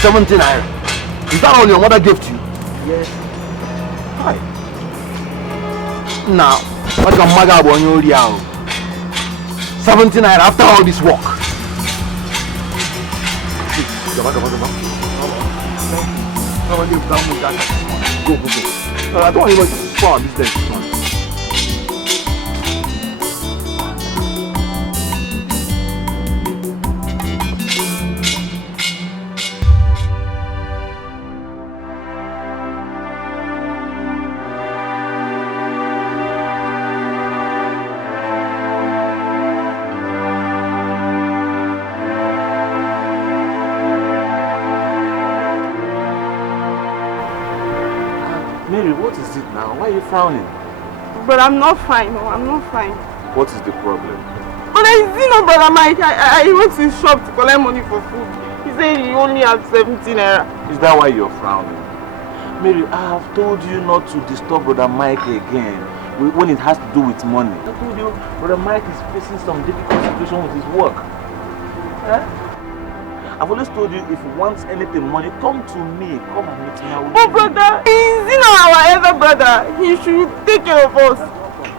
70 naira. Is that all your mother gave to you? Yes. Hi. Now, what can Maga on your real? 70 naira after all this work. Go. I don't even spawn this day. Why are you frowning? But I'm not fine. No, I'm not fine. What is the problem? But I see no brother Mike. I went to his shop to collect money for food. He said he only had 17 naira. Is that why you're frowning? Mary, I have told you not to disturb brother Mike again when it has to do with money. I told you brother Mike is facing some difficult situation with his work. I've always told you if he wants anything money, come to me. Come and meet me. Oh brother, he's our elder brother. He should take care of us.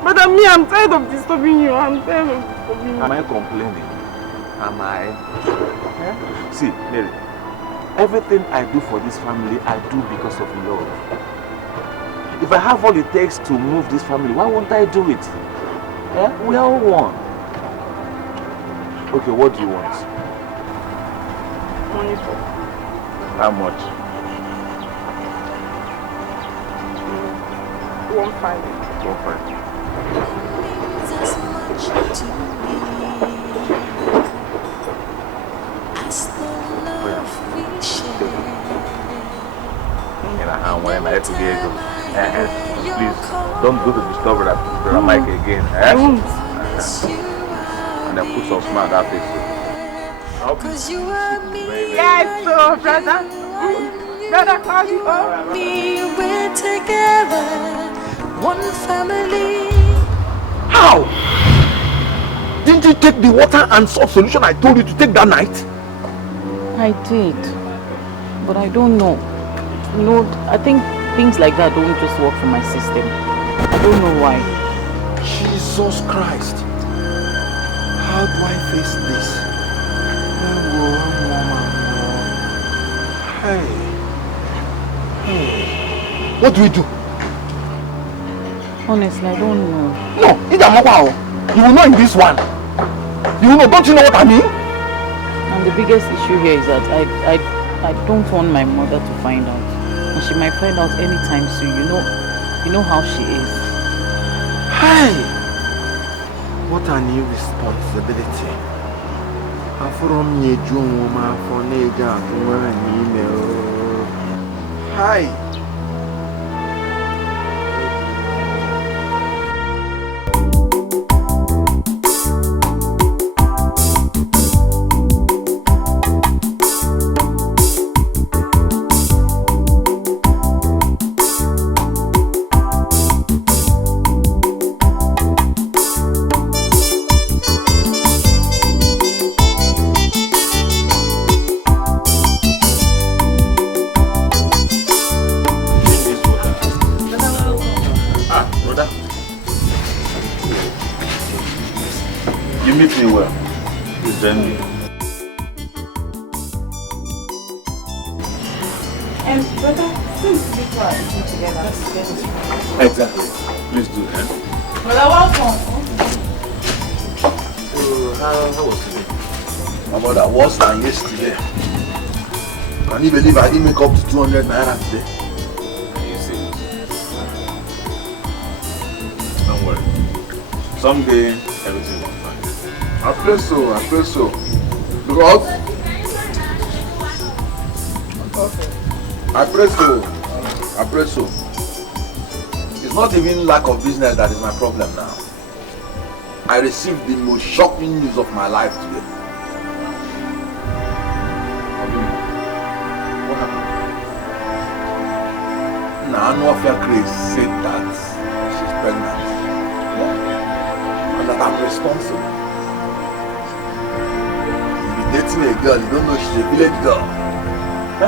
Brother, me, I'm tired of disturbing you. I'm tired of disturbing you. Am I complaining? Am I? See, Mary, everything I do for this family, I do because of love. If I have all it takes to move this family, why won't I do it? We are all one. Okay, what do you want? Money for. How much? 1.5. 1.5. Please, don't do the disturber that brother Mike again. And then put some smile that face. Yes, so brother. Brother, call you up. We're together, one family. How? Didn't you take the water and salt solution I told you to take that night? I did, but I don't know. You know, I think things like that don't just work for my system. I don't know why. Jesus Christ. How do I face this? What do we do? Honestly, I don't know. No, you will know in this one. You will know, don't you know what I mean? And the biggest issue here is that I don't want my mother to find out. And she might find out anytime soon. You know how she is. Hey! What a new responsibility. From your woman for Naja to an email. Hi! Exactly. Please do, eh? Brother, welcome. So, how was today? My mother, worse than yesterday. Can you believe I didn't make up to 200 naira today? You see? Don't worry. Someday, everything will be fine. I pray so. Because I pray so. It's not even lack of business that is my problem now. I received the most shocking news of my life today. What happened? Warfare Grace said that she's pregnant. And that I'm responsible. You'll be dating a girl, you don't know she's a village girl. I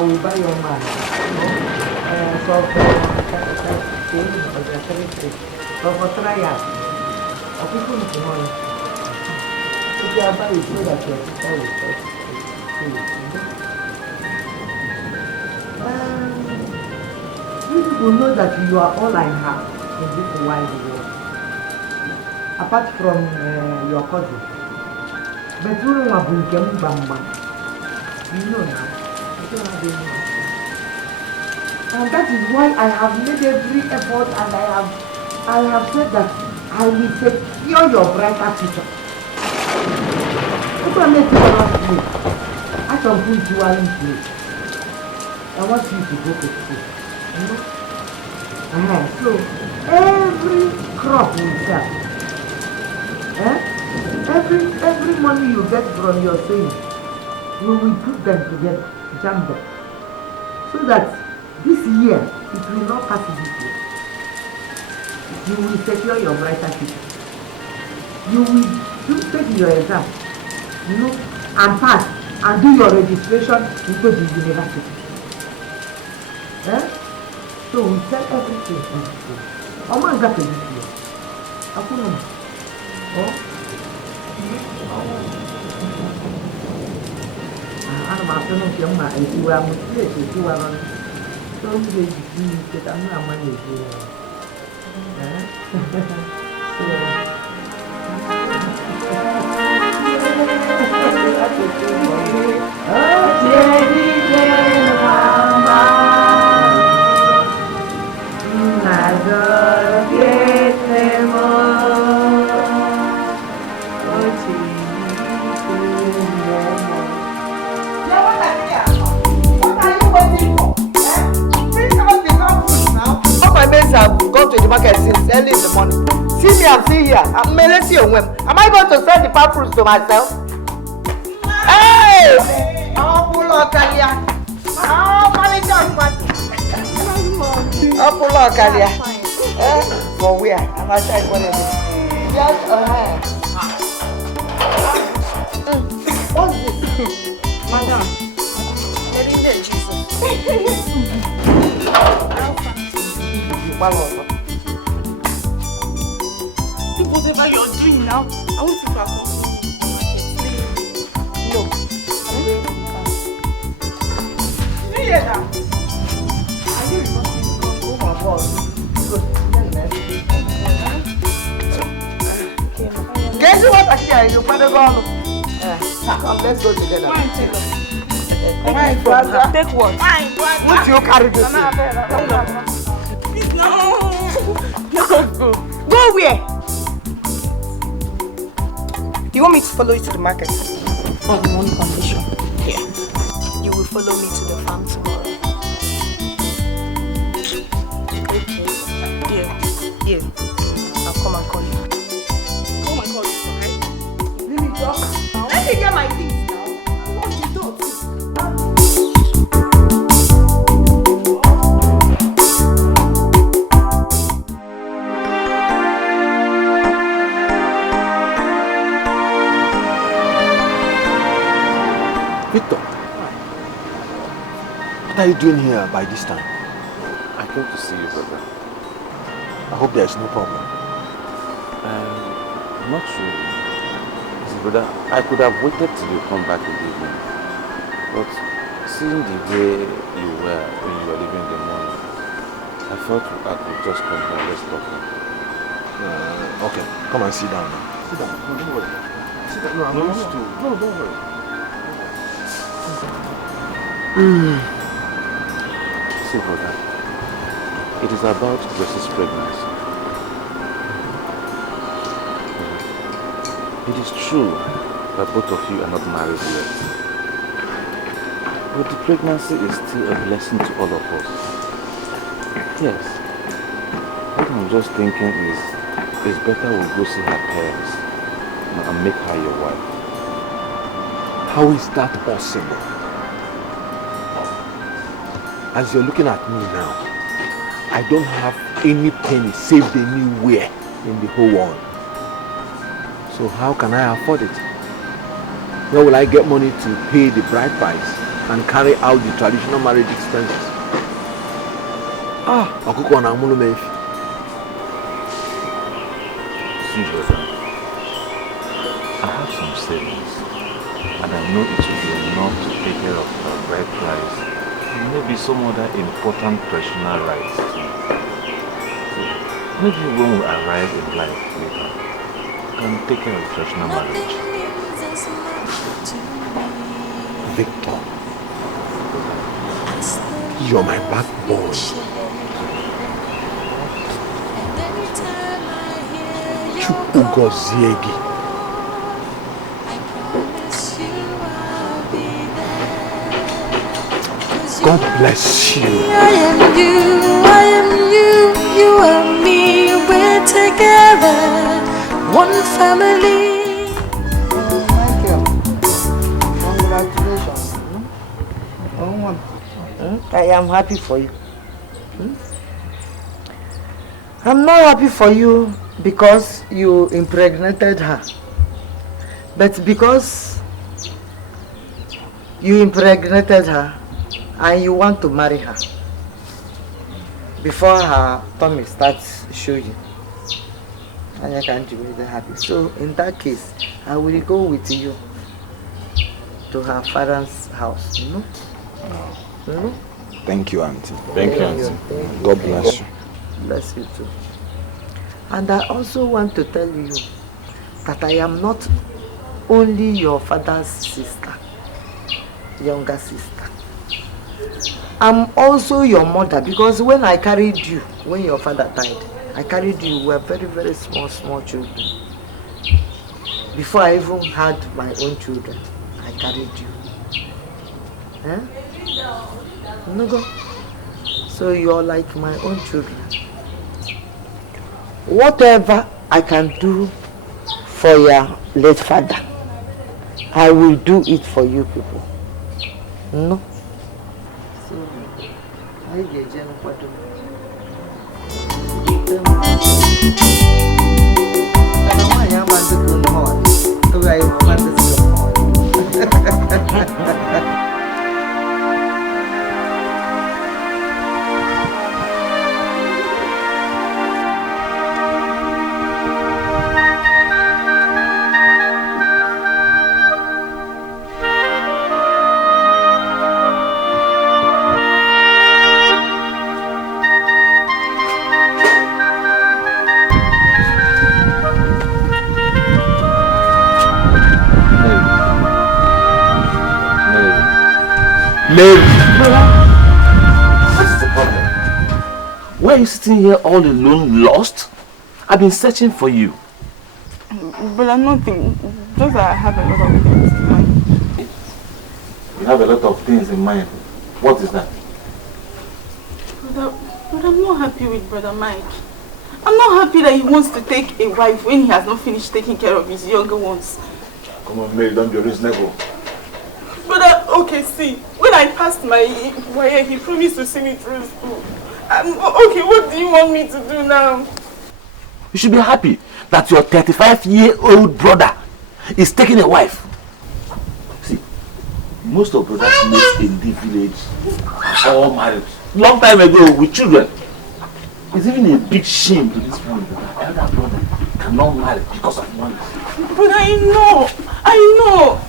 will buy your man. For trial. People need to know. If you are buying, so that your sister will take you people know that you are all I have in this wide world. Apart from your cousin. But you don't have to you know now. And that is why I have made every effort and I have said that I will secure your brighter future. What I make you ask me, I can put you all in place. I want you to go to school. You know? So every crop will sell. Every money you get from your savings, we will put them together, jam them. So that this year, it will not pass this year. You will secure your brighter future. You will take your exam, you know, and pass, and do your registration into the university. So we sell everything in school. How much that this year? I'm not going to get my idea. I'm going to do it. Don't be that I'm not money. I've gone to the market since early in the morning. See me, I'm still here. Am I going to sell the palm fruits to myself? Hey! For where? I'm not sure whatever. Yes, What's this? Madam. Whatever you're doing now, I want you to accompany me. No. You hear that? Are you reporting? Oh my God. Guess what I hear? You better go on. Come, let's go together. Go and take us. Take what? Fine, What you carry this? No. Go where? You want me to follow you to the market? On one condition. Yeah. You will follow me to the farm tomorrow. Okay. Yeah. I'll come and call you. Oh my God, it's alright. Let me talk. Let me get my things now. What you do? Victor, what are you doing here by this time? I came to see you, brother. I hope there is no problem. Not sure. See, brother, I could have waited till you come back in the evening. But seeing the way you were when you were leaving in the morning, I thought I could just come here and let's talk. Okay, come and sit down now. Sit down. No, don't worry. Sit down. No, I'm not used to. No, don't worry. See, brother, it is about Grace's pregnancy. It is true that both of you are not married yet. But the pregnancy is still a blessing to all of us. Yes. What I'm just thinking is, it's better we go see her parents and make her your wife. How is that possible? As you're looking at me now, I don't have any penny saved anywhere in the whole world. So how can I afford it? Where will I get money to pay the bride price and carry out the traditional marriage expenses? Okuko na amulu mefi. See, brother, I have some savings, and I know it will be enough to take care of the bride price and maybe some other important traditional rites too. Maybe when we arrive in life later, we can take care of traditional marriage. Victor, you're my backbone. Chukwugoziegi. God bless you. I am you, you are me. We're together, one family. Michael, congratulations. I am happy for you. I'm not happy for you because you impregnated her, but because you impregnated her and you want to marry her before her tummy starts showing, and I can't be very happy. So in that case, I will go with you to her father's house. Thank you, Auntie. Thank you, Auntie. God bless you. Bless you too. And I also want to tell you that I am not only your father's sister, younger sister. I'm also your mother, because when I carried you, when your father died, I carried you, we were very, very small children. Before I even had my own children, I carried you. No go. So you're like my own children. Whatever I can do for your late father, I will do it for you people. No? So, I get you. Mary! What is the problem? Why are you sitting here all alone, lost? I've been searching for you. But I'm nothing. Just that I have a lot of things in mind. You have a lot of things in mind. What is that? But I'm not happy with Brother Mike. I'm not happy that he wants to take a wife when he has not finished taking care of his younger ones. Come on, Mary, don't be reasonable. Brother, okay, see, when I passed my year, he promised to see me through school. Okay, what do you want me to do now? You should be happy that your 35-year-old brother is taking a wife. See, most of brothers live in the village are all married. Long time ago with children. It's even a big shame to this family that my elder brother cannot marry because of money. But I know.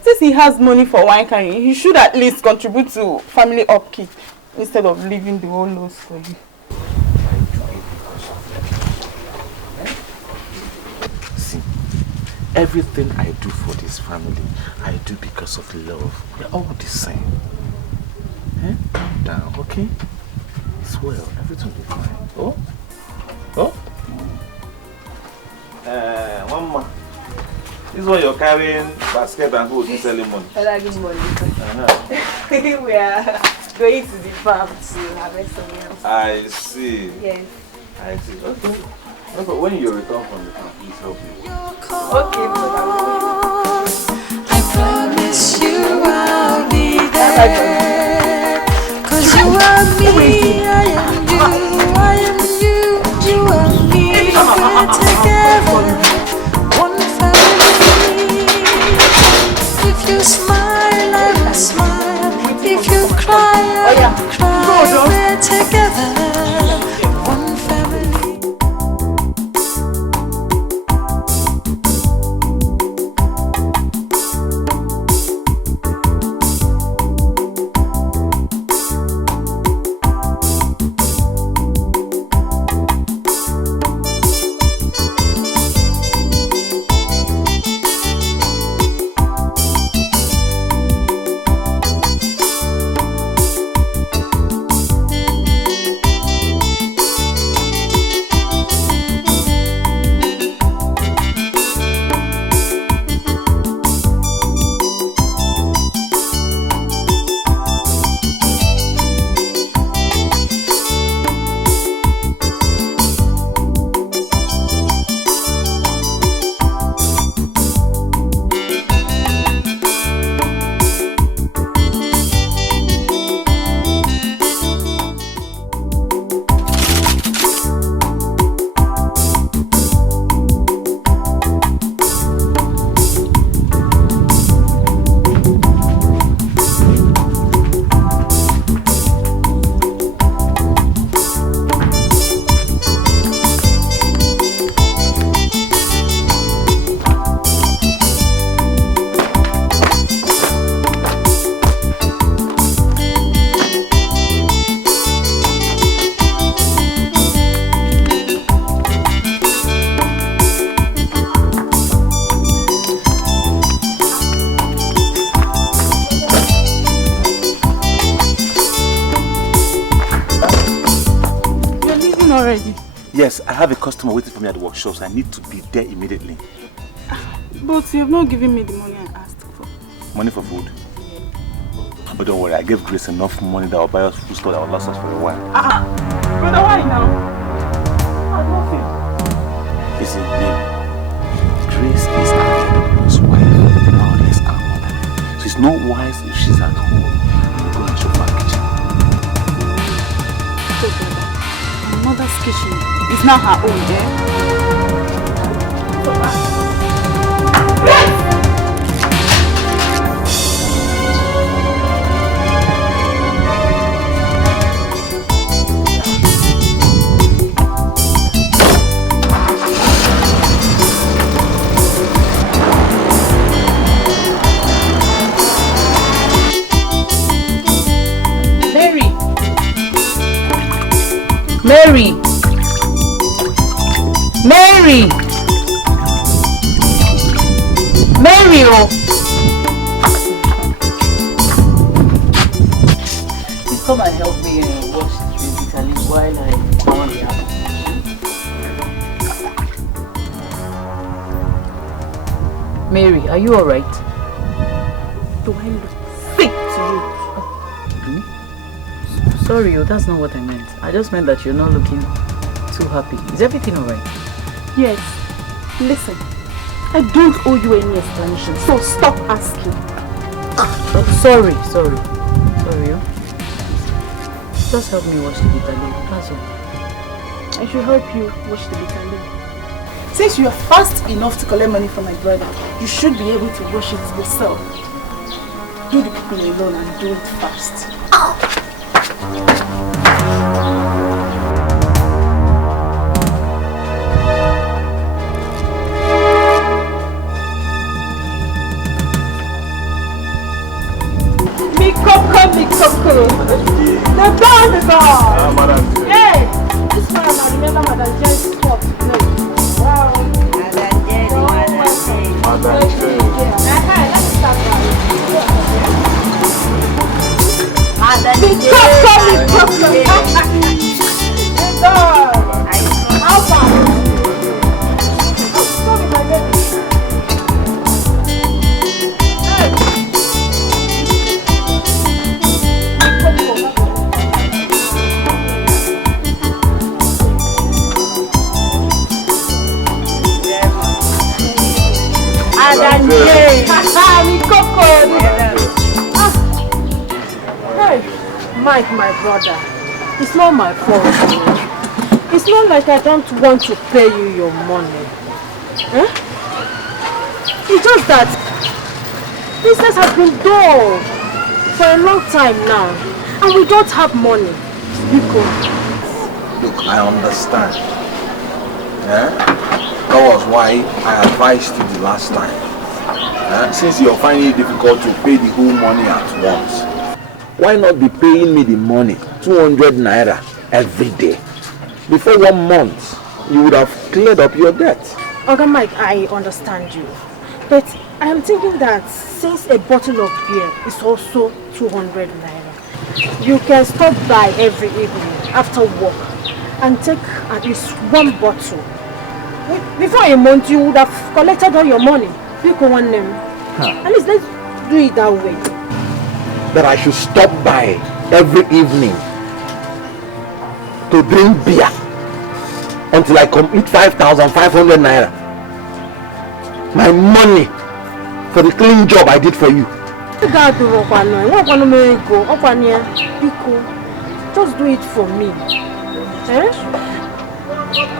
Since he has money for wine carrying, he should at least contribute to family upkeep instead of leaving the whole load for you. See, everything I do for this family, I do because of love. We're all the same. Eh? Calm down, okay? It's well, everything will be fine. Oh? One more. This one you're carrying basket and who's selling money? Good morning. We are going to the farm to harvest some else. I see. Yes. I see. Okay. No, but when you return from the farm, please help me. Okay, I promise you I'll be there. 'Cause you are me, I am you, I am you, you are me. We're together, one family. If you smile, I will smile. If you cry, I will cry. We're together, one family. Yes, I have a customer waiting for me at the workshop, so I need to be there immediately. But you have not given me the money I asked for. Money for food? But don't worry, I gave Grace enough money that will buy us food store that will last us for a while. Brother, why now? Nothing. You see, Grace is our boss wife, more or less our mother. So it's not wise if she's at home to go and shop her kitchen. So, brother, my mother's kitchen is now her own, eh? Mary! Mary! Mary! Oh! Please come and help me wash this Italy while I go on the house. Mary, are you alright? Do I look sick to you? Sorry, that's not what I meant. I just meant that you're not looking too happy. Is everything alright? Yes. Listen, I don't owe you any explanation, so stop asking. Sorry. Just help me wash the Italy. That's all. I should help you wash the Italy. Since you are fast enough to collect money from my brother, you should be able to wash it yourself. Do the cooking alone and do it fast. The band is on! Hey! This man, I remember Madam Jen's spot. Wow! Madam Jen. Let's start now. Madam Jen. How far? Sorry, my baby. Mike, my brother, it's not my fault. It's not like I don't want to pay you your money. Huh? It's just that business has been dull for a long time now, and we don't have money. Look, I understand. Yeah? That was why I advised you the last time. Since you're finding it difficult to pay the whole money at once, why not be paying me the money, 200 naira, every day? Before 1 month, you would have cleared up your debt. Okay, Mike, I understand you. But I am thinking that since a bottle of beer is also 200 naira, you can stop by every evening after work and take at least 1 bottle. Before a month, you would have collected all your money. At least let's do it that way. That I should stop by every evening to drink beer until I complete 5,500 naira. My money for the clean job I did for you. Just do it for me. Eh?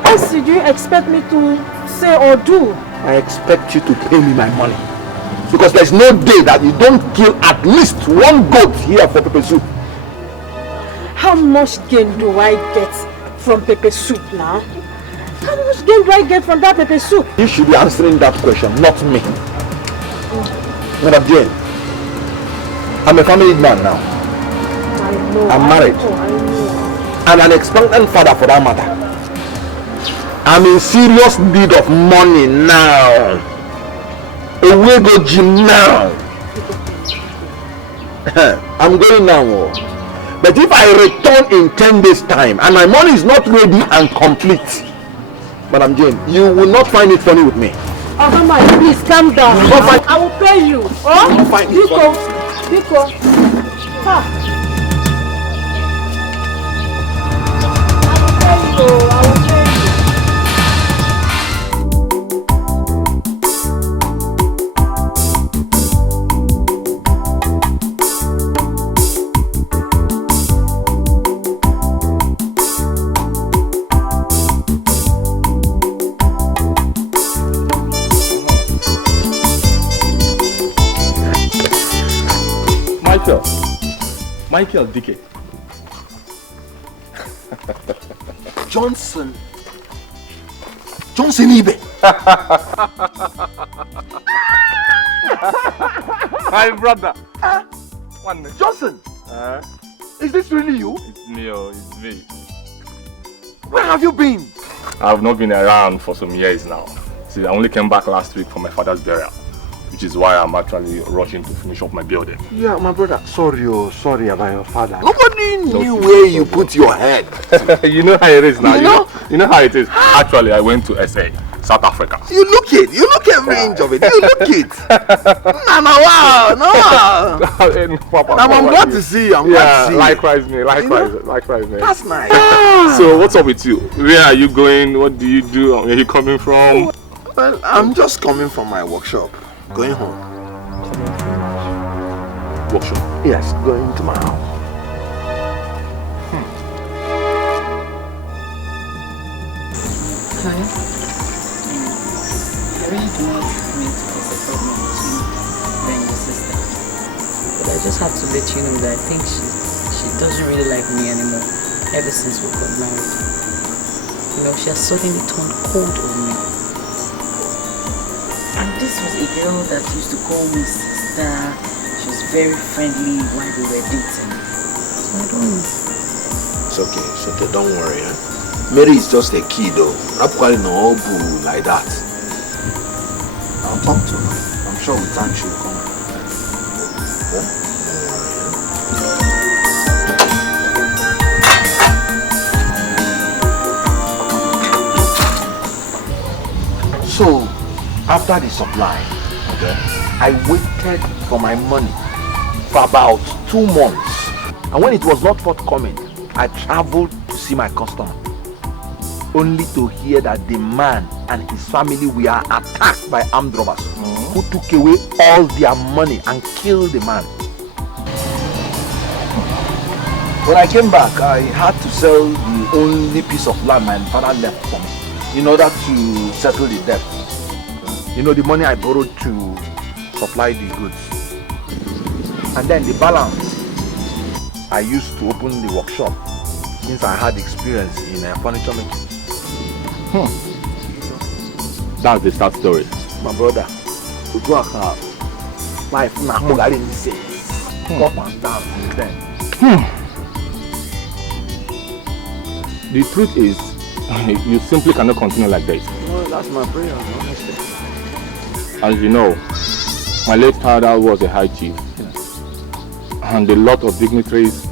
What do you expect me to say or do? I expect you to pay me my money. Because there's no day that you don't kill at least 1 goat here for pepper soup. How much gain do I get from pepper soup now? How much gain do I get from that pepper soup? You should be answering that question, not me. Madam Jane, I'm a family man now. I know. I'm married. I know. And an expectant father for that matter. I'm in serious need of money now. Away go gym now. I'm going now. But if I return in 10 days time and my money is not ready and complete, Madam Jane, you will not find it funny with me. Oh, my, please calm down. I will pay you. Oh, you find it funny. Biko. Ha. I will pay you. I will pay you. Michael Dickey. Johnson Ibe. My brother. Johnson. Is this really you? It's me, it's me. Where have you been? I've not been around for some years now. See, I only came back last week for my father's burial, which is why I'm actually rushing to finish up my building. Yeah, my brother. Sorry about your father. Nobody knew where you put your head. You know how it is now. You know how it is. Actually, I went to SA, South Africa. You look it. You look every inch of it. You look it. No. Papa, I'm glad to see you. I'm glad to see you. Likewise, mate. That's nice. So, what's up with you? Where are you going? What do you do? Where are you coming from? Well, I'm just coming from my workshop. Going home. Workshop? Yes, going to my house. Hi. I really do not mean to cause a problem between you and your sister. But I just have to let you know that I think she doesn't really like me anymore ever since we got married. You know, she has suddenly turned cold on me. And this was a girl that used to call me sister. She was very friendly while we were dating. So I don't know. It's okay, don't worry. Mary is just a kid though. I'm calling no boo like that. I'll talk to her. I'm sure with time she'll come. So, after the supply, okay, I waited for my money for about 2 months. And when it was not forthcoming, I traveled to see my customer. Only to hear that the man and his family were attacked by armed robbers who took away all their money and killed the man. When I came back, I had to sell the only piece of land my father left for me in order to settle the debt. You know, the money I borrowed to supply the goods. And then the balance I used to open the workshop since I had experience in furniture making. That's the sad story. My brother, life now up and down since then. The truth is, you simply cannot continue like this. No, that's my prayer, honestly. As you know, my late father was a high chief, and a lot of dignitaries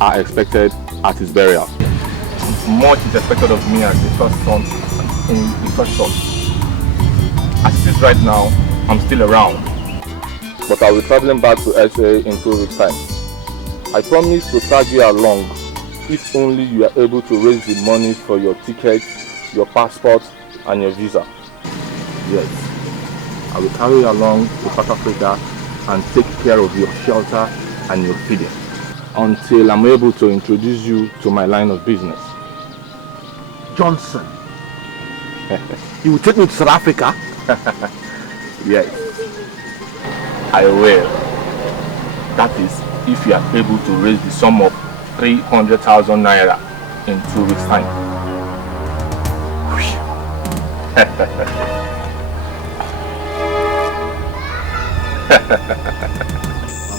are expected at his burial. Much is expected of me as the first son in the first son. As it is right now, I'm still around, but I'll be traveling back to SA in 2 weeks' time. I promise to tag you along if only you are able to raise the money for your tickets, your passport, and your visa. Yes, I will carry you along to South Africa and take care of your shelter and your feeding until I'm able to introduce you to my line of business. Johnson, you will take me to South Africa? Yes, I will. That is, if you are able to raise the sum of 300,000 naira in 2 weeks' time. My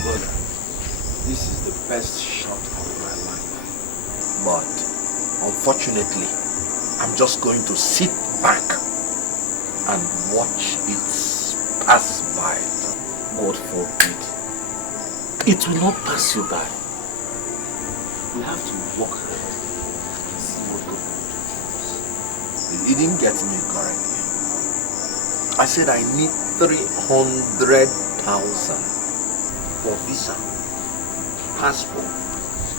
brother, this is the best shot of my life. But unfortunately, I'm just going to sit back and watch it pass by. God forbid. It will not pass you by. We have to work hard and see what God will do. You didn't get me correctly. I said I need 300,000 for visa, passport,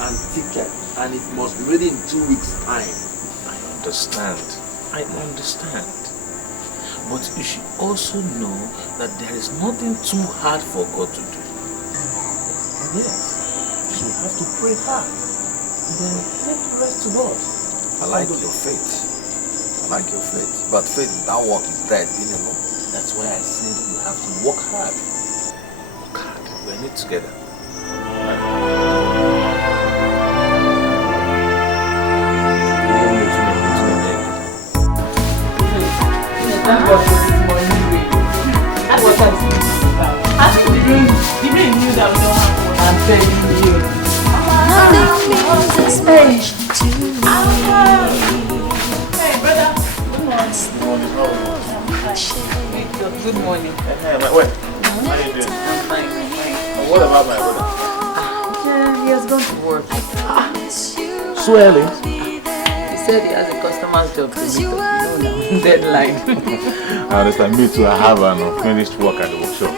and ticket, and it must be ready in 2 weeks' time. I understand. But you should also know that there is nothing too hard for God to do. Yes. So you have to pray hard. And then take the rest to God. I like your faith. But faith without work is dead, you know. That's why I said you have to work hard. Work hard. We're in it together. Thank God for this morning rain. That's what I'm saying. Actually, the rain knew that we don't have water. I'm telling you. Nothing means as much to me. Hey, brother. Good morning. Good morning. Hey, my wife. How are you doing? I'm fine. What about my brother? Yeah, he has gone to work. So early? He said he has a customer's job to meet up. Deadline. I understand. Me too. I have an unfinished work at the workshop.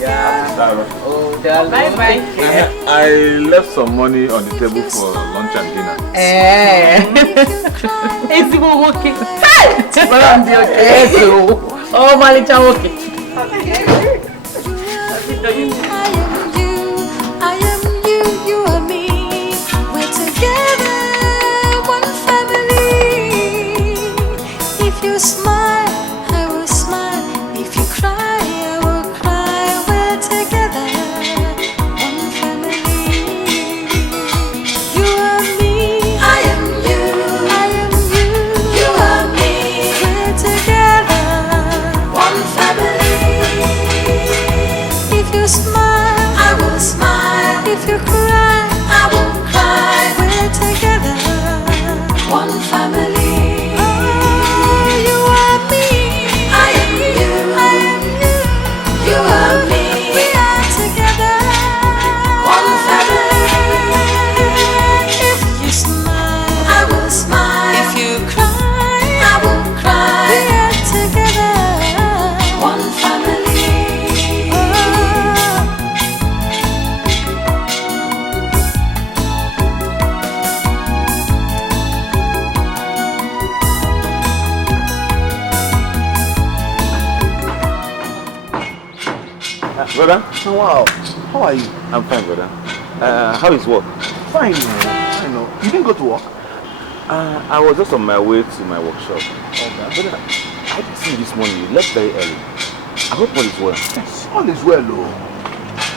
Yeah. Oh, darling. Bye. I left some money on the table for lunch and dinner. Is it okay? But I'm okay. Oh, Malicha, okay. I am you, you are me. We're together, one family. If you smile, I will smile. If you cry, I will cry. We're together, one family. You are me, I am you. I am you, you are me. We're together, one family. If you smile, I will smile. If you cry, I will cry. We're together, one family. You are me, I am you. I am you, you are me. We are together, one family. If you smile, I will smile. If you cry, I will cry. We are together, one family. Brother? Oh, wow. How are you? I'm fine, brother. How is work? Fine. You didn't go to work? I was just on my way to my workshop. Okay. But I didn't see you this morning. You left very early. I hope all is well. Yes, all is well, though.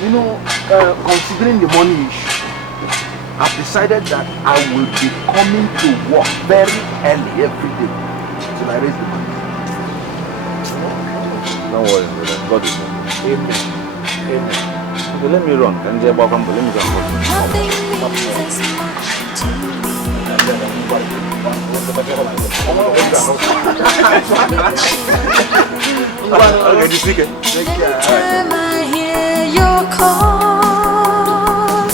You know, considering the money issue, I've decided that I will be coming to work very early every day till I raise the money. Don't worry, brother. God is with you. Amen. Amen. Okay, let me run. Let me go and Nothing means as much to me. Okay, this weekend. Every time I hear your call,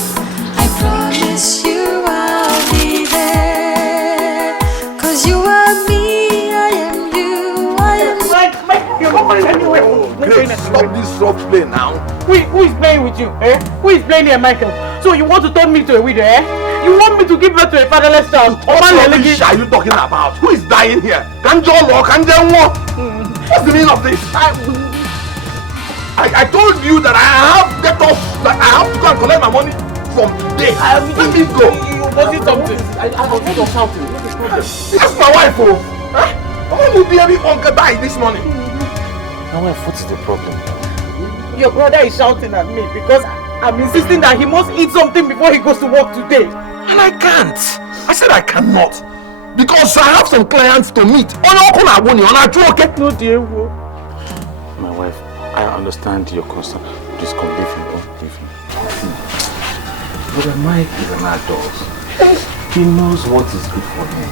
I promise you I'll be there. 'Cause you are me, I am you, I am Mike, you're not going anywhere. Grace, stop this soft play now. Who is playing with you? Eh? Who is playing here, Michael? So you want to turn me to a widow, eh? You want me to give birth to a fatherless child? What rubbish are you talking about? Who is dying here? What's the meaning of this? I told you that I have to go and collect my money from today. Let me go. You wanted something. I heard you shouting. That's my wife, oh. Why would the everyone die this morning? Now, what is the problem? Your brother is shouting at me because I'm insisting that he must eat something before he goes to work today. And I can't. I said I cannot. Because I have some clients to meet. No, dear. My wife, I understand your concern. Please come, leave him. Don't leave him. Brother Mike is an adult. He knows what is good for him.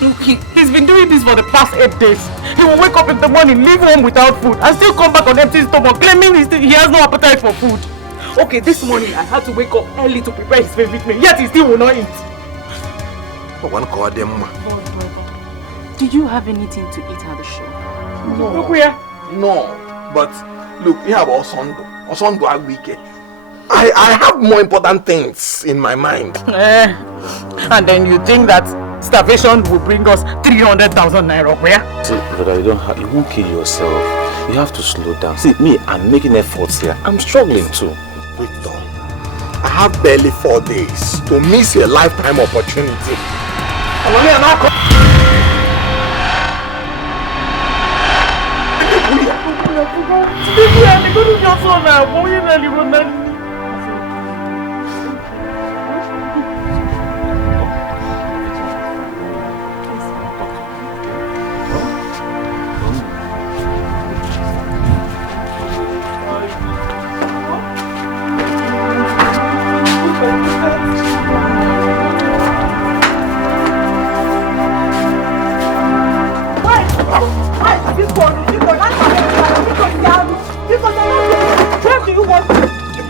Look, he's been doing this for the past 8 days. He will wake up in the morning, leave home without food, and still come back on empty stomach, claiming he has no appetite for food. Okay, this morning I had to wake up early to prepare his favorite meal, yet he still will not eat. Did you have anything to eat at the shop? No. Look where? No. But look, you have Osondo Agwike. I have more important things in my mind. And then you think that starvation will bring us 300,000 naira where? See, brother, you won't kill yourself. You have to slow down. See, me, I'm making efforts here. I'm struggling too. Wait, Tom. I have barely 4 days to miss a lifetime opportunity.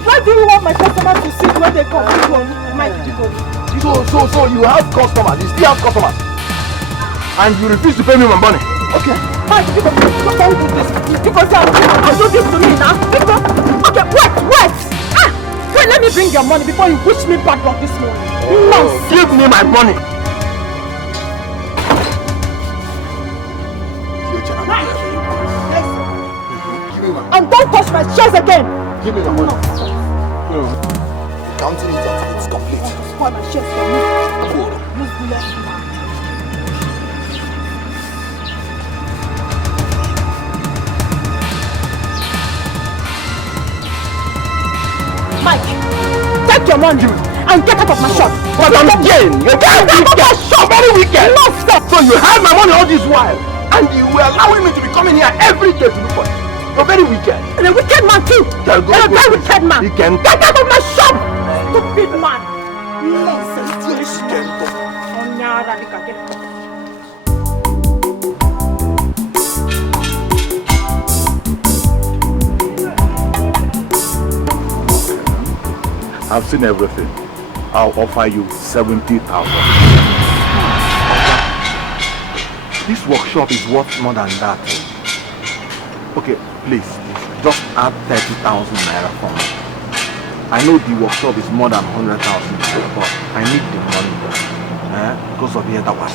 Why do you want my customers to sit when they come? So you have customers, you still have customers, and you refuse to pay me my money. Okay. Mike, don't do this. Because I'll do this to me now. Okay, wait. Wait, let me bring your money before you push me back on this morning. No, give me my money. And don't touch my shares again. Give me the money. No. Counting it until it's complete. Spoil my shares for me. Mike, take your money and get out of my shop. But I'm again, you're very wicked. So very wicked. No, stop. So you had my money all this while, and you were allowing me to be coming here every day to look for it. You're very wicked. And a wicked man too. You're a very wicked man. You can get out of my shop. Stupid man. Listen. I've seen everything. I'll offer you 70,000. This workshop is worth more than that. Okay, please, just add 30,000 naira for me. I know the workshop is more than 100,000 naira, but I need the money because of the other was.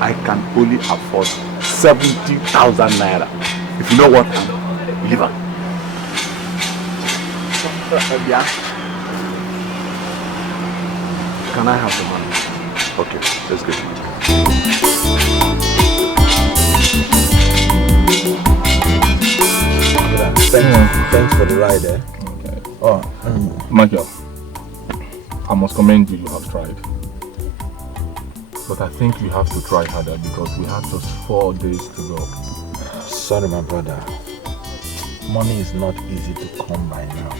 I can only afford 70,000 naira. If you know what, leave her. Yeah. can I have the money? Okay, let's go. Thanks for the ride, eh? Okay. Oh, Michael, I must commend you. You have tried. But I think you have to try harder because we have just 4 days to go. Sorry, my brother. Money is not easy to come by now.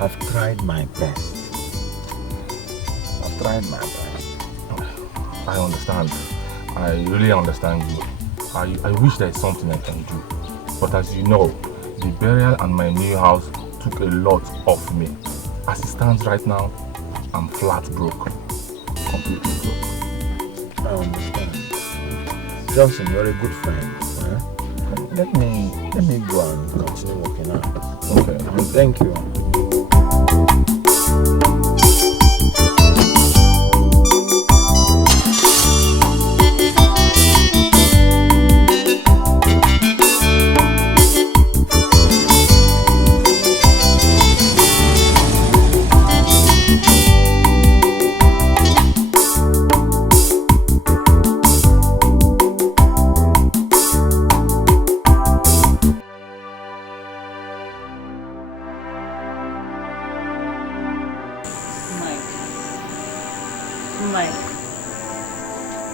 I've tried my best. I understand. I really understand you. I wish there is something I can do. But as you know, the burial and my new house took a lot off me. As it stands right now, I'm flat broke. Completely broke. I understand. Johnson, you're a good friend. Eh? Let me go and continue working out. Okay. Thank you.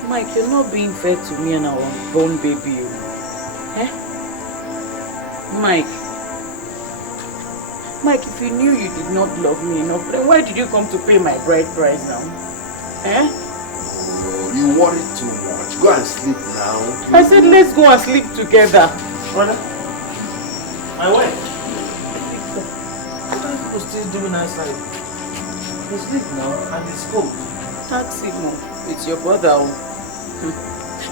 Mike, you're not being fair to me and our unborn baby. Eh? Mike, if you knew you did not love me enough, then why did you come to pay my bride price now? Eh? Oh, you worry too much. Go and sleep now. I said let's go and sleep together. Brother, my wife. What are you still doing outside? You sleep now and it's cold. Taxi, Mom. It's your brother.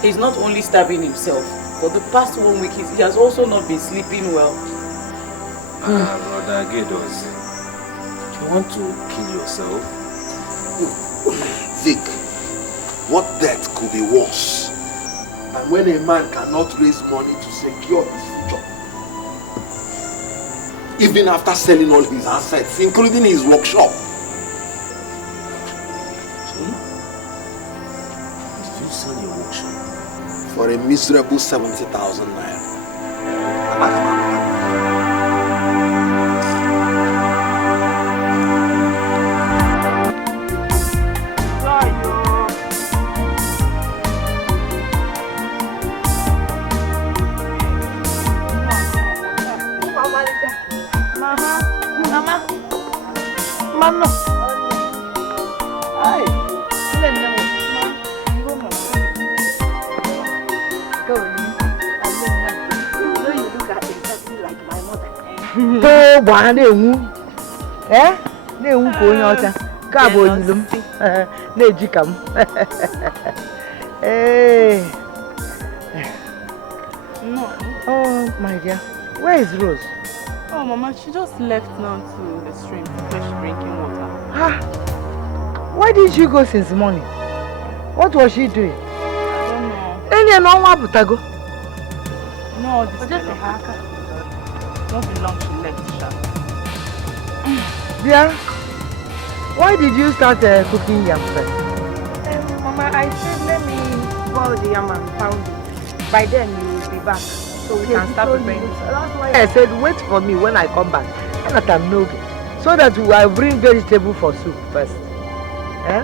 He's not only starving himself. For the past 1 week, he has also not been sleeping well. Brother Gedos, you want to kill yourself? Vic, what death could be worse than when a man cannot raise money to secure his future? Even after selling all his assets, including his workshop. For a miserable 70,000 naira. Mama. Hi. Gbaa na-enwu na-enwu ka onye ọcha ka bụ oyilu m na-eji ka m Oh my dear, where is Rose? Oh Mama, she just left now to the stream to fetch drinking water. Why did she go since morning? What was she doing? I don't know. No, this is just a hacker. Not be long she left, Sha. Dear, why did you start cooking yam first? Mama, I said let me boil the yam and pound it. By then you will be back, so we can start preparing it. That's why I said wait for me when I come back. So that we will bring vegetable for soup first. Eh?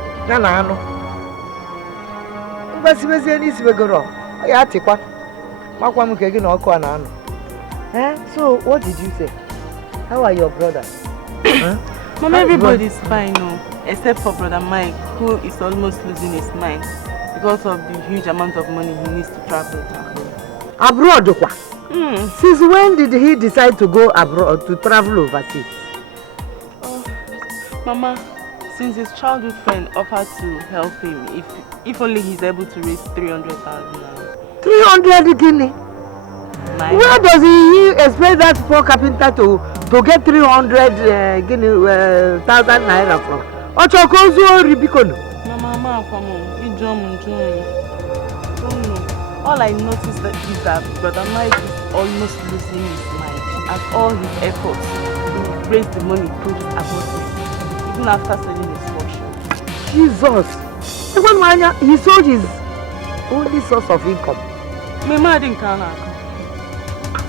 So what did you say? How are your brothers? Mama, everybody is fine now, except for Brother Mike, who is almost losing his mind because of the huge amount of money he needs to travel to. Abroad? Since when did he decide to go abroad, to travel overseas? Mama, since his childhood friend offered to help him if only he's able to raise 300,000 naira. 300 guinea? Where does he expect that poor carpenter to get 300 thousand naira from? Mama, come on, you don't know. All I noticed is that Brother Mike is almost losing his mind as all his efforts to raise the money proves abortive, even after selling his workshop. Jesus. The one man, he sold his only source of income. My mother didn't come.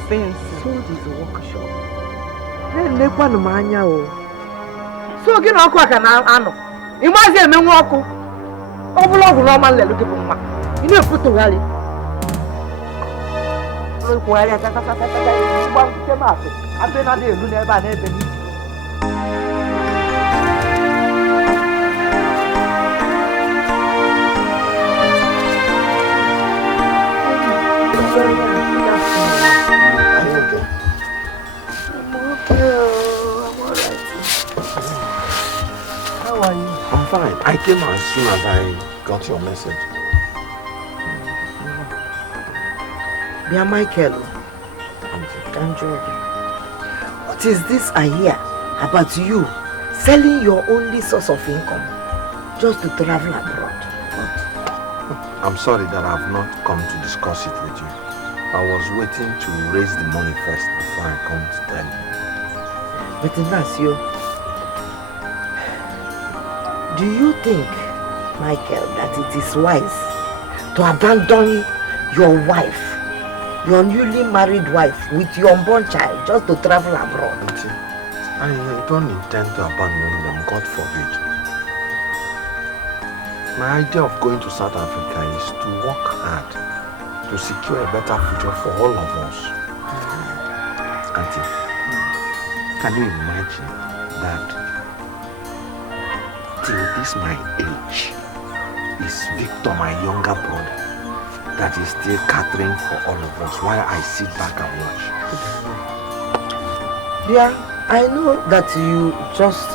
Since sold his workshop. Then they want manya o. So again, I can ano. You must have me walk. Overall, Roman le look for ma. You know put to rally. Look where I got to come out. I've been out there, you never. How are you? I'm fine. I came as soon as I got your message. Dear Michael, what is this I hear about you selling your only source of income just to travel abroad? I'm sorry that I've not come to discuss it with you. I was waiting to raise the money first before I come to tell you. But Ignacio, do you think, Michael, that it is wise to abandon your wife, your newly married wife, with your unborn child just to travel abroad? Auntie, I don't intend to abandon them, God forbid. My idea of going to South Africa is to work hard to secure a better future for all of us. Auntie, can you imagine that till this my age is Victor, my younger brother, that is still catering for all of us while I sit back and watch? Yeah, I know that you just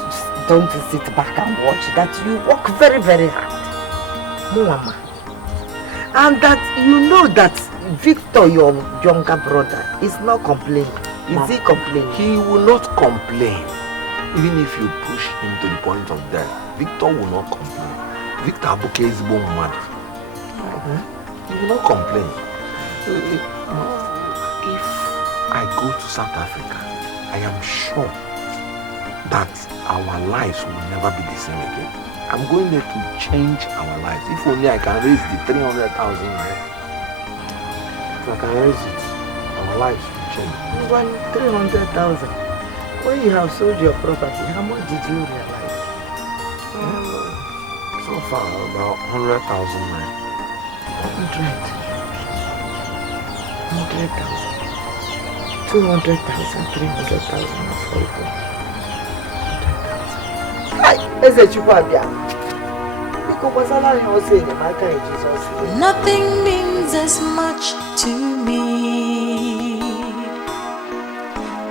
don't sit back and watch, that you work very, very hard. Mama. And that you know that Victor, your younger brother, is not complaining. Is he complaining? He will not complain. Even if you push him to the point of death, Victor will not complain. Victor Abuke is born mad. He will not complain. If I go to South Africa, I am sure that our lives will never be the same again. I'm going there to change our lives. If only I can raise the 300,000 naira. If I can raise it, our lives will change. 300,000. When you have sold your property, how much did you realize? So far, about 100,000 naira. 100,000. 200,000, 300,000. Nothing means as much to me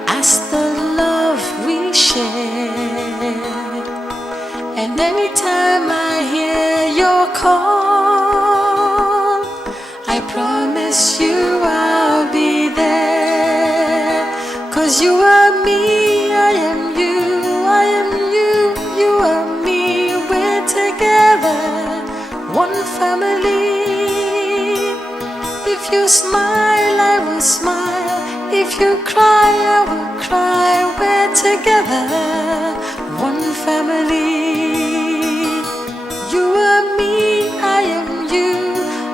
as the love we share. And anytime I hear your call, I promise you I'll be there. 'Cause you are me, I am you, I am you, you are me. We're together, one family. If you smile, I will smile. If you cry, I will cry. We're together, one family. You are me, I am you,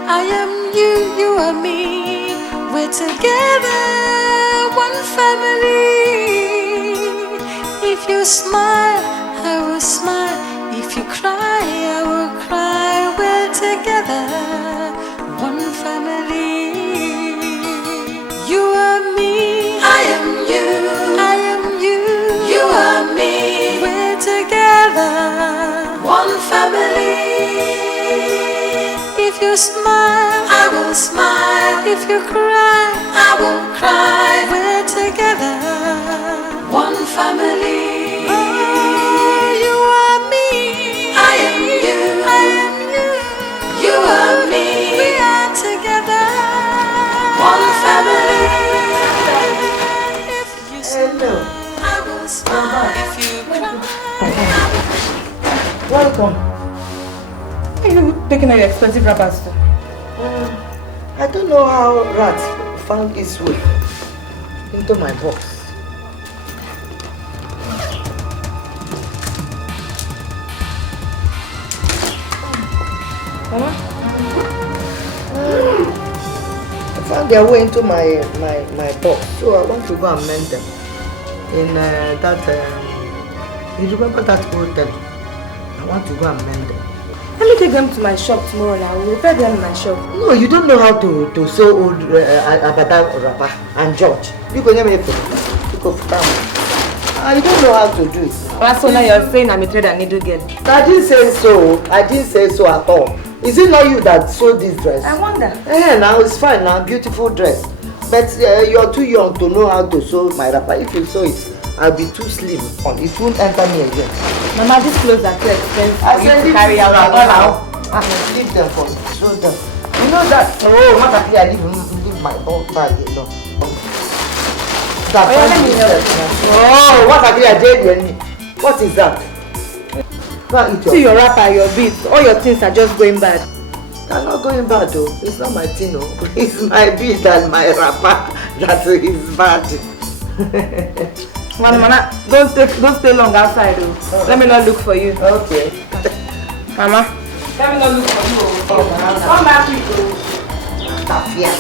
I am you, you are me. We're together, one family. If you smile, I will smile. If you cry, I will cry. We're together, one family. You are me, I am you, I am you, you are me. We're together, one family. If you smile, I will smile. If you cry, I will cry. We're together, one family. You are me, I am you, I am you, you are me. We are together, one family. If you smile, I will smile. If you cry, welcome. Where are you taking your expensive wrappers to? I don't know how rat found its way into my box. I found their way into my box, so I want to go and mend them. In that, you remember that hotel? I want to go and mend them. Let me take them to my shop tomorrow and I will repair them in my shop. No, you don't know how to sew old Abada wrapper and George. You go never you don't know how to do it. So now you're saying I'm a thread and needle girl. I didn't say so. I didn't say so at all. Is it not you that sewed this dress? I wonder. Now it's fine now, beautiful dress. But you're too young to know how to sew my wrapper. If you sew it, I'll be too slim. It won't enter me again. Mama, these clothes are too expensive I for you said to carry out now. Leave them for me. Show them. You know that? Oh, not that I leave my own bag alone. Let me help you. Oh, what I did me? What is that? See your wrapper, your beads, all your things are just going bad. They're not going bad though. It's not my thing, no. It's my beads and my wrapper that is bad. Mama, don't stay long outside though. Oh. Let me not look for you. Okay. Mama, let me not look for you. Come back people. Yes.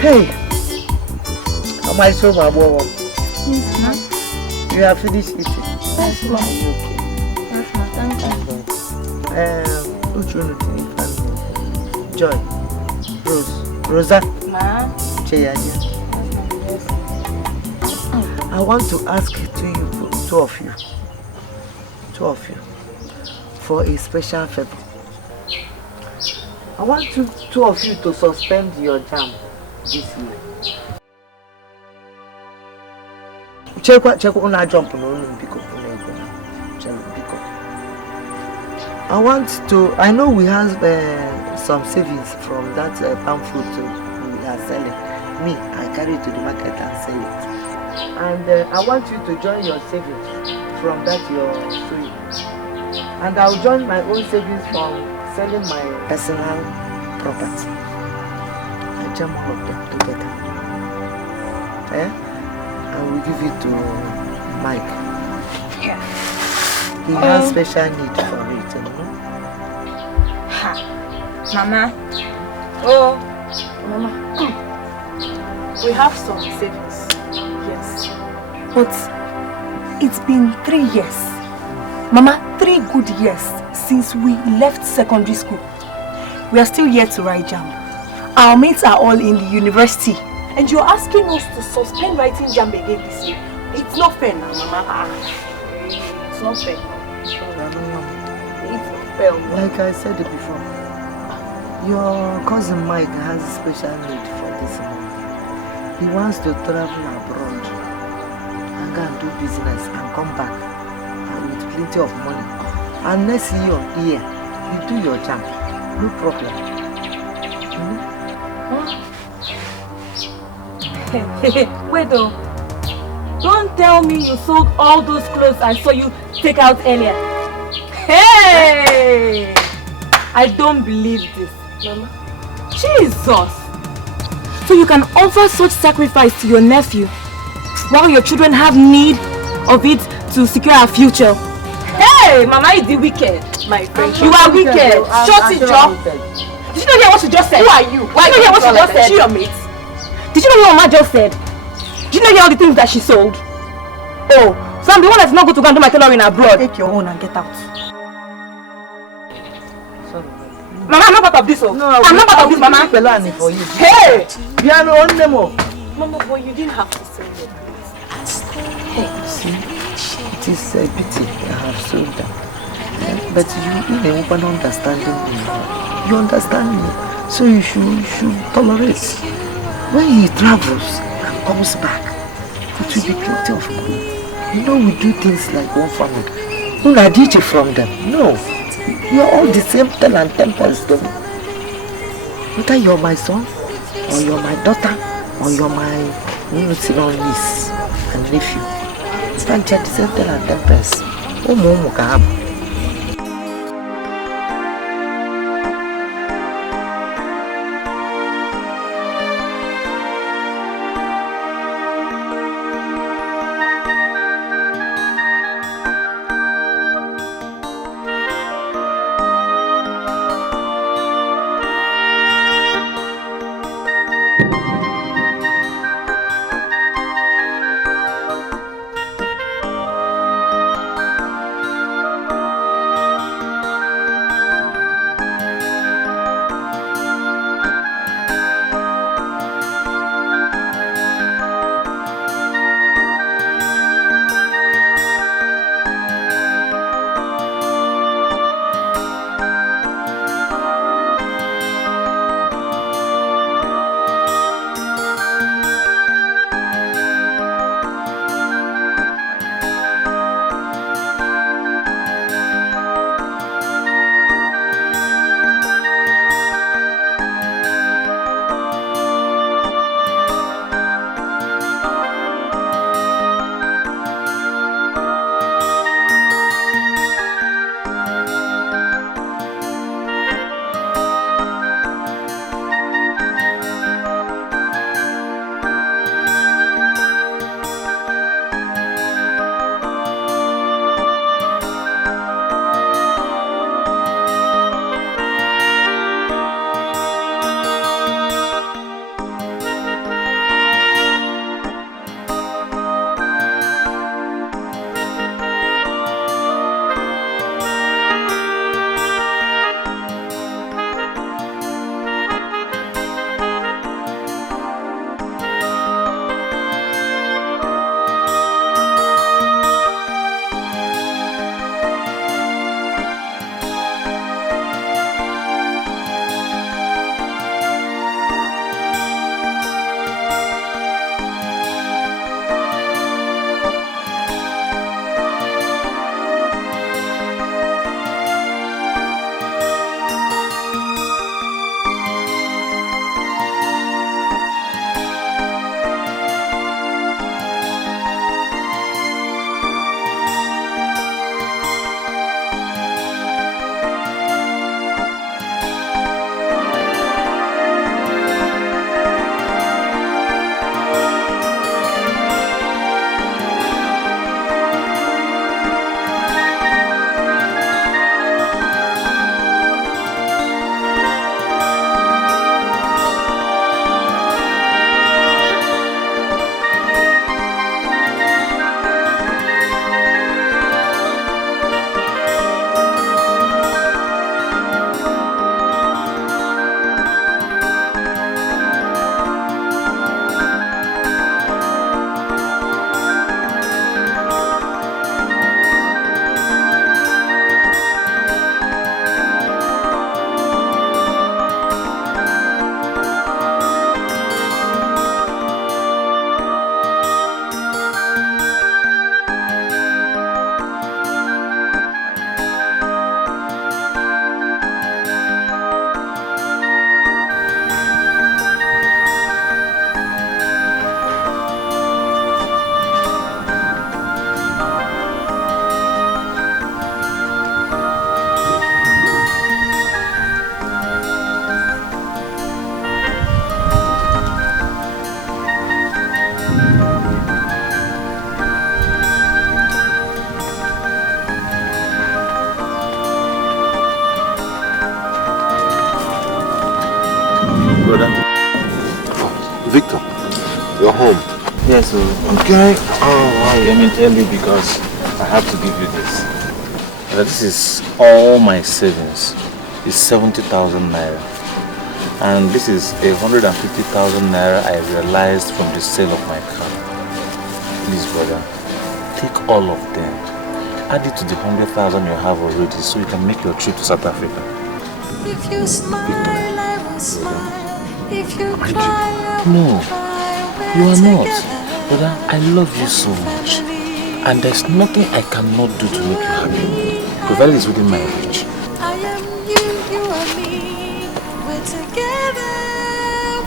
Hey, am I so my boy? Yes, ma'am. You have finished eating? Yes, ma'am. Okay. Yes, ma'am. Thank you. Which one do you Joy, Rose, Rosa, Ma'am. Cheyaja. Yes. I want to ask two of you, for a special favor. I want two of you to suspend your jam this year. Check on jump no because I know we have some savings from that palm fruit we are selling. Me, I carry it to the market and sell it. And I want you to join your savings from that your sewing. And I'll join my own savings from selling my personal property. I jam all of them together. I will give it to Mike. Yeah. He has special need for it, you know? Ha. Mama. Oh, Mama. We have some savings. Yes. But it's been 3 years. Mama, 3 good years since we left secondary school. We are still yet to write JAMB. Our mates are all in the university. And you're asking us to suspend writing JAMB again this year. It's not fair now, Mama. It's not fair. It's not fair. Like I said it before, your cousin Mike has special need for this money. He wants to travel abroad and go and do business and come back with plenty of money. And next year, you do your JAMB. No problem. Wait though. Don't tell me you sold all those clothes I saw you take out earlier. Hey! I don't believe this, Mama. Jesus! So you can offer such sacrifice to your nephew while your children have need of it to secure our future. Hey! Mama, you the wicked. My friend. You are wicked. Shut it, Joe. Did you not hear what she just said? Who are you? Why did you not hear what she just said? She your mate? Did you not hear what Mama just said? Did you not hear all the things that she sold? Oh, so I'm the one that's not going to go and do my tailoring abroad. Take your own and get out. Sorry. Mama, I'm not part of this. Oh. No, I'm not part of this, Mama. For you. Hey! Piano on them. Mama, boy, you didn't have to sell it. Hey, see, it is a pity I have sold them. But you don't understand me. You understand me, so you should tolerate. When he travels and comes back, it will be plenty of money. You know we do things like one family. You not did it from them. No. You are all the same 10 and 10 pence to me. Whether you're my son, or you're my daughter, or you're my niece. and nephew. Sancha deserted and tempest. Oh, Momo Kahab. Victor, you're home. Yes, sir. Okay. Oh, let me tell you because I have to give you this. This is all my savings. It's 70,000 naira. And this is 150,000 naira I realized from the sale of my car. Please, brother, take all of them. Add it to the 100,000 you have already so you can make your trip to South Africa. If you smile, I will smile. If you cry, No, you are not. Brother, I love you so much. And there's nothing I cannot do to make you happy. Provided it's within my reach. I am you, you are me. We're together,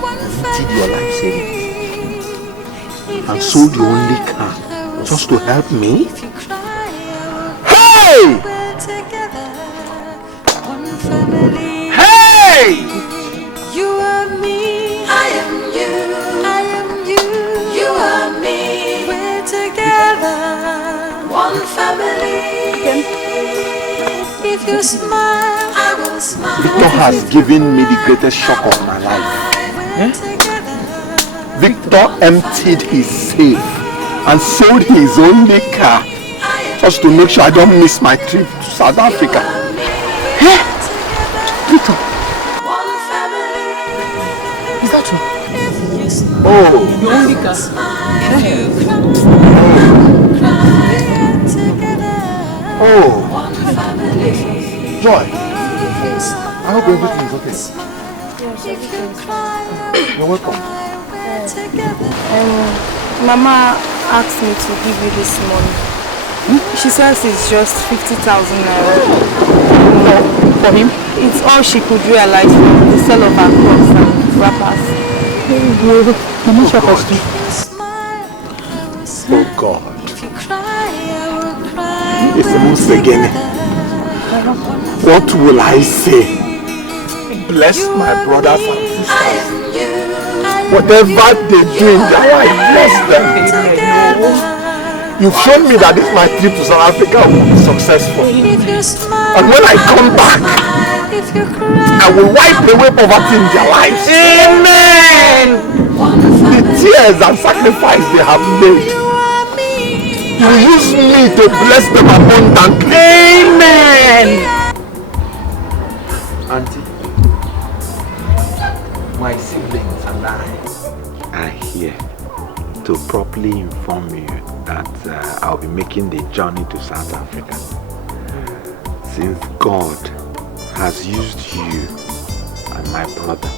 one family. Your life savings. If and sold your only car just to help me? Hey! Hey! You are me, I am you, I am you, you are me. We're together, one family. If you smile, I will smile. Victor has given me the greatest shock of my life. Victor emptied his safe and sold his only car just to make sure I don't miss my trip to South Africa. Hey! Victor! Is that true? Oh! Your only car? Oh! Joy! I hope everything is okay. You're welcome. Mama asked me to give you this money. She says it's just 50,000 naira. For him? It's all she could realize from the sale of her clothes and wrappers. Oh God. It's once again. What will I say? Bless my brothers and sisters. Whatever they do in their life, bless them. You've shown me that this my trip to South Africa will be successful. And when I come back, I will wipe away poverty in their lives. Amen. The tears and sacrifice they have made, you will use me to bless them abundantly. Amen. Auntie, my siblings and I are here to properly inform you that I'll be making the journey to South Africa. Since God has used you and my brother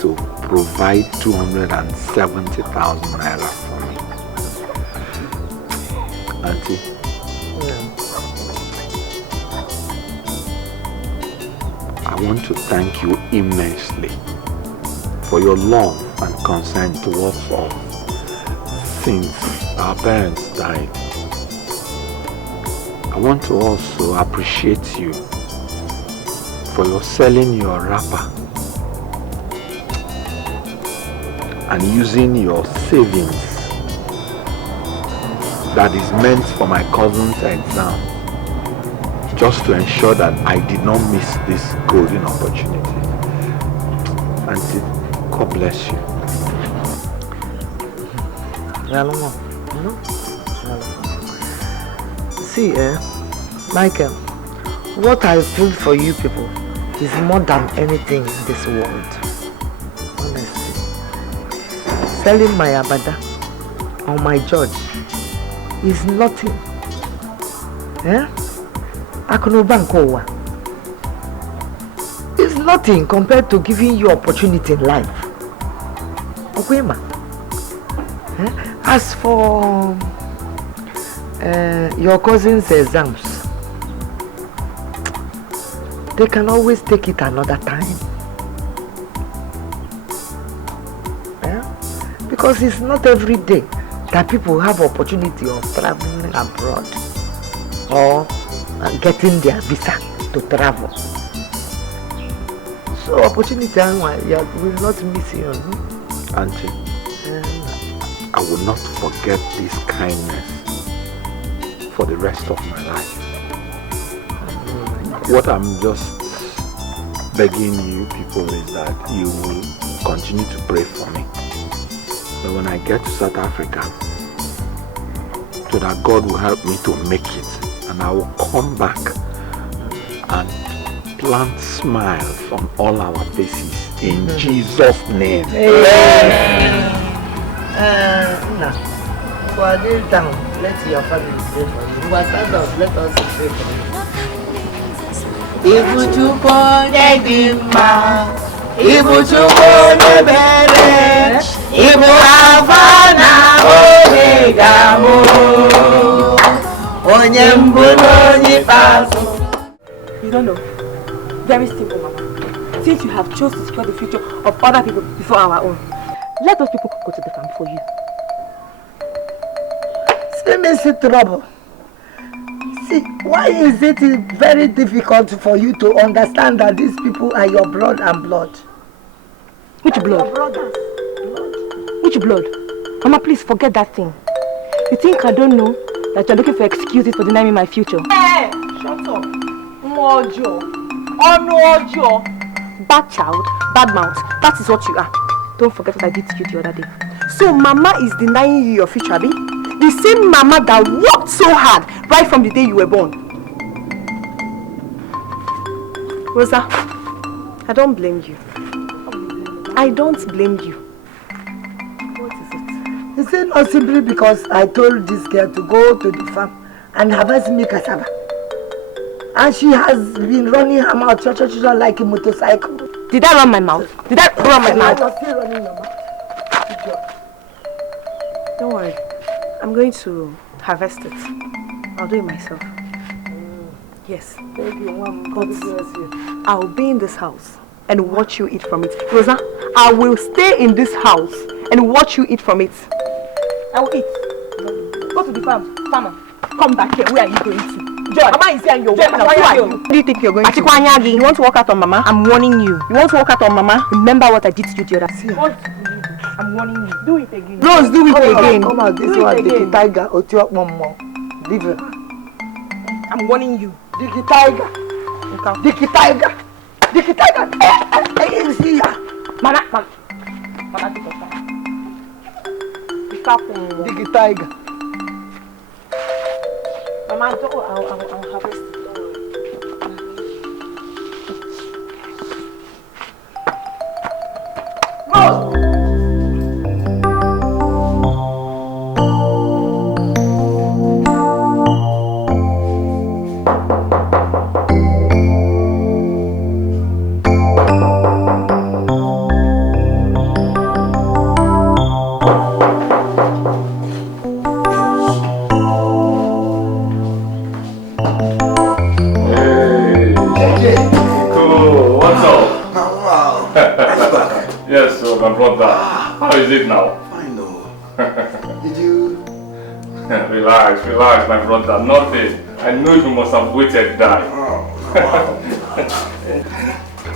to provide 270,000 naira for me. Auntie, I want to thank you immensely for your love and concern towards us since our parents died. I want to also appreciate you for your selling your wrapper and using your savings that is meant for my cousin's exam just to ensure that I did not miss this golden opportunity. Auntie, God bless you. See, Michael, what I feel for you people is more than anything in this world. Honestly. Selling my abada or my judge is nothing. It's nothing compared to giving you opportunity in life. Okay, ma? As for your cousin's exams, they can always take it another time. Because it's not every day that people have opportunity of traveling abroad or getting their visa to travel. So opportunity will not miss you. Auntie, I will not forget this kindness for the rest of my life. What I'm just begging you people is that you will continue to pray for me. But when I get to South Africa, so that God will help me to make it, and I will come back and plant smiles on all our faces in Jesus' name. Amen. Now, for this time, let your family pray for you. Who stand up, let us pray for you. Ibuchukwu Nedimma, Ibuchukwu Nebere, Ibu Alpha na Omega mo, Onye Mbulu Nipaso. You don't know. Very simple, Mama. Since you have chosen to secure the future of other people before our own, Let those people go to the farm for you. See me see trouble. See, why is it very difficult for you to understand that these people are your blood and blood? Which blood? Your brothers. Which blood? Mama, please forget that thing. You think I don't know that you're looking for excuses for denying me my future? Hey, shut up. Mojo. Oh no, Bad child, bad mouth. That is what you are. Don't forget what I did to you the other day. So Mama is denying you your future, Abi? The same Mama that worked so hard right from the day you were born. Rosa, I don't blame you. I don't blame you. What is it? Is it not simply because I told this girl to go to the farm and harvest me cassava? And she has been running her mouth like a motorcycle. Did I run my mouth? Did I run my mouth? You're still running your mouth. Don't worry. I'm going to harvest it. I'll do it myself. Yes. Thank you, Mom. God bless you. I'll be in this house and watch you eat from it. Rosa, I will stay in this house and watch you eat from it. I will eat. Go to the farm. Farmer, come back here. Where are you going to? Joy, Mama is here and you're walking out. Who are you? Who do you think you're going to? You want to walk out on Mama? I'm warning you. You want to walk out on Mama? Remember what I did to you the other day. I'm warning you. Do it again. Rose, do it again. Come on, this one, Dickie Tiger. Leave her. I'm warning you. Dickie Tiger. Dickie Tiger. Dickie Tiger. Hey, see ya. Mama, take your time. Dickie Tiger. Mama, I'll harvest it. How is it now? Fine, no. Did you? Relax, my brother. Nothing. I know you must have waited that. Oh,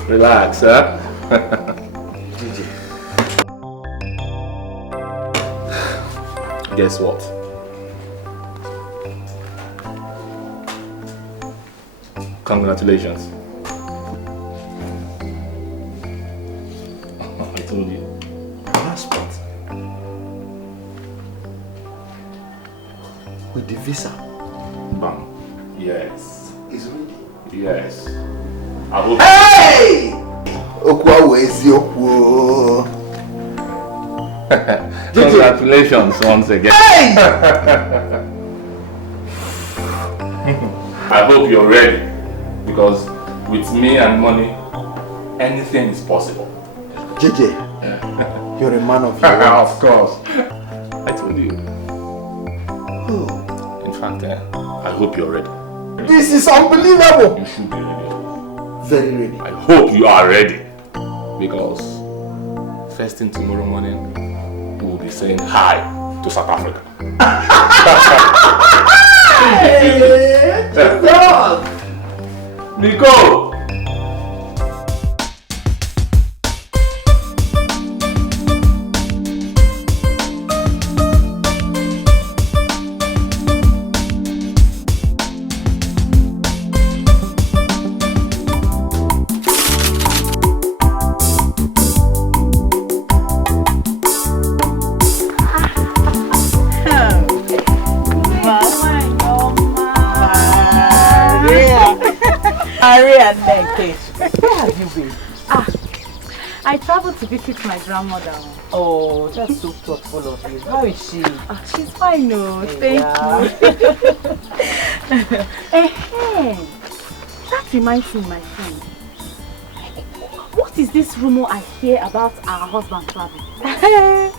Relax, huh? Gigi. Guess what? Congratulations. I told you. Passport. With the visa. Bam. Yes. It's ready. Yes. I hope. Hey! Okwa. Congratulations once again. Hey! I hope you're ready, because with me and money, anything is possible. JJ, you're a man of your words. Of course. I told you. Oh. In fact, I hope you're ready. This is unbelievable. You should be ready. Very ready. I hope you are ready, because first thing tomorrow morning, we will be saying hi to South Africa. Hey! Nico! Where have you been? I traveled to visit my grandmother. Oh, that's so thoughtful of you. How is she? She's fine, no. Thank you. That reminds me, my friend. What is this rumor I hear about our husband traveling?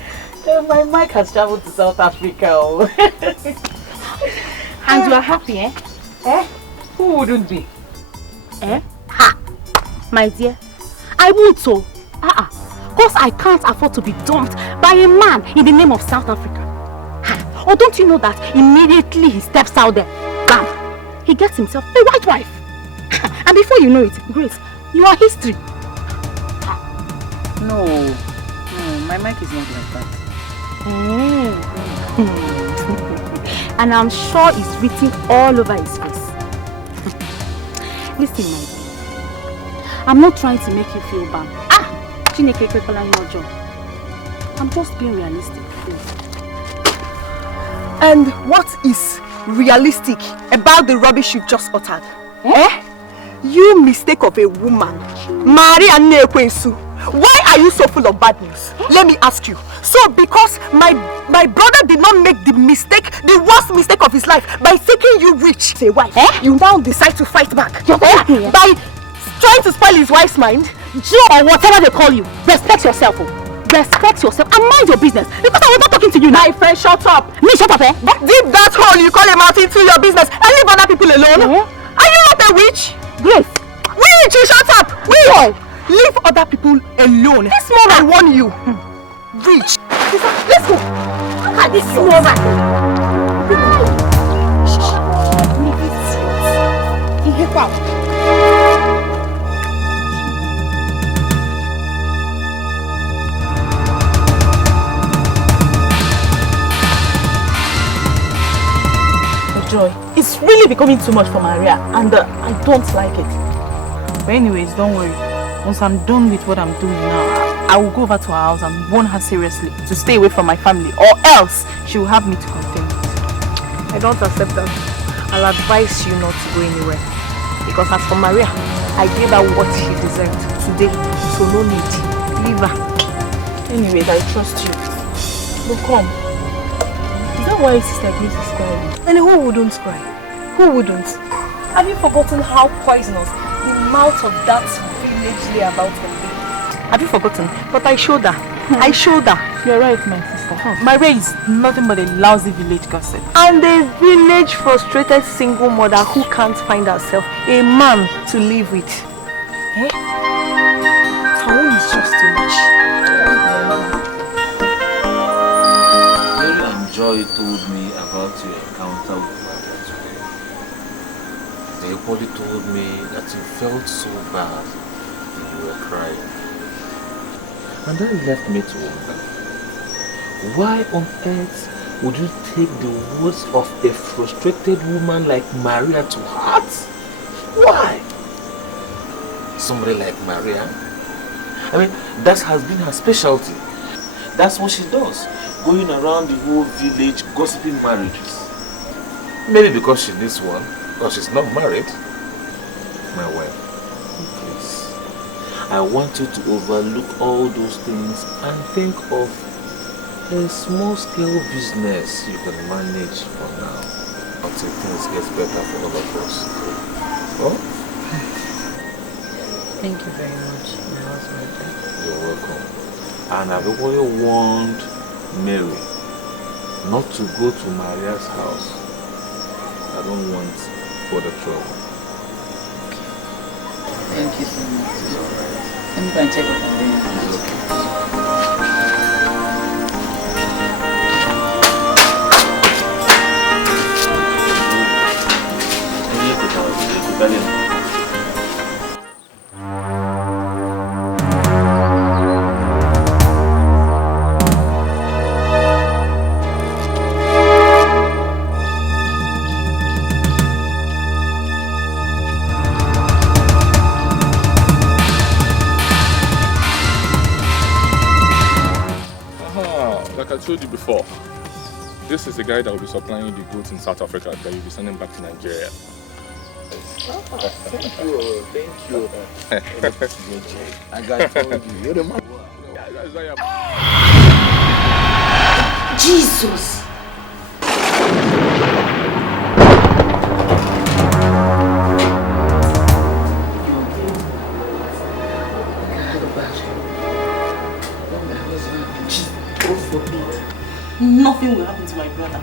My Mike has traveled to South Africa. And you are happy, eh? Who wouldn't be? Ha! My dear, I would so. Because I can't afford to be dumped by a man in the name of South Africa. Or don't you know that immediately he steps out there, bam, he gets himself a white wife. And before you know it, Grace, you are history. No, my mic is not like that. And I'm sure it's written all over his face. Listen, my dear, I'm not trying to make you feel bad. I'm just being realistic. And what is realistic about the rubbish you just uttered? You mistake of a woman, Maria Nekwensu. Why are you so full of bad news? Let me ask you. So because my brother did not make the mistake, the worst mistake of his life, by taking you rich, say wife, you now decide to fight back. By trying to spoil his wife's mind? Joe, or whatever they call you, respect yourself. Respect yourself and mind your business. Because I was not talking to you now. My friend, shut up. Me, shut up, Dip that hole you call a mouth into your business and leave other people alone? Are you not a witch? Yes. Witch, you shut up! Witch! Leave other people alone. This man, I warn you. Witch. Let's go. Look at this woman. Joy, it's really becoming too much for Maria, and I don't like it. But anyways, don't worry. Once I'm done with what I'm doing now, I will go over to her house and warn her seriously to stay away from my family, or else she will have me to contend with. I don't accept that. I'll advise you not to go anywhere. Because as for Maria, I gave her what she deserved today, so no need. Leave her. Anyways, I trust you. But come. Is that why Sister Grace is crying? And who wouldn't cry? Who wouldn't? Have you forgotten how poisonous the mouth of that village lay about her? Have you forgotten? But I showed her. I showed her. You're right, my sister. Maria is nothing but a lousy village gossip. And a village frustrated single mother who can't find herself a man to live with. Her own is just too much. Mary and Joy told me about your encounter with Maria today. Everybody told me that you felt so bad and you were crying. And that left me to wonder, why on earth would you take the words of a frustrated woman like Maria to heart? Why? Somebody like Maria? I mean, that has been her specialty. That's what she does, going around the whole village gossiping marriages. Maybe because she needs one, because she's not married. My wife, please. I want you to overlook all those things and think of a small-scale business you can manage for now until things get better for all of us. Oh? Thank you very much, my husband. You're welcome. And I've already warned Mary not to go to Maria's house. I don't want further trouble. Thank you so much. Let me go and check what I'm doing. Like I told you before, this is the guy that will be supplying the goods in South Africa that you'll be sending back to Nigeria. Thank you. I got told you. You're the man. Jesus! Nothing will happen to my brother.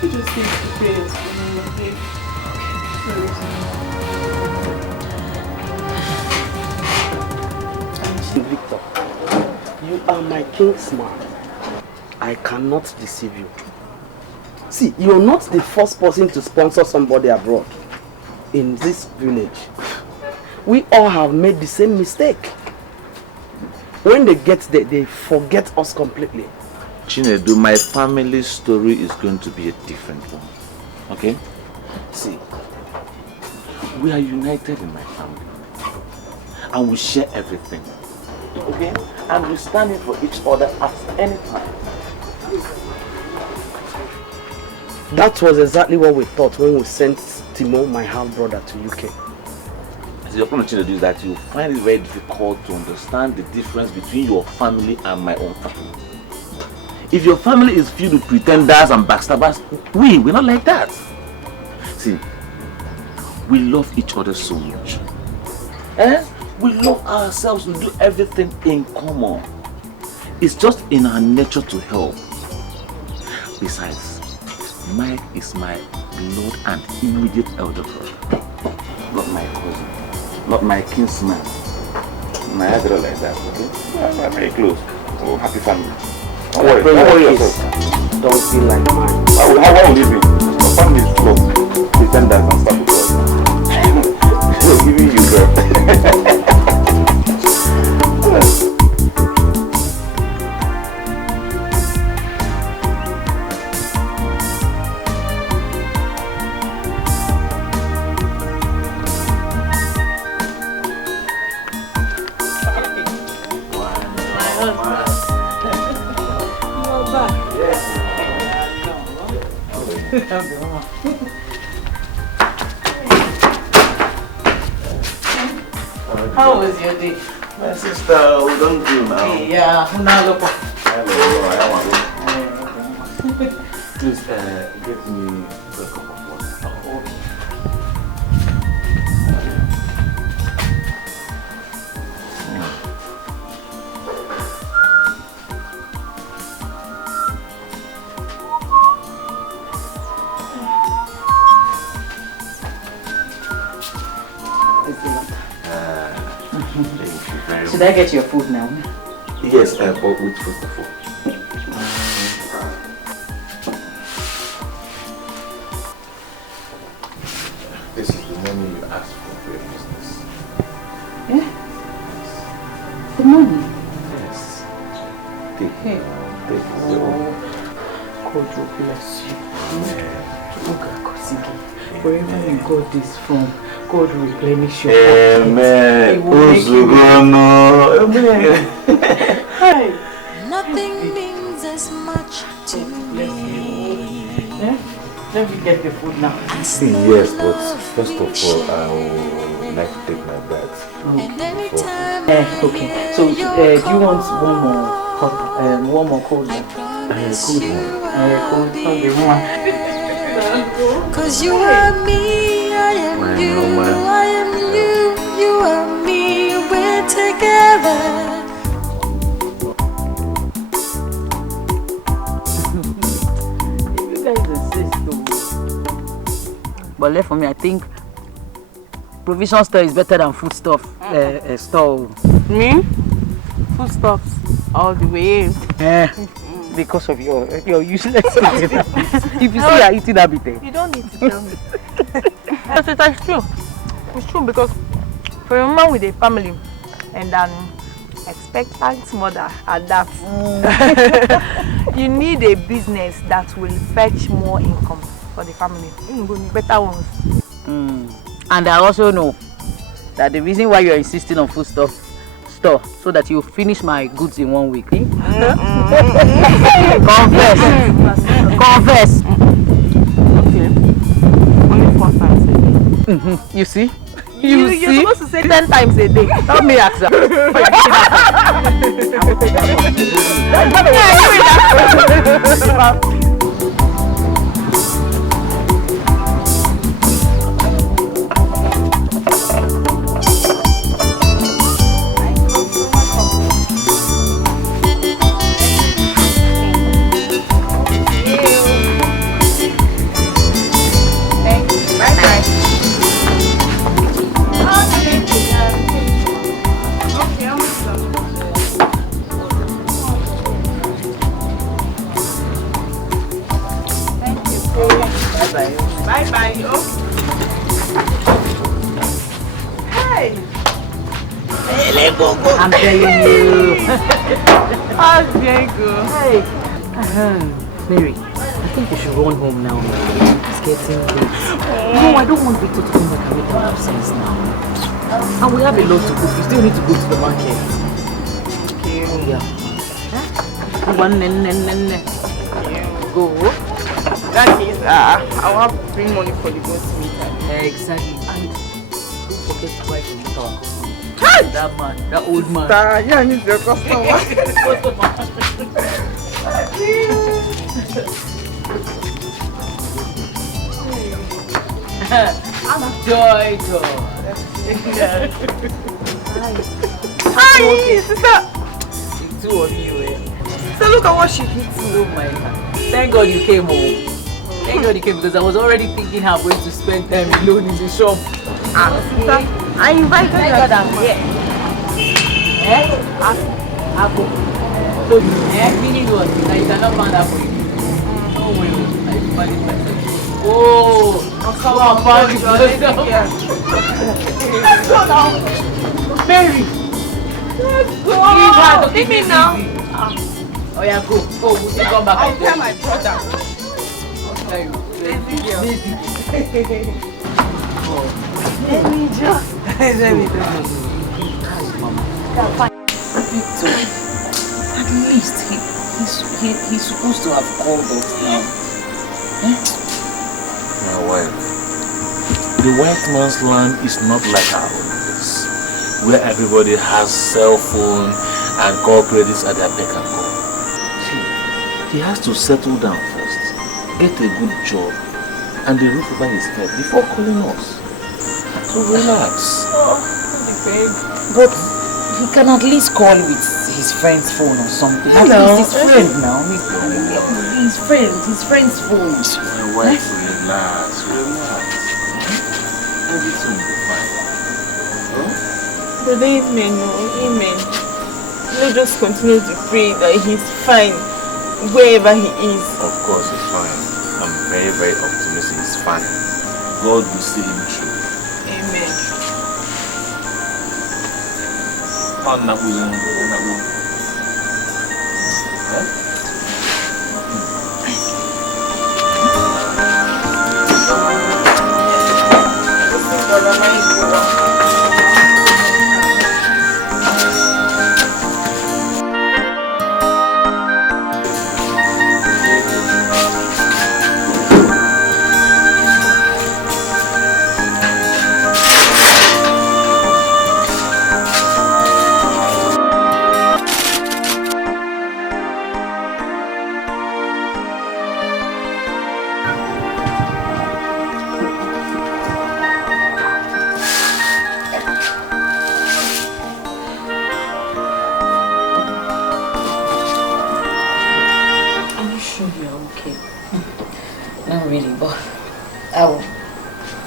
He just needs to prayers for me, okay? Victor, you are my kinsman. I cannot deceive you. See, you're not the first person to sponsor somebody abroad in this village. We all have made the same mistake. When they get there, they forget us completely. Chinedu, my family story is going to be a different one. Okay? See, we are united in my family. And we share everything. Okay? And we stand in for each other at any time. That was exactly what we thought when we sent Timo, my half-brother, to UK. So your problem, Chinedu, is that you find it very difficult to understand the difference between your family and my own family. If your family is filled with pretenders and backstabbers, we're not like that. See, we love each other so much. We love ourselves, we do everything in common. It's just in our nature to help. Besides, Mike is my blood and immediate elder brother. Not my cousin, not my kinsman. My other like that, okay? We're very close. Oh, happy family. Don't worry yourself. Don't be like mine. How will you be? My family is full of pretenders and stuff. We're giving you girl. How was your day? My sister, we don't do now. Yeah, now look. Please, get me a cup of water. Should I get your food now? Yes, but with first of all. This is the money you asked for your business. Yeah? The money? Yes. Take it. Take it. God will bless you. Wherever you got this from, God will replenish your pocket. Amen. Hi. Nothing means as much to me. Let me get the food now. Yes, but first of all, I would like to take my bath. Okay. So, do you want one more cold one? Cold one. Cold. Okay, one. Cause you are me, I am you, I am you, you are me, we're together. You guys insist though. But left for me, I think provision store is better than food stuff store. Me? Foodstuffs all the way. Because of your useless eating. If you see her eating that bit, You don't need to tell me. Yes, it's true. It's true because for a woman with a family and an expectant mother at that, you need a business that will fetch more income for the family. Better ones. And I also know that the reason why you're insisting on food store so that you finish my goods in 1 week. Confess. Okay. Only 4 times a day. You see? You're supposed to say 10 times a day. Help me ask that. Bye-bye. Bye-bye. Oh. Hey. I'm telling you. How's Diego? Hey. Mary, I think you should run home now. It's getting late. No, I don't want Victor to come back and make an absence now. And we have a lot to cook. We still need to go to the market. Okay. Oh, yeah. Go. That is, I'll have to bring money for the goat meat. Exactly. And don't forget to buy from the that man, that old man. Yeah, he's your customer. I'm joy. Hi, sister. The two of you, So look at what she eats. Oh my God. Thank God you came home. Thank God you came because I was already thinking how I'm going to spend time alone in the shop. Sister, I invited Thank her. God I'm here. Apple. So, meaning what? That you cannot find apple. No way. I find it myself. Oh, come on, find it yourself. Let's go now. Mary. Let's go. Leave me now. Oh yeah, go. We'll come back. I'll tell my brother. Let me just. Victor, at least he's supposed to have called us now. My wife, the white man's land is not like our own place, where everybody has cell phone and call credits at their beck and call. See, he has to settle down first, get a good job, and the roof over his head before calling us. So relax. But he can at least call with his friend's phone or something. At least his friend now. His friend's phone. My wife, relax. Everything will be fine. But amen. Let's just continue to pray that he's fine wherever he is. Of course he's fine. I'm very, very optimistic he's fine. God will see him through. Amen.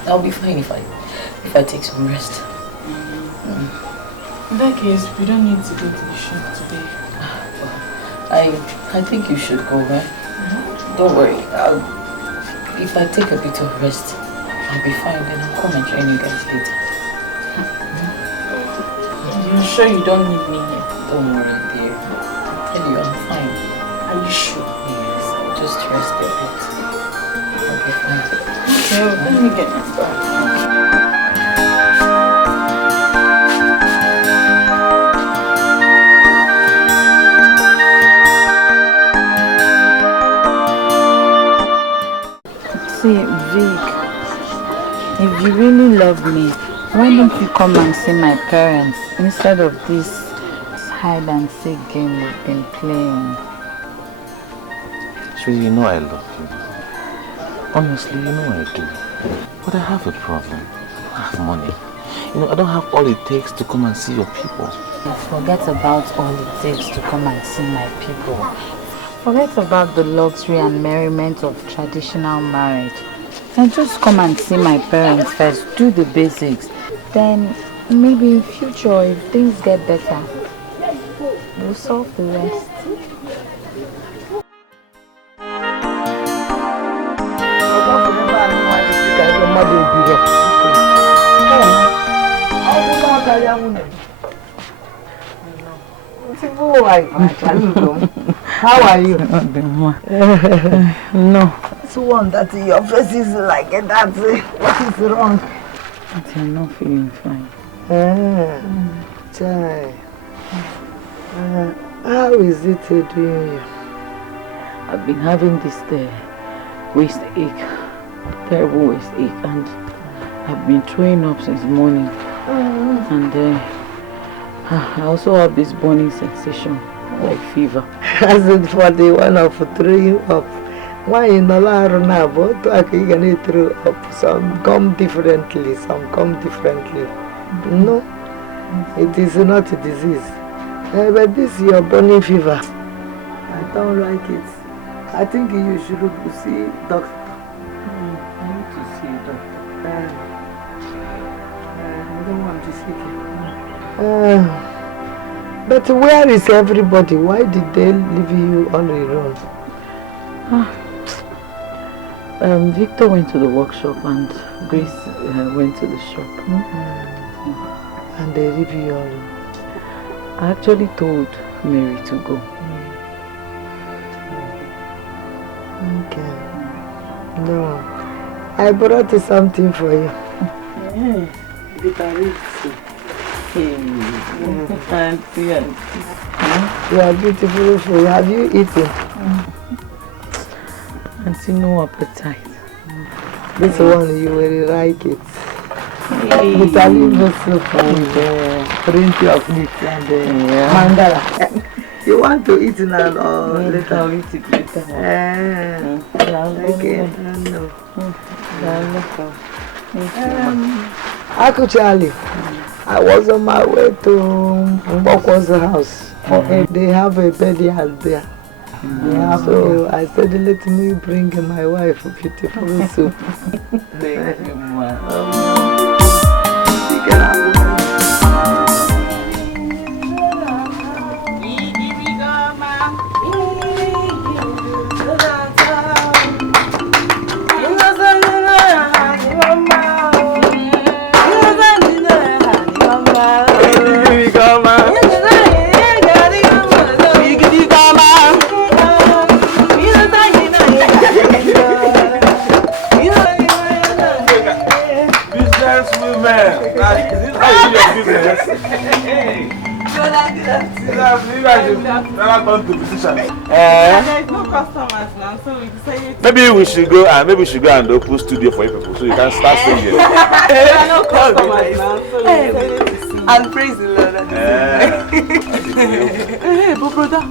I'll be fine if I take some rest. In that case, we don't need to go to the shop today. I think you should go, right? Don't worry. If I take a bit of rest, I'll be fine. Then I'll come and join you guys later. You're sure you don't need me here? Don't worry, dear. I tell you, I'm fine. Are you sure? Yes, I'll just rest a bit. I'll be fine. Okay, let me get my stuff. See, Vic, if you really love me, why don't you come and see my parents instead of this hide and seek game we've been playing? Sweetie, you know I love you. Honestly, you know I do. But I have a problem. I don't have money. You know, I don't have all it takes to come and see your people. Forget about all it takes to come and see my people. Forget about the luxury and merriment of traditional marriage. And just come and see my parents first. Do the basics. Then maybe in future, if things get better, we'll solve the rest. How are you? No. It's one that your face is like that. What is wrong? I'm not feeling fine. How is it doing you? I've been having this waist ache, terrible waist ache, and I've been throwing up since morning. And I also have this burning sensation, like fever. As it for the one of throwing up. Why in the now? But I can throw up. Some come differently, some come differently. No, it is not a disease. But this is your burning fever. I don't like it. I think you should see doctor. I need to see a doctor. I don't want to see you. But where is everybody? Why did they leave you on your own? Victor went to the workshop and Grace went to the shop. And they leave you alone? I actually told Mary to go. Okay. No. I brought something for you. Auntie. You are beautiful food. Have you eaten? Auntie, no appetite. This one, you will like it. Vitalino soup and plenty of meat and mandala. You want to eat now or later? I'll eat it later. Okay. Actually, I was on my way to Mbokwa's house. They have a bed there. So I said, let me bring my wife a beautiful soup. Thank you, Ma. You can have it. Maybe we should go and open studio for you people so you can start singing. No customers now, so and praise the Lord at the same time. Hey, but brother,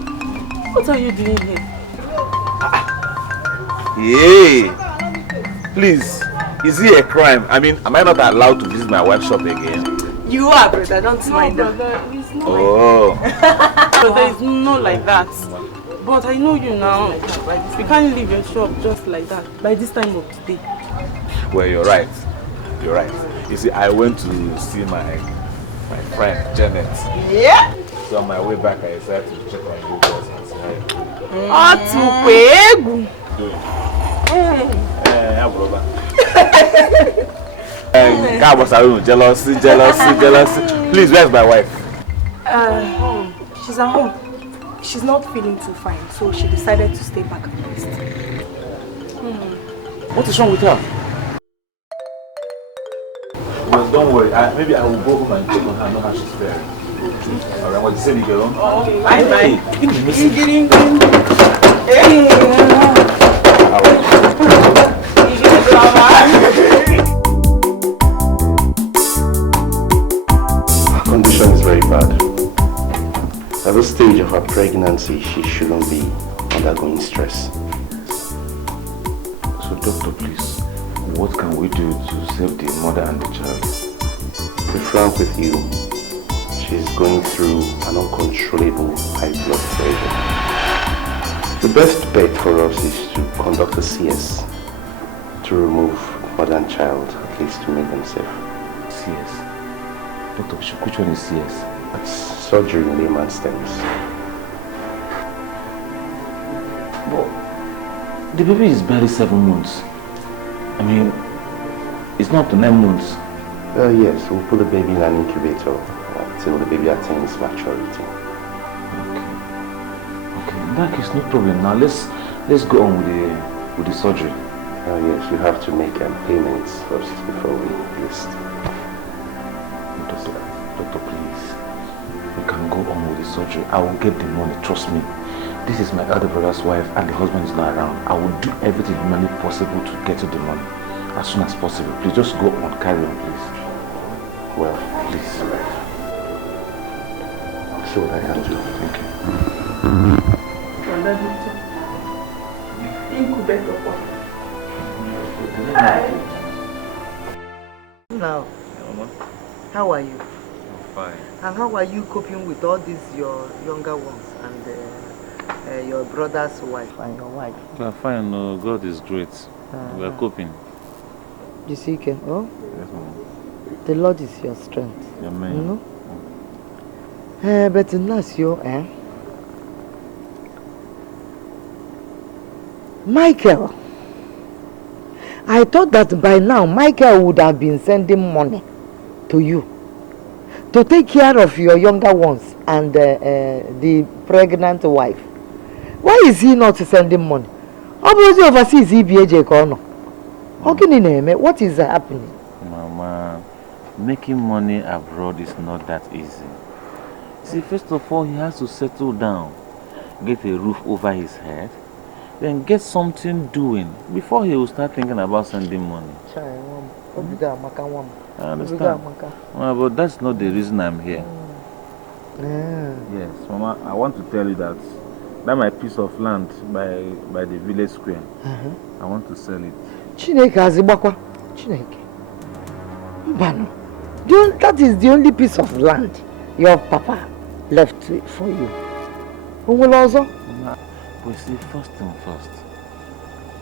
what are you doing here? Yeah. Please, is it a crime? I mean, am I not allowed to visit my wife's shop again? You are, brother. Don't mind them. Oh. Brother, it's not like that. But I know you now. You can't leave your shop just like that by this time of the day. Well, you're right. You're right. You see, I went to see my friend Janet. Yeah. So on my way back, I decided to check on you guys and say hi. Jealousy. Please, where's my wife? She's at home. She's not feeling too fine, so she decided to stay back and rest. What is wrong with her? Well, don't worry. Maybe I will go home and check on her, know how she's faring. Alright, what you say, Nigel? Okay, bye. Her condition is very bad. At this stage of her pregnancy, she shouldn't be undergoing stress. So, doctor, please, what can we do to save the mother and the child? To be frank with you, she's going through an uncontrollable high blood pressure. The best bet for us is to conduct a CS to remove mother and child, at least to make them safe. CS? Doctor, which one is CS? That's surgery in layman's terms. But the baby is barely 7 months. I mean, it's not up to 9 months. Yes, we'll put the baby in an incubator till the baby attains maturity. Okay, in that case, no problem. Now let's go on with the surgery. Yes, you have to make payments first before we list. Doctor, please. We can go on with the surgery. I will get the money, trust me. This is my elder brother's wife and the husband is not around. I will do everything humanly possible to get to the money as soon as possible. Please just go on, carry on, please. Well, please. I'll see what I can do. Thank you. Now, how are you? Fine. And how are you coping with all these your younger ones and your brother's wife and your wife? We are fine. No, God is great. We are coping. You see, Ken? Oh? Yes, Mama. The Lord is your strength. Amen. You know? But in us, Michael, I thought that by now Michael would have been sending money to you to take care of your younger ones and the pregnant wife. Why is he not sending money? Obviously overseas EBJ Kono. What is happening? Mama, making money abroad is not that easy. See, first of all, he has to settle down, get a roof over his head, then get something doing before he will start thinking about sending money. I understand. But that's not the reason I'm here. Yes, Mama, I want to tell you that my piece of land by the village square, I want to sell it. Chineke Azibakwa. Chineke. Mbano. That is the only piece of land your papa left for you. But see, first and first,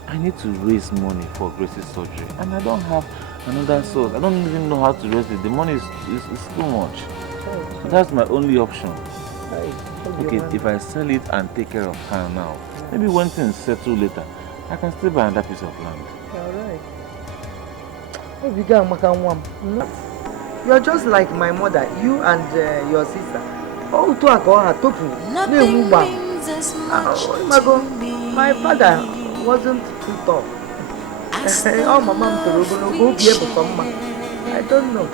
I need to raise money for Grace's surgery, and I don't have another source. I don't even know how to raise it. The money is too much. So that's my only option. Okay, if I sell it and take care of her now, maybe when things settle later, I can still buy another piece of land. Alright. You're just like my mother, you and your sister. Oh, to nothing means as much to me. My father wasn't too tough. Oh, my mom to go be able to come. I don't know.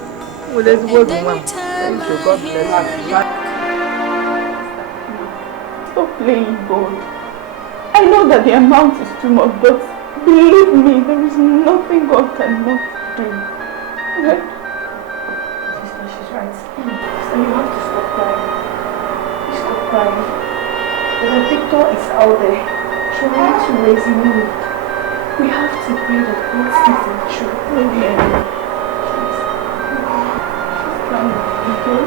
Well, let's work, mom. Thank you. God bless you. Stop playing God. I know that the amount is too much, but believe me, there is nothing God cannot do. Okay? Sister, she's right. Sister, you have to stop crying. Please stop crying. The Victor is out there trying to raise money. We have to pray that God sees the truth in the end. Please. She's crying. Okay?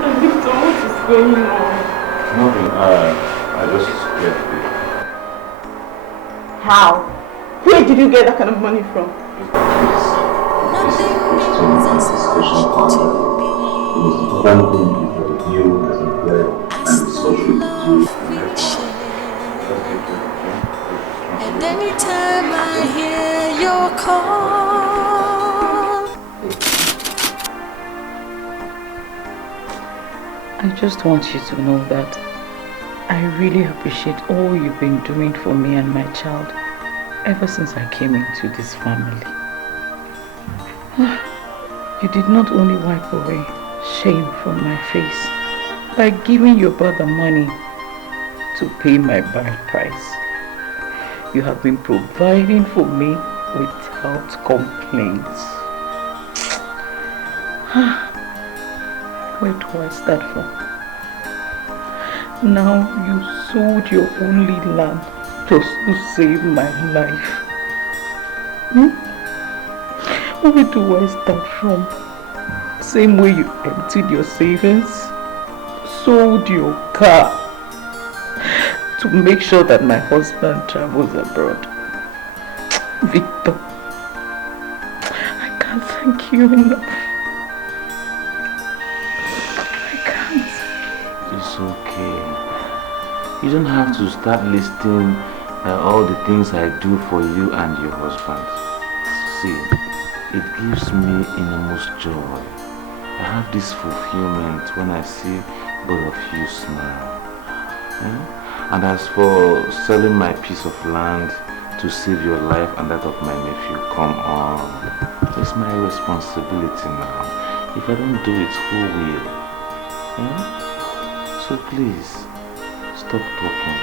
The Victor, what is going on? Nothing. I just left it. How? Where did you get that kind of money from? And anytime I hear your call, I just want you to know that I really appreciate all you've been doing for me and my child ever since I came into this family. You did not only wipe away shame from my face by giving your brother money to pay my bride price. You have been providing for me without complaints. Where do I start from? Now you sold your only land just to save my life. Where do I start from? Same way you emptied your savings, sold your car to make sure that my husband travels abroad. Victor, I can't thank you enough. It's okay. You don't have to start listing all the things I do for you and your husband. See, it gives me enormous joy. I have this fulfillment when I see both of you smile. And as for selling my piece of land to save your life and that of my nephew, come on. It's my responsibility now. If I don't do it, who will? So please, stop talking,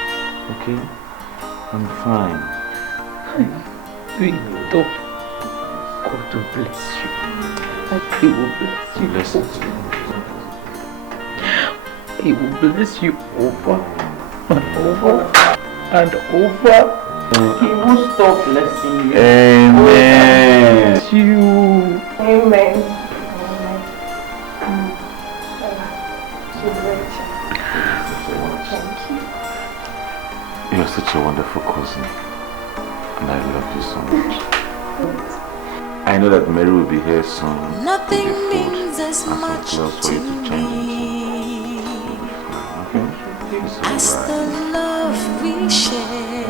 okay? I'm fine. Stop. God will bless you. He will bless you. Bless you. He will bless you over and over and over. He will stop blessing you. Amen. Bless you. Amen. You're such a wonderful cousin, and I love you so much. I know that Mary will be here soon. Nothing with the food means as and some much clothes for to you to change into. Okay? It's as all the right. love we share.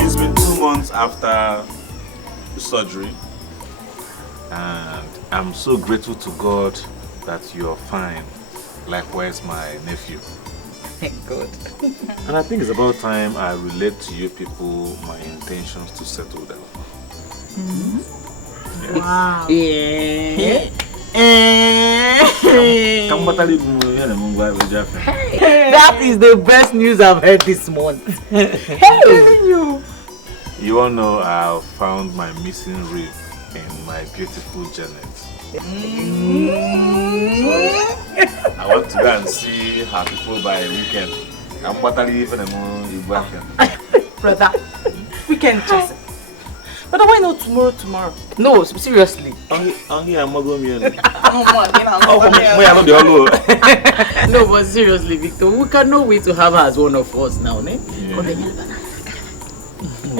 It's been 2 months after surgery, and I'm so grateful to God that you're fine. Likewise, my nephew. Thank God. And I think it's about time I relate to you people my intentions to settle down. Wow. Yeah. That is the best news I've heard this month. You all know I found my missing rib in my beautiful Janet. I want to go and see her people by weekend. I'm totally even Brother, weekend just. But why not tomorrow? No, seriously. No, but seriously, Victor, we cannot wait to have her as one of us now, ne?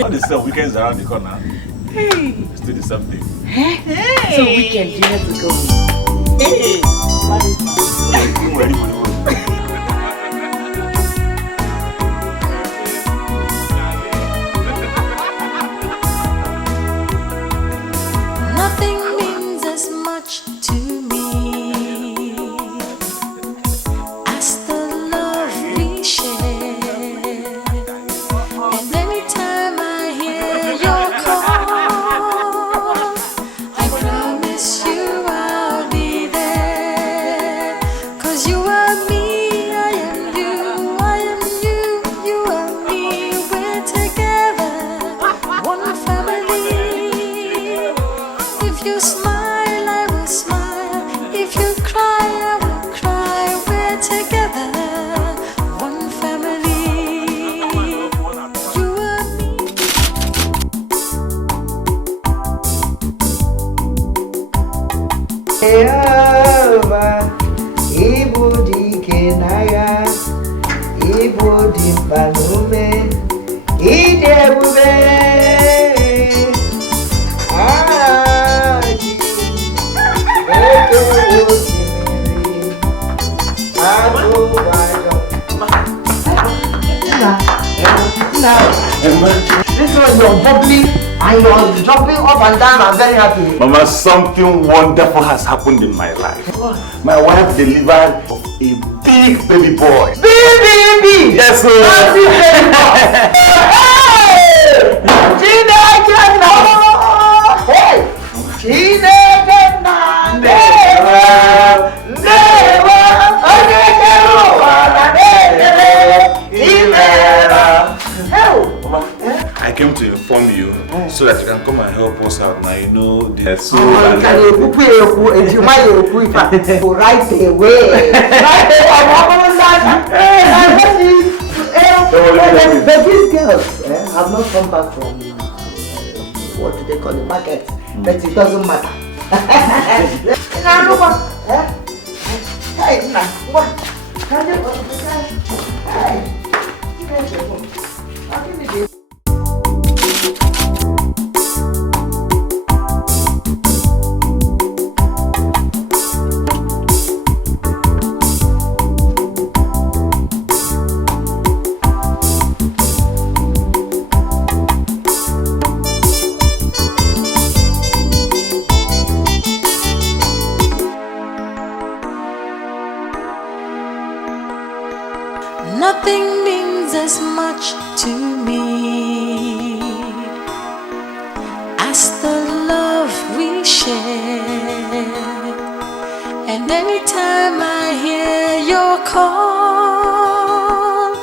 All the same weekends around the corner. Hey. Still the same thing. Hey. So weekend, you have to go. Hey. I'm ready for the work. Nothing means as much to me as the love we share. And anytime I hear your call, I promise you I'll be there. 'Cause you are me, I am you, I am you, you are me. We're together, one family. If you smile, I will smile. If you cry, I will cry. We're together, one family. You are me. Ibu di kenaya, ibu di palume, idebube. This one you're bubbling and you're jumping up and down. I'm very happy. Mama, something wonderful has happened in my life. My wife delivered a big baby boy. Big baby! Yes, sir. Happy baby boy! Hey! I came to inform you so that you can come and help us out. Now you know the soul right away. But these girls have not come back from what do they call the market? But it doesn't matter. nothing means as much to me as the love we share. And anytime I hear your call,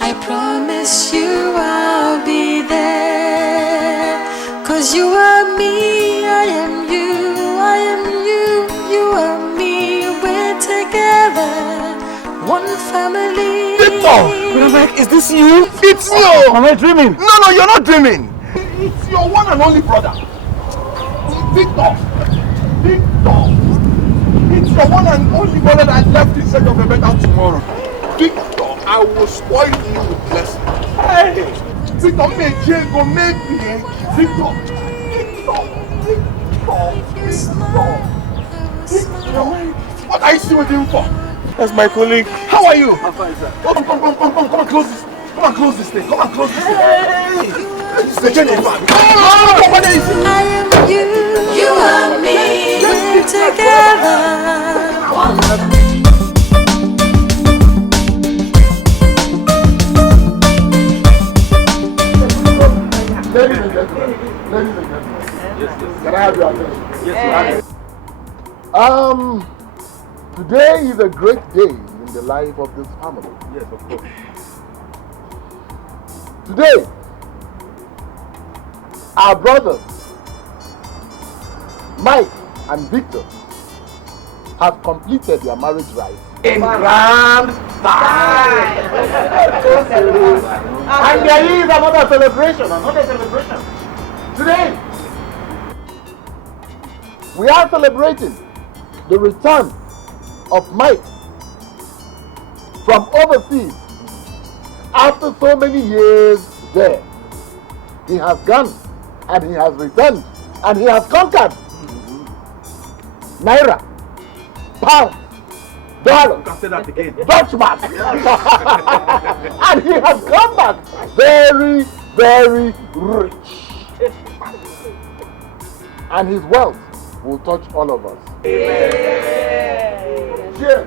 I promise you I'll be there. 'Cause you are me, I am you, I am you, you are me. We're together, one family. Victor! Mike, is this you? It's you! Am I dreaming? No, you're not dreaming. It's your one and only brother. Victor! Victor! It's your one and only brother that left in search of a better tomorrow. Victor, I will spoil you with blessings. Hey! Victor, make Diego, make me. Victor! Victor! What are you still waiting for? That's my colleague. How are you? I'm fine, sir. Come and close this. Come and close this thing. Come and close this thing. Hey! This is the Jenny man. I am you, you are me, we're together. Ladies and gentlemen. Yes. Can I have your attention? Yes. Today is a great day in the life of this family. Yes, of course. Today, our brothers, Mike and Victor, have completed their marriage rites in grand style. And there is another celebration. Today, we are celebrating the return of Mike from overseas. After so many years there, he has gone and he has returned and he has conquered Naira, pound, dollar, Dutch mark. And he has come back very, very rich. And his wealth will touch all of us. Amen. Cheers.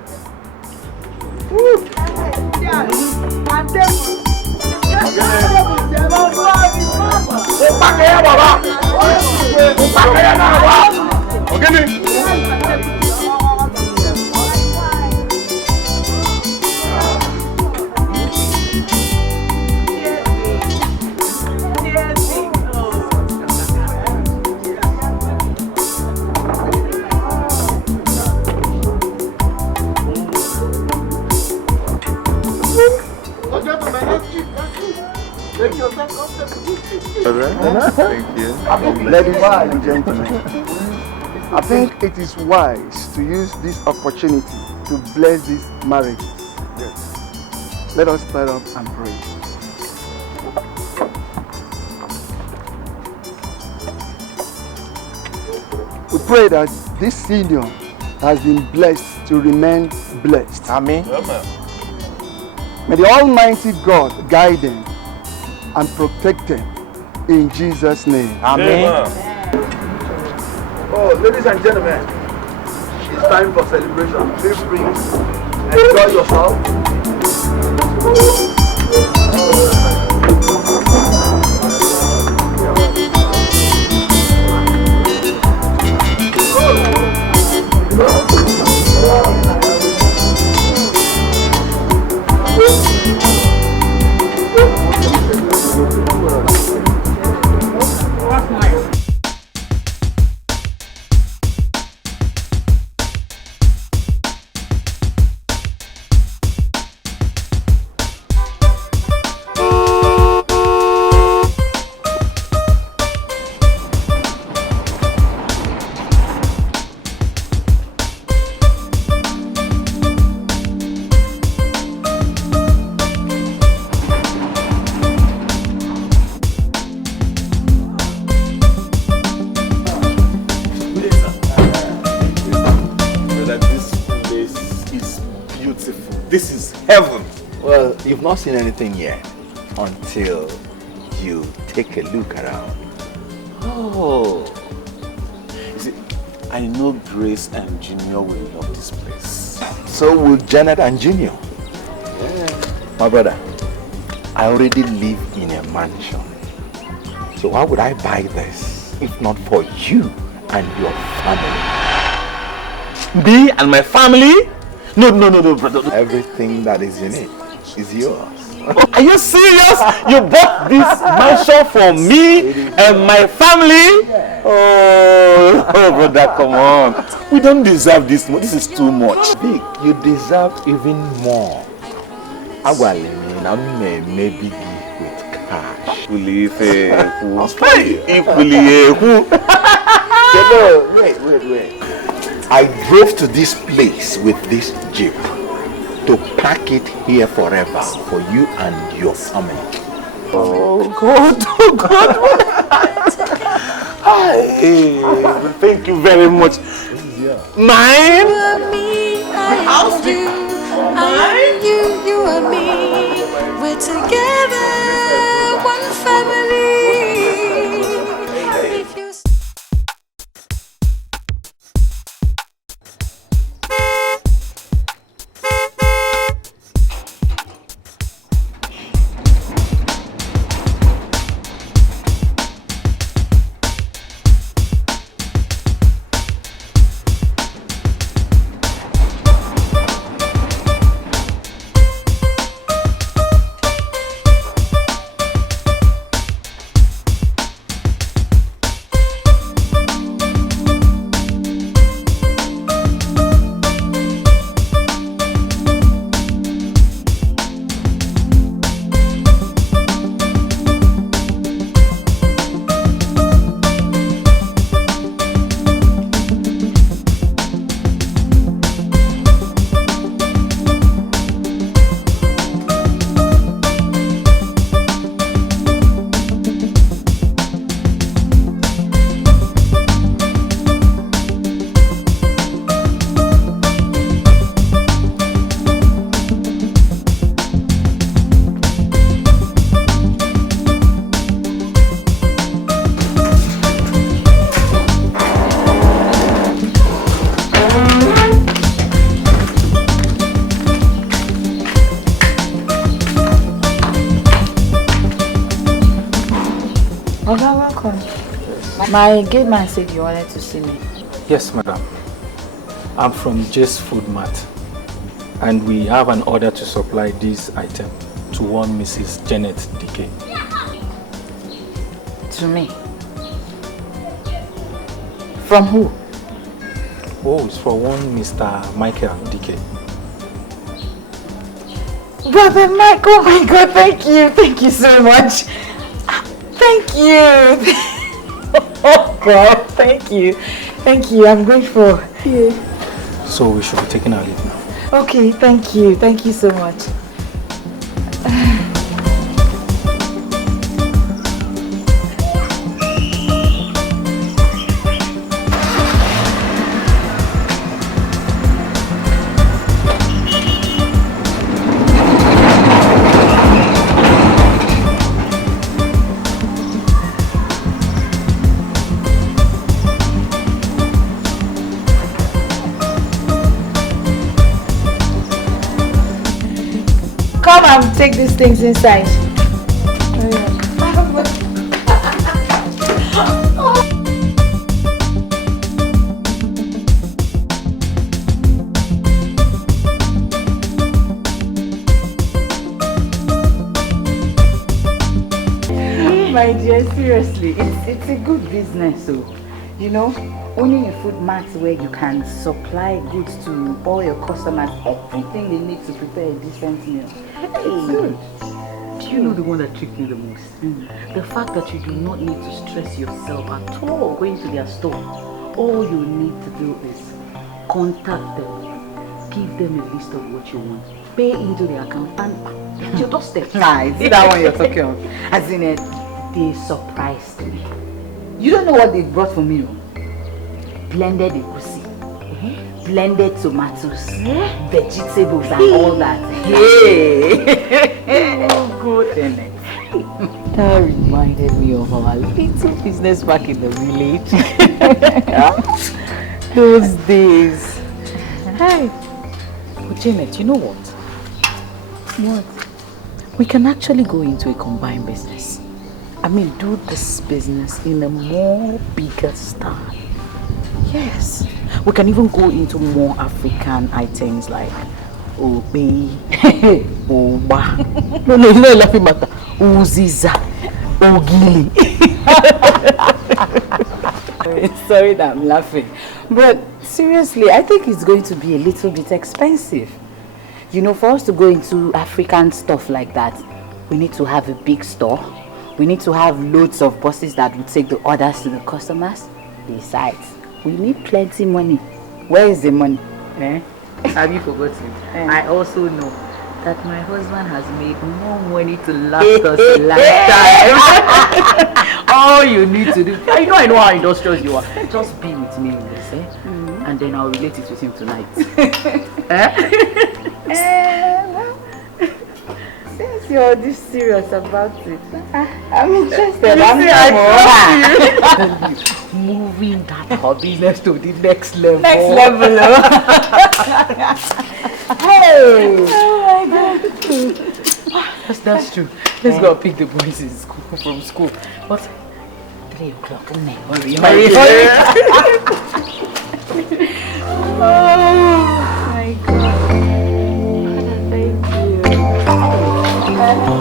Thank you. Ladies and gentlemen, I think it is wise to use this opportunity to bless these marriages. Yes. Let us stand up and pray. We pray that this union has been blessed to remain blessed. Amen. May the Almighty God guide them and protect them in Jesus' name. Amen. Oh, ladies and gentlemen, it's time for celebration. Feel free, enjoy yourself. This is heaven. Well, you've not seen anything yet until you take a look around. Oh. You see, I know Grace and Junior will love this place. So will Janet and Junior. Yeah. My brother, I already live in a mansion. So why would I buy this if not for you and your family? Me and my family? No, brother. Everything that is in it is yours. Are you serious? You bought this mansion for me and my family? Oh, brother, come on. We don't deserve this. This is too much. Big, you deserve even more. Maybe with cash. Wait. I drove to this place with this jeep to pack it here forever for you and your family. Oh God. Thank you very much. Mine? House you, I am you and me. We're together, one family. If you My gate man said you wanted to see me. Yes, madam. I'm from J's Food Mart, and we have an order to supply this item to one Mrs. Janet DK. To me? From who? Oh, it's for one Mr. Michael DK. Brother Mike, oh my God, thank you. Thank you so much. Thank you. Oh God, thank you. Thank you, I'm grateful. Yeah. So we should be taking our leave now. Okay, thank you. Thank you so much. Come and take these things inside. My dear, seriously, it's a good business, so you know, owning a food mart where you can supply goods to all your customers, everything they need to prepare a decent meal. Good. Do you know the one that tricked me the most? The fact that you do not need to stress yourself at all going to their store. All you need to do is contact them, give them a list of what you want, pay into their account, and at your doorstep. Nah, it's that one you're talking of. As in it, they surprised me. You don't know what they brought for me? Blended egusi, blended tomatoes, vegetables and all that. Hey! Oh, good. That reminded me of our little business back in the village. Those days. Hey, but Janet, you know what? What? we can actually go into a combined business. I mean, do this business in a more bigger style. Yes. We can even go into more African items like Obe, Oba. No, it's not a laughing matter. Uziza, Ogili. Sorry that I'm laughing. But seriously, I think it's going to be a little bit expensive. You know, for us to go into African stuff like that, we need to have a big store. We need to have loads of buses that will take the orders to the customers. Besides, we need plenty money. Where is the money? Eh? Have you forgotten? I also know that my husband has made more money to last us a lifetime. All you need to do, I know how industrious you are. Just be with me in this, and then I'll relate it with him tonight. Since you're this serious about it, I'm interested. Moving that business to the next level. Next level. Hey! Oh my God. That's true. Let's go pick the boys in school, from school. What? 3 o'clock. Hurry. Oh my God. Thank you.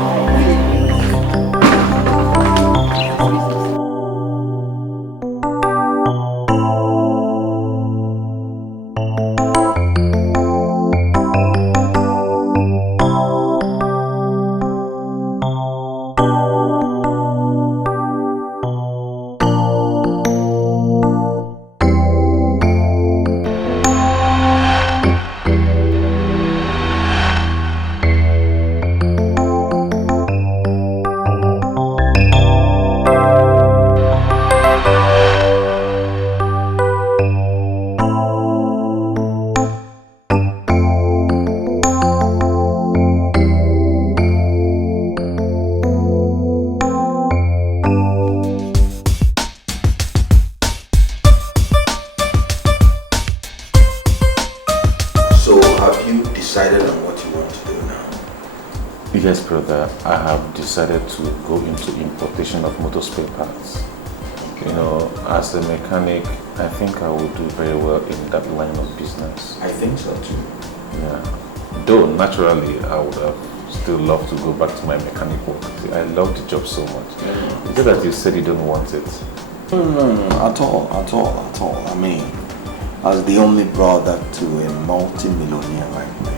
Yes, brother. I have decided to go into importation of motor spare parts. You know, as a mechanic, I think I will do very well in that line of business. I think so too. Yeah. Though naturally, I would have still loved to go back to my mechanic work. See, I love the job so much. Is it that you said you don't want it? No, at all. I mean, as the only brother to a multi-millionaire like me,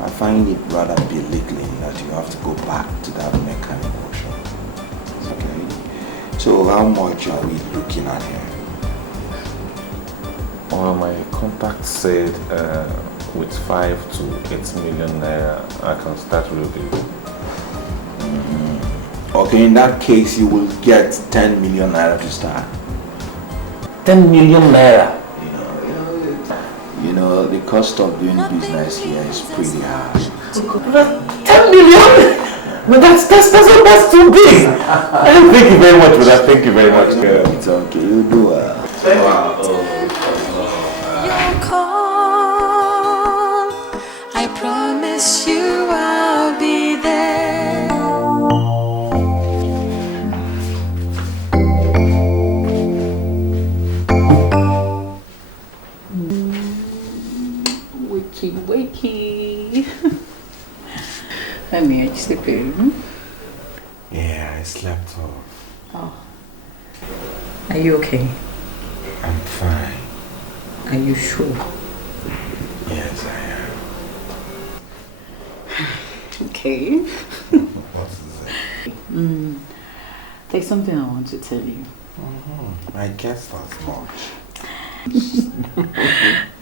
I find it rather belittling that you have to go back to that mechanic workshop. Okay. So how much are we looking at here? Well, my contact said with 5 to 8 million naira, I can start real big. Okay, in that case, you will get 10 million naira to start. 10 million naira? You know, the cost of doing business here is pretty high. 10 million? But that's too big. Thank you very much for that. Thank you very much. It's okay, you do well. Your call, I promise you I'll be there. Wakey. Honey, are you sleeping? Yeah, I slept off. Oh. Are you okay? I'm fine. Are you sure? Yes, I am. Okay. What is it? There's something I want to tell you. I guess that's much.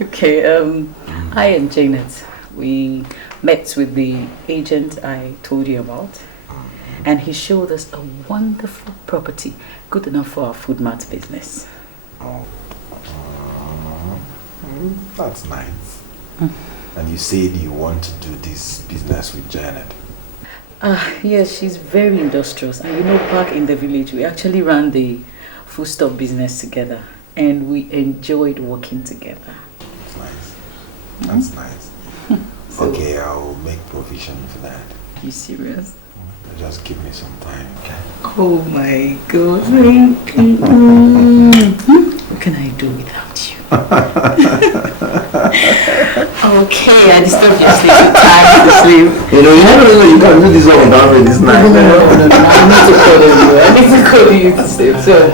Okay, I and Janet, we met with the agent I told you about, and he showed us a wonderful property, good enough for our food mart business. Oh, that's nice. And you said you want to do this business with Janet? Yes, she's very industrious, and you know, back in the village, we actually ran the foodstuff business together. And we enjoyed working together. That's nice. That's nice. Okay, I'll make provision for that. You serious? Just give me some time, okay? Oh my God, thank you. What can I do without you? Okay, I disturbed your sleep. You're tired to sleep. You know, you never know you can do this all without me this night. No. I need to call you. I need to call you to sleep. So.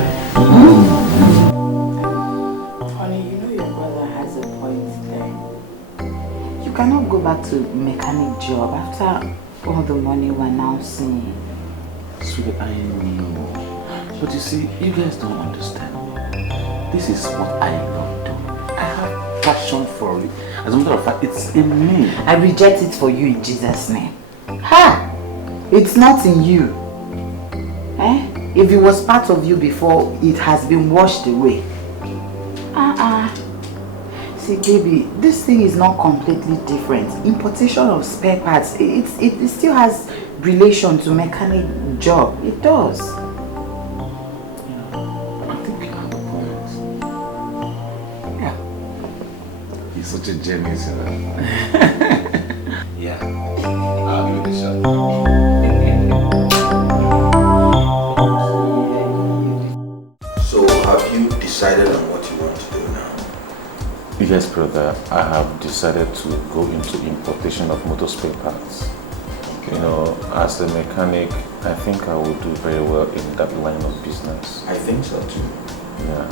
Honey, you know your brother has a point there. You cannot go back to mechanic job after all the money we're now seeing. Sweetie, I know. But you see, you guys don't understand. This is what I love doing. I have passion for it. As a matter of fact, it's in me. I reject it for you in Jesus' name. Ha! It's not in you. If it was part of you before, it has been washed away. See, baby, this thing is not completely different. Importation of spare parts, it still has relation to mechanic job. It does. I think you have a point. Yeah. He's such a genius, you know. Yeah. I'll give it a shot. So, have you decided on what you want to do now? Yes, brother. I have decided to go into importation of motor spare parts. You know, as a mechanic, I think I will do very well in that line of business. I think so too. Yeah.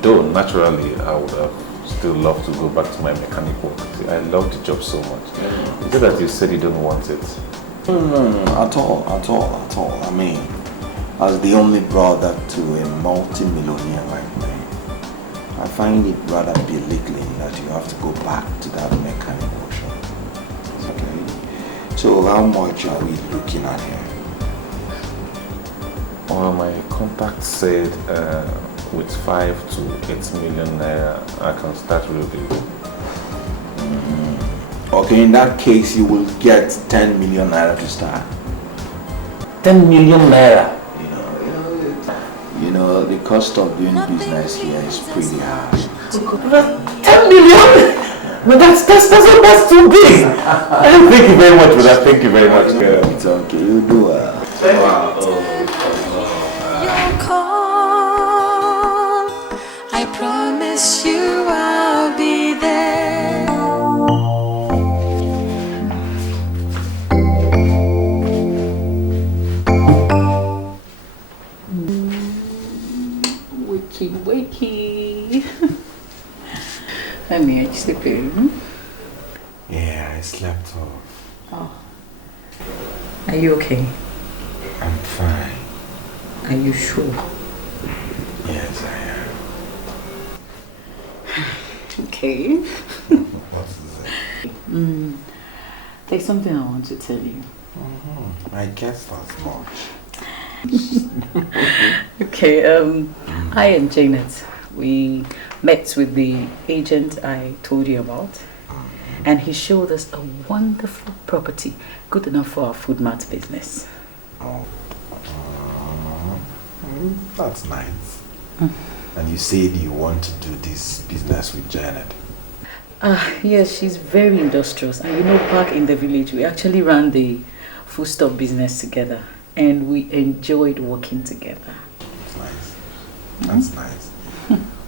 Though, naturally, I would have still loved to go back to my mechanic work. See, I love the job so much. Is it that you said you don't want it? No, at all. I mean, as the only brother to a multi-millionaire like me, I find it rather belittling that you have to go back to that mechanic workshop. Okay. So how much are we looking at here? Well, my contact said with 5 to 8 million naira, I can start real big. Okay, in that case, you will get 10 million naira to start. 10 million naira? You know, the cost of doing business here is pretty high. 10 million? But that's too big. Thank you very much for that. Thank you very much. It's okay, you do well. Your call, I promise you I'll be there. Wakey. Honey, are you sleeping? Yeah, I slept off. Oh. Are you okay? I'm fine. Are you sure? Yes, I am. Okay. What is it? There's something I want to tell you. I guess that's much. Okay, I and Janet, we met with the agent I told you about, and he showed us a wonderful property, good enough for our food mart business. That's nice. And you said you want to do this business with Janet. Yes, she's very industrious, and you know, back in the village, we actually ran the foodstuff business together, and we enjoyed working together. That's nice. That's nice.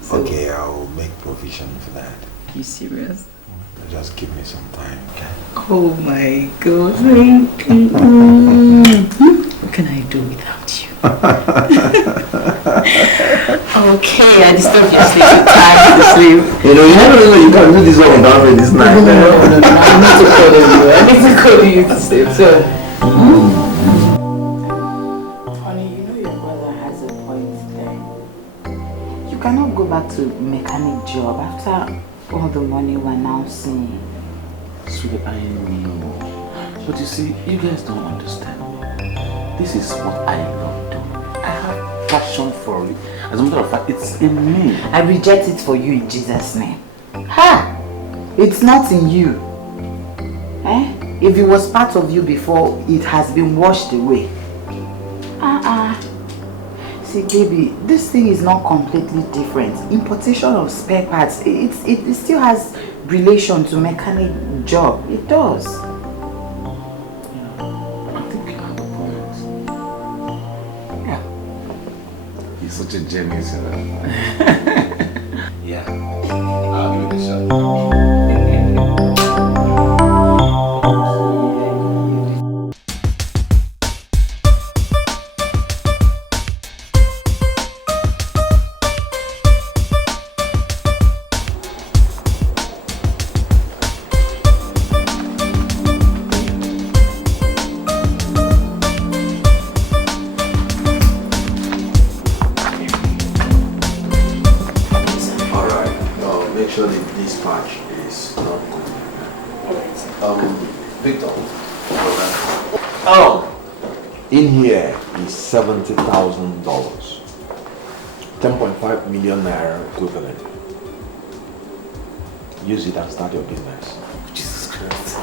So, okay, I'll make provision for that. You serious? Just give me some time, okay? Oh my God, thank you. What can I do without you? Okay, I disturbed your sleep. You're tired to sleep. You know, you never know you can do this all without me this night. No. I need to call you to sleep. So. Honey, you know your brother has a point there. You cannot go back to mechanic job after all the money we're now seeing. Sweetie, I know. But you see, you guys don't understand. This is what I love doing. I have passion for it. As a matter of fact, it's in me. I reject it for you in Jesus' name. Ha! It's not in you. If it was part of you before, it has been washed away. See, baby, this thing is not completely different. Importation of spare parts, it still has relation to mechanic job. It does. I such a genius, you know. Yeah. I'll give it a shot. In here is $70,000. 10.5 million naira equivalent. Use it and start your business. Jesus Christ.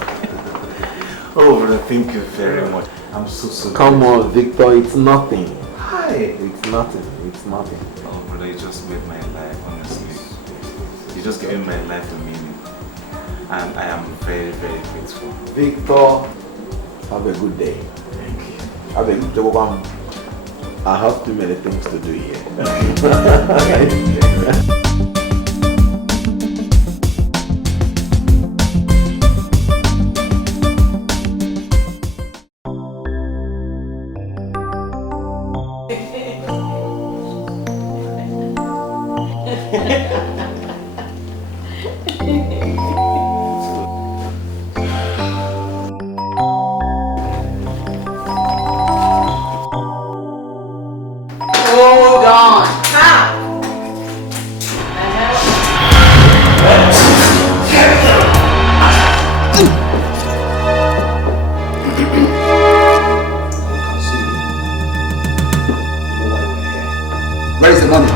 Oh, brother, thank you very much. I'm so Come on, Victor, it's nothing. Hi. It's nothing. It's nothing. Oh, brother, you just made my life, honestly. You just gave my life a meaning. And I am very, very grateful. Victor, have a good day. Thank you. Have a good day. I have too many things to do here. Where is the money?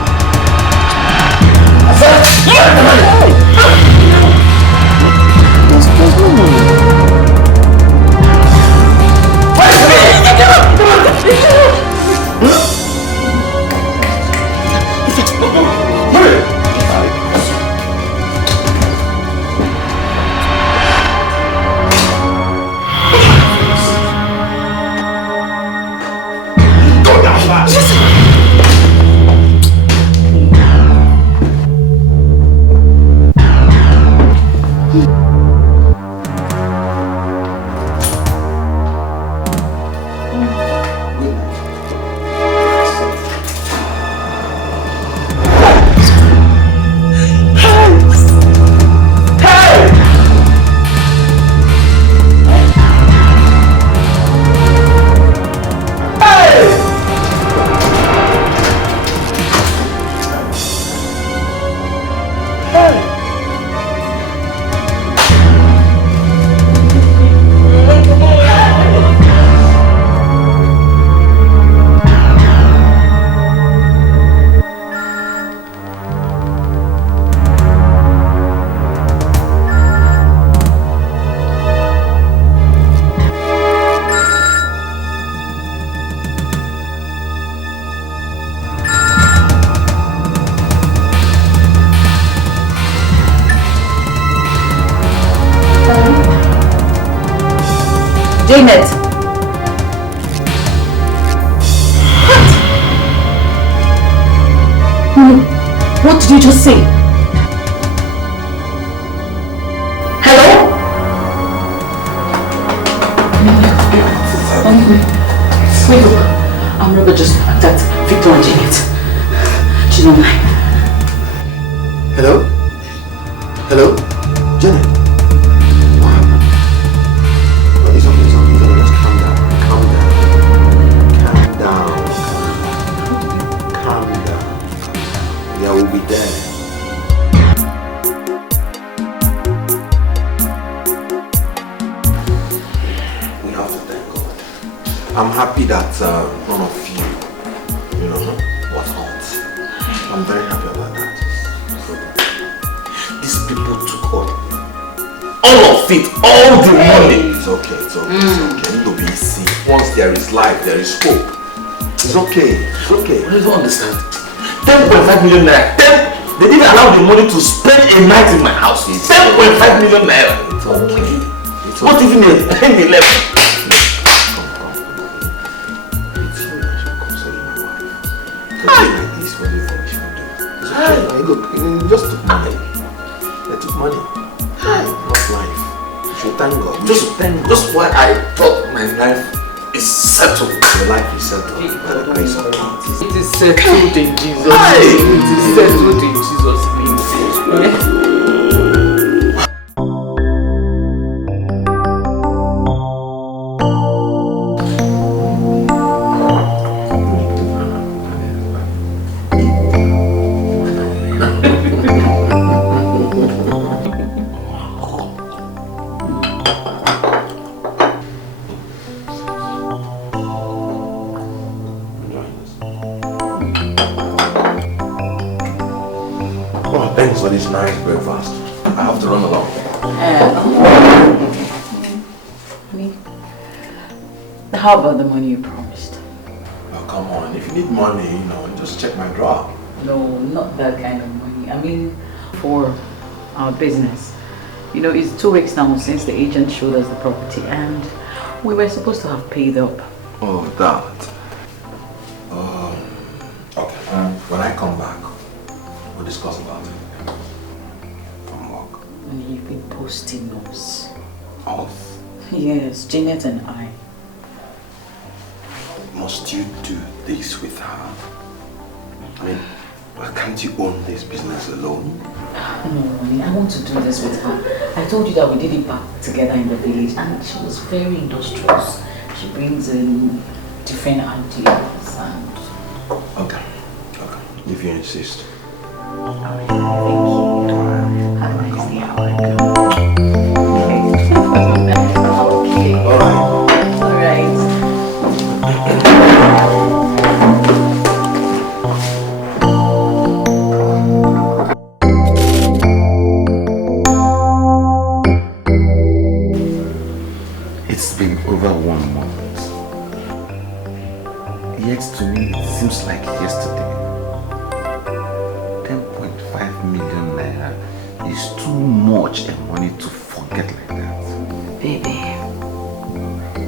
Janet! What did you just say? Hello? Wait up. I'm Robert just attacked Victor and Janet. She's online. Hello? Hello? Janet? It's okay, it's okay. Just calm down. Calm down. Yeah, we'll be there. We have to thank God. I'm happy that none of you, was hurt. I'm very happy about that. These people took all of it, all the money. It's okay, it's okay, it's okay. Need to be easy. Once there is life, there is hope. It's okay, it's okay. I don't understand. 10.5 million naira. They didn't allow the money to spend a night in my house. 10.5 million naira. It's okay. It's okay. What even a penny left? It's you that should console my wife. Because like this, when should thank God. Just why I thought my life is settled. Your life is settled. By the grace of God. It is settled in Jesus' name. It is settled in Jesus' name. Thanks for this nice breakfast. I have to run along. Honey, how about the money you promised? Oh, come on. If you need money, just check my drawer. No, not that kind of money. I mean, for our business. It's 2 weeks now since the agent showed us the property and we were supposed to have paid up. Oh, that. Okay. When I come back, we'll discuss about it. And you've been posting us. Oh. Yes, Janet and I. Must you do this with her? I mean, why can't you own this business alone? No, honey, I want to do this with her. I told you that we did it back together in the village and she was very industrious. She brings in different ideas and... Okay. If you insist. Alright, thank you. Have a nice day. Okay. Alright. It's been over 1 month. Yet to me it seems like yesterday. 10.5 million naira is too much money to forget like that. Baby,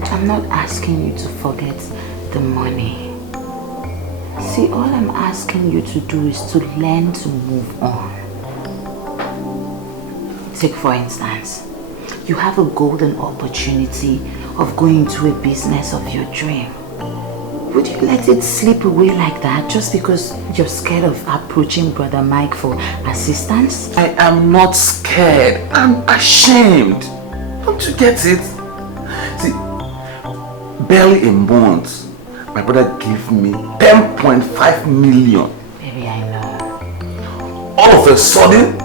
I'm not asking you to forget the money. See, all I'm asking you to do is to learn to move on. Take for instance, you have a golden opportunity of going to a business of your dream. Would you let it slip away like that just because you're scared of approaching Brother Mike for assistance? I am not scared. I'm ashamed. Don't you get it? See, barely a month, my brother gave me 10.5 million. Baby, I know. All of a sudden,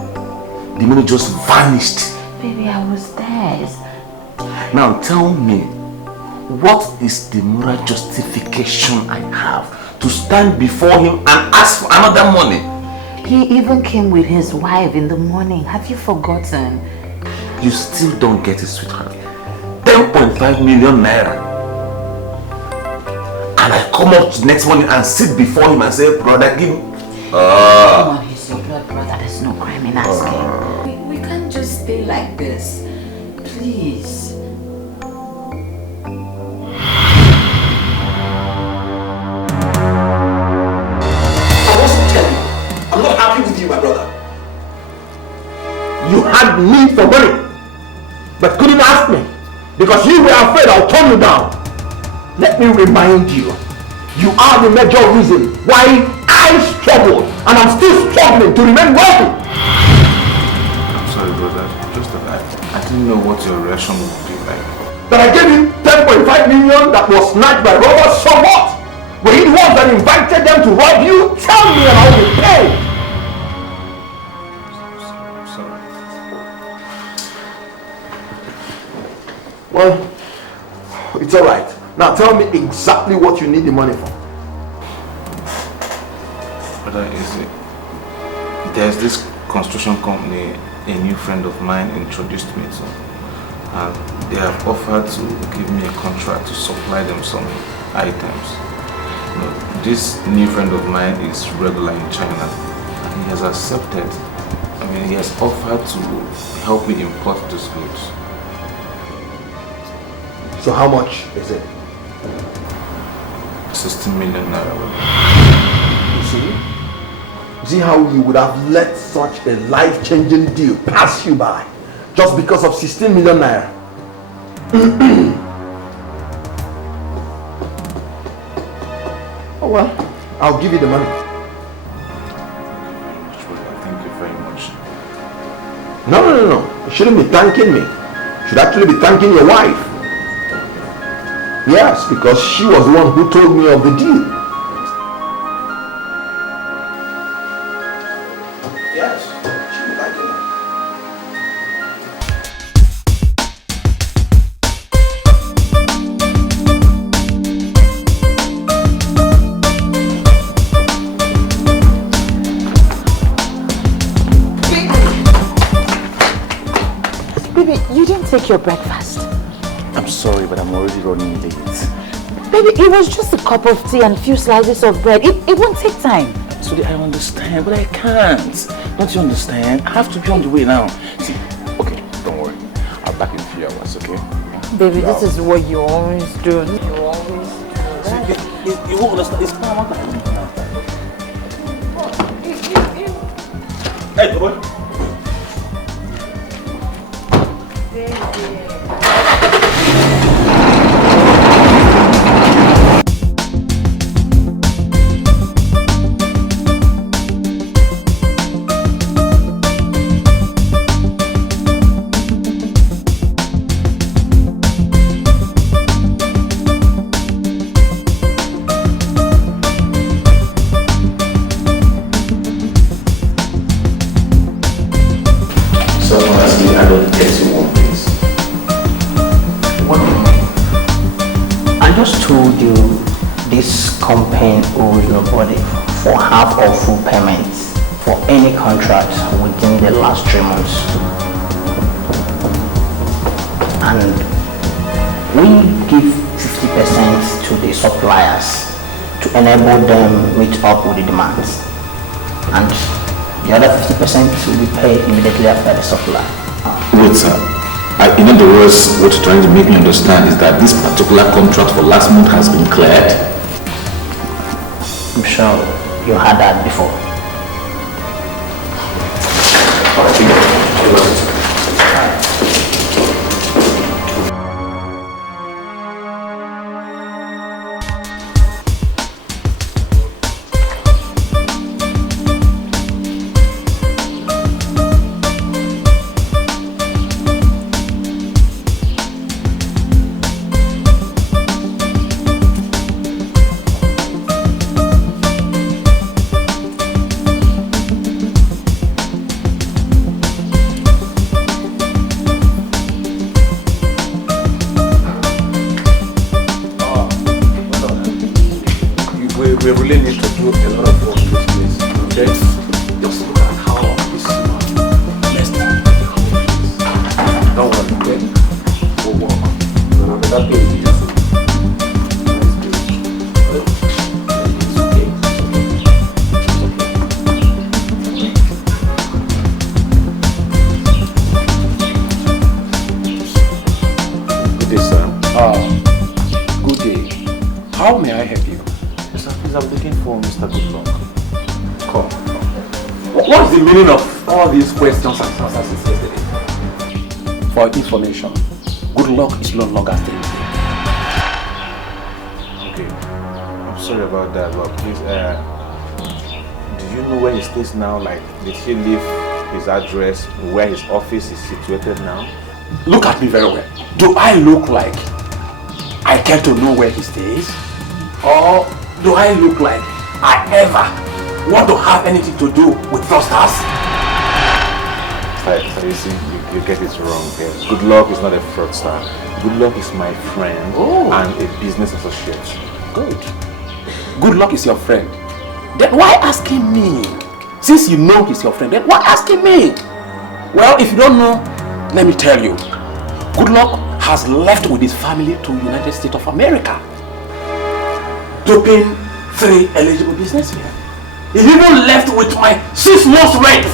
the money just vanished. Baby, I was there. Now tell me, what is the moral justification I have to stand before him and ask for another money? He even came with his wife in the morning. Have you forgotten? You still don't get it, sweetheart. 10.5 million naira. And I come up next morning and sit before him and say, brother, give me. Come on, he's your blood brother. There's no crime in asking. We can't just stay like this. Please. I'm not happy with you, my brother. You had me for money, but couldn't ask me because you were afraid I'll turn you down. Let me remind you, you are the major reason why I struggled and I'm still struggling to remain wealthy. I'm sorry, brother. Just that I didn't know what your reaction would be like. That I gave him 10.5 million that was snatched by robbers, so what? Were you the ones that invited them to rob you? Tell me and I will pay. Well, it's alright. Now tell me exactly what you need the money for. Brother, there's this construction company a new friend of mine introduced me to. And they have offered to give me a contract to supply them some items. This new friend of mine is regular in China and he has accepted. He has offered to help me import these goods. So how much is it? 16 million naira. You see? See how you would have let such a life-changing deal pass you by just because of 16 million naira? Oh well, I'll give you the money. Thank you very much. No. You shouldn't be thanking me. You should actually be thanking your wife. Yes, because she was the one who told me of the deal. Yes, she should be thanking her. Baby, you didn't take your breakfast. I'm sorry, but I'm already running late. Baby, it was just a cup of tea and a few slices of bread. It won't take time. Sorry, I understand, but I can't. Don't you understand? I have to be on the way now. See, okay, don't worry. I'll be back in a few hours, okay? Baby, this is what you always do. You always do. You won't understand. It's not Hey, boy. So honestly, I don't get you one things. What do you mean? I just told you this company owes nobody for half or full payments for any contract within the last 3 months. And we give 50% to the suppliers to enable them meet up with the demands. And the other 50% will be paid immediately after the supply. Wait, sir. In other words, what you're trying to make me understand is that this particular contract for last month has been cleared? I'm sure you had that before. We really need to do a lot of work in this place. Okay? Just look at how this man messed up the whole place. Don't worry, okay? We'll work. That place is beautiful. It's okay. Good day, sir. Good day. How may I help you? Sir, please, I'm looking for Mr. Goodluck. Come. What's the meaning of all these questions and answers since yesterday? For information, good luck is no longer staying. Okay. I'm sorry about that, but please, do you know where he stays now? Like, did he leave his address, where his office is situated now? Look at me very well. Do I look like I care to know where he stays? Or do I look like I ever want to have anything to do with fraudsters? So you see, you get it wrong. Good luck is not a fraudster. Good luck is my friend and a business associate. Good. Good luck is your friend. Then why asking me? Since you know he's your friend, then why asking me? Well, if you don't know, let me tell you. Good luck has left with his family to United States of America to pay 3 eligible businessmen. He even left with my 6 months rent.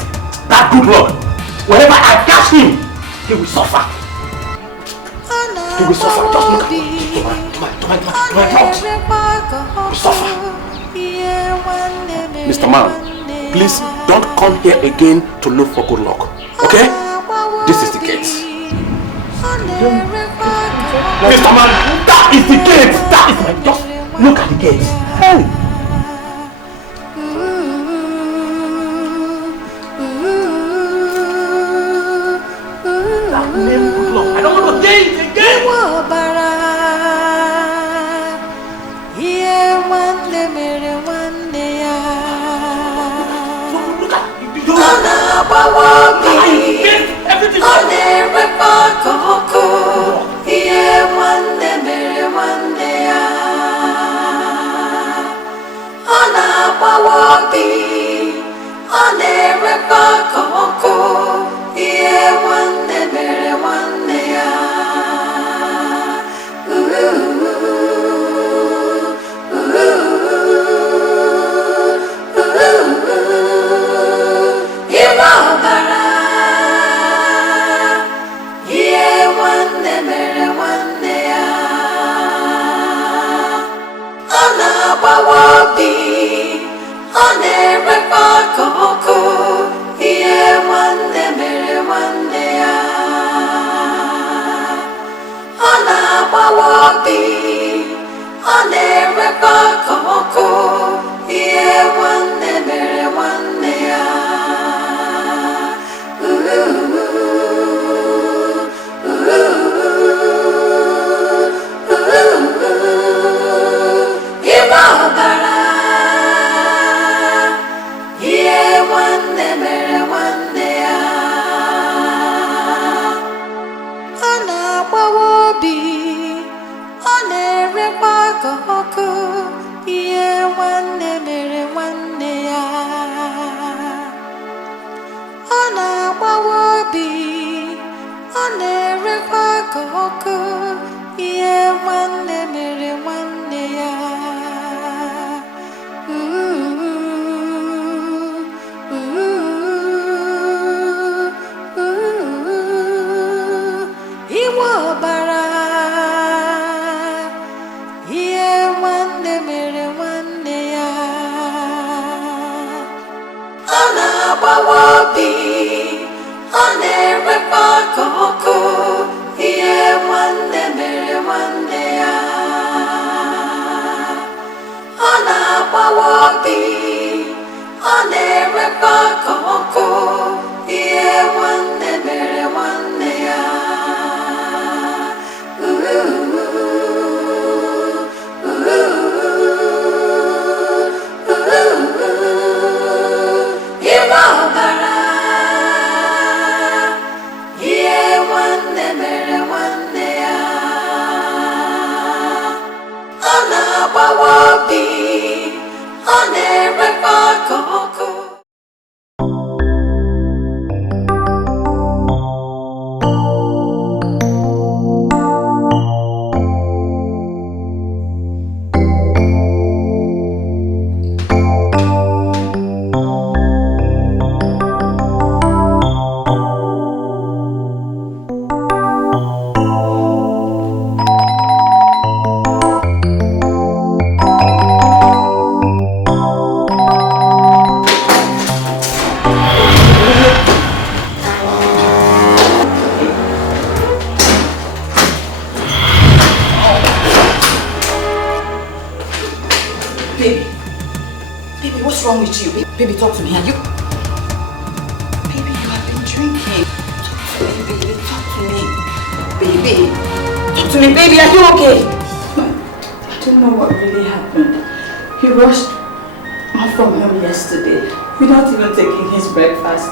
That good luck. Whenever I catch him, he will suffer. He will suffer. Just look at my clothes. He will suffer. Mr. Man, please don't come here again to look for good luck. Okay? This is the case. Mr. Man, that is the gate! That is my... Just look at the gate. Hey! That name good luck. I don't want to get it again! Baby, talk to me. Are you... Baby, you have been drinking. Talk to me, baby. Talk to me. Baby. Talk to me, baby. Are you okay? I don't know what really happened. He rushed off from home yesterday without even taking his breakfast.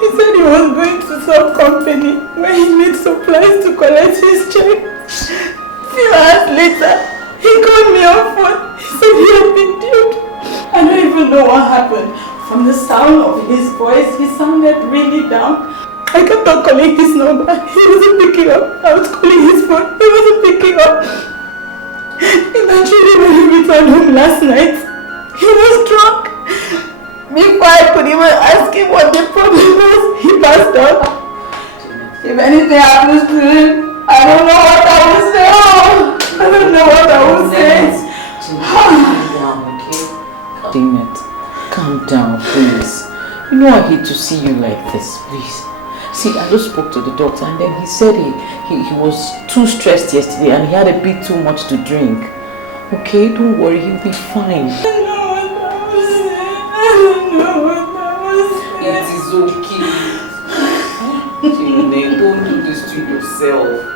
He said he was going to some company where he needs supplies to collect his check. A few hours later, he called me on phone. He said he had been duped. I don't even know what happened. From the sound of his voice, he sounded really down. I kept on calling his number. He wasn't picking up. I was calling his phone. He wasn't picking up. Eventually, when he returned home last night, he was drunk. Before I could even ask him what the problem was, he passed out. If anything happens to him, I don't know what I will say. I don't know what I will say. Damn it. Calm down, please. You know I hate to see you like this, please. See, I just spoke to the doctor and then he said he was too stressed yesterday and he had a bit too much to drink. Okay, don't worry, he'll be fine. It is okay. Chine, don't do this to yourself.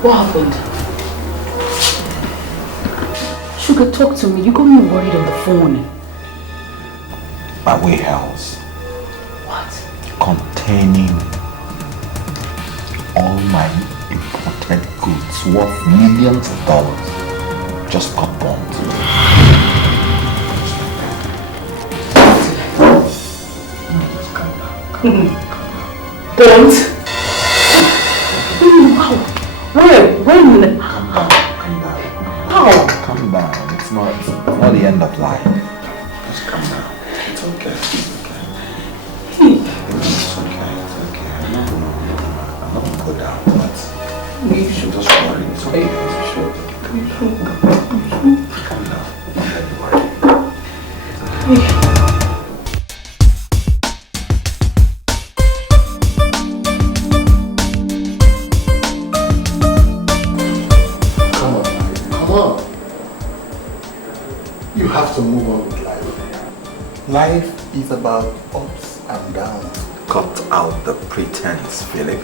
What happened? Sugar, talk to me. You got me worried on the phone. My warehouse. What? Containing all my imported goods worth millions of dollars just got bombed. Bombed? Wow. Where? When? Calm down. How? Calm down. It's not the end of life. Just calm down. It's okay. It's okay. I'm not gonna go down, but you should just worry. It's okay. Calm down. Don't worry. You have to move on with life. Life is about ups and downs. Cut out the pretense, Philip.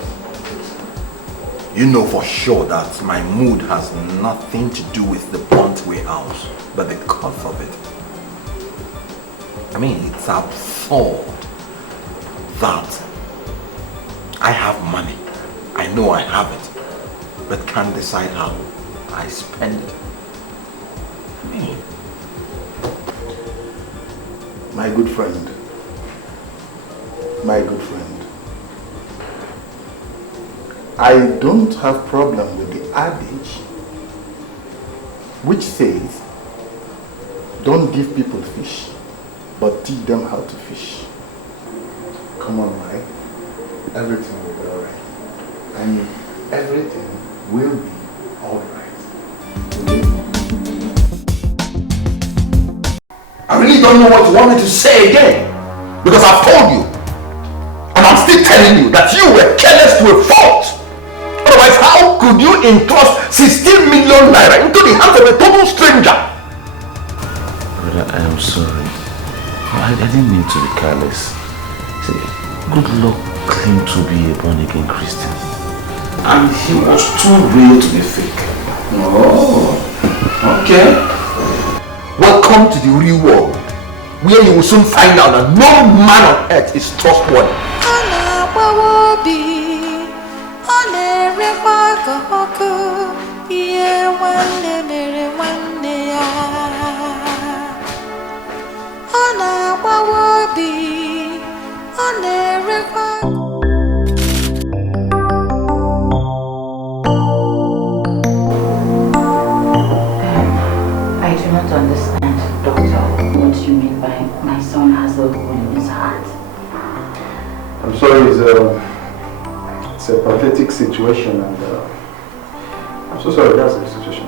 You know for sure that my mood has nothing to do with the burnt warehouse, but the cause of it. I mean, it's absurd that I have money. I know I have it, but can't decide how I spend it. I mean, my good friend, I don't have problem with the adage which says, don't give people fish, but teach them how to fish. Come on, Mike. Everything will be alright. And everything will be alright. I really don't know what you want me to say again. Because I've told you. And I'm still telling you that you were careless to a fault. Otherwise, how could you entrust 16 million naira into the hands of a total stranger? Brother, I am sorry. I didn't mean to be careless. See, good luck claimed to be a born-again Christian. And he was too real to be fake. Oh, okay. Welcome to the real world, where you will soon find out that no man on earth is trustworthy. I do not understand, Doctor, what you mean by my son has a hole in his heart. I'm sorry, it's a pathetic situation, and I'm so sorry that's the situation.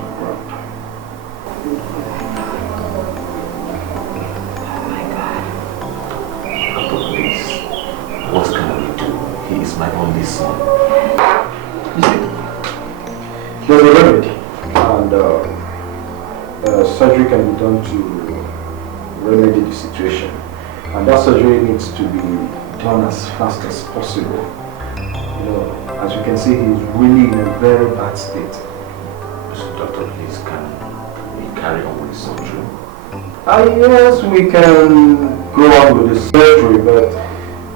Please, what can we do? He is my only son. There's a remedy, and surgery can be done to remedy the situation, and that surgery needs to be done as fast as possible. You know, as you can see, he's really in a very bad state. So, Doctor, please, can we carry on with surgery? Yes, we can go on with the surgery, but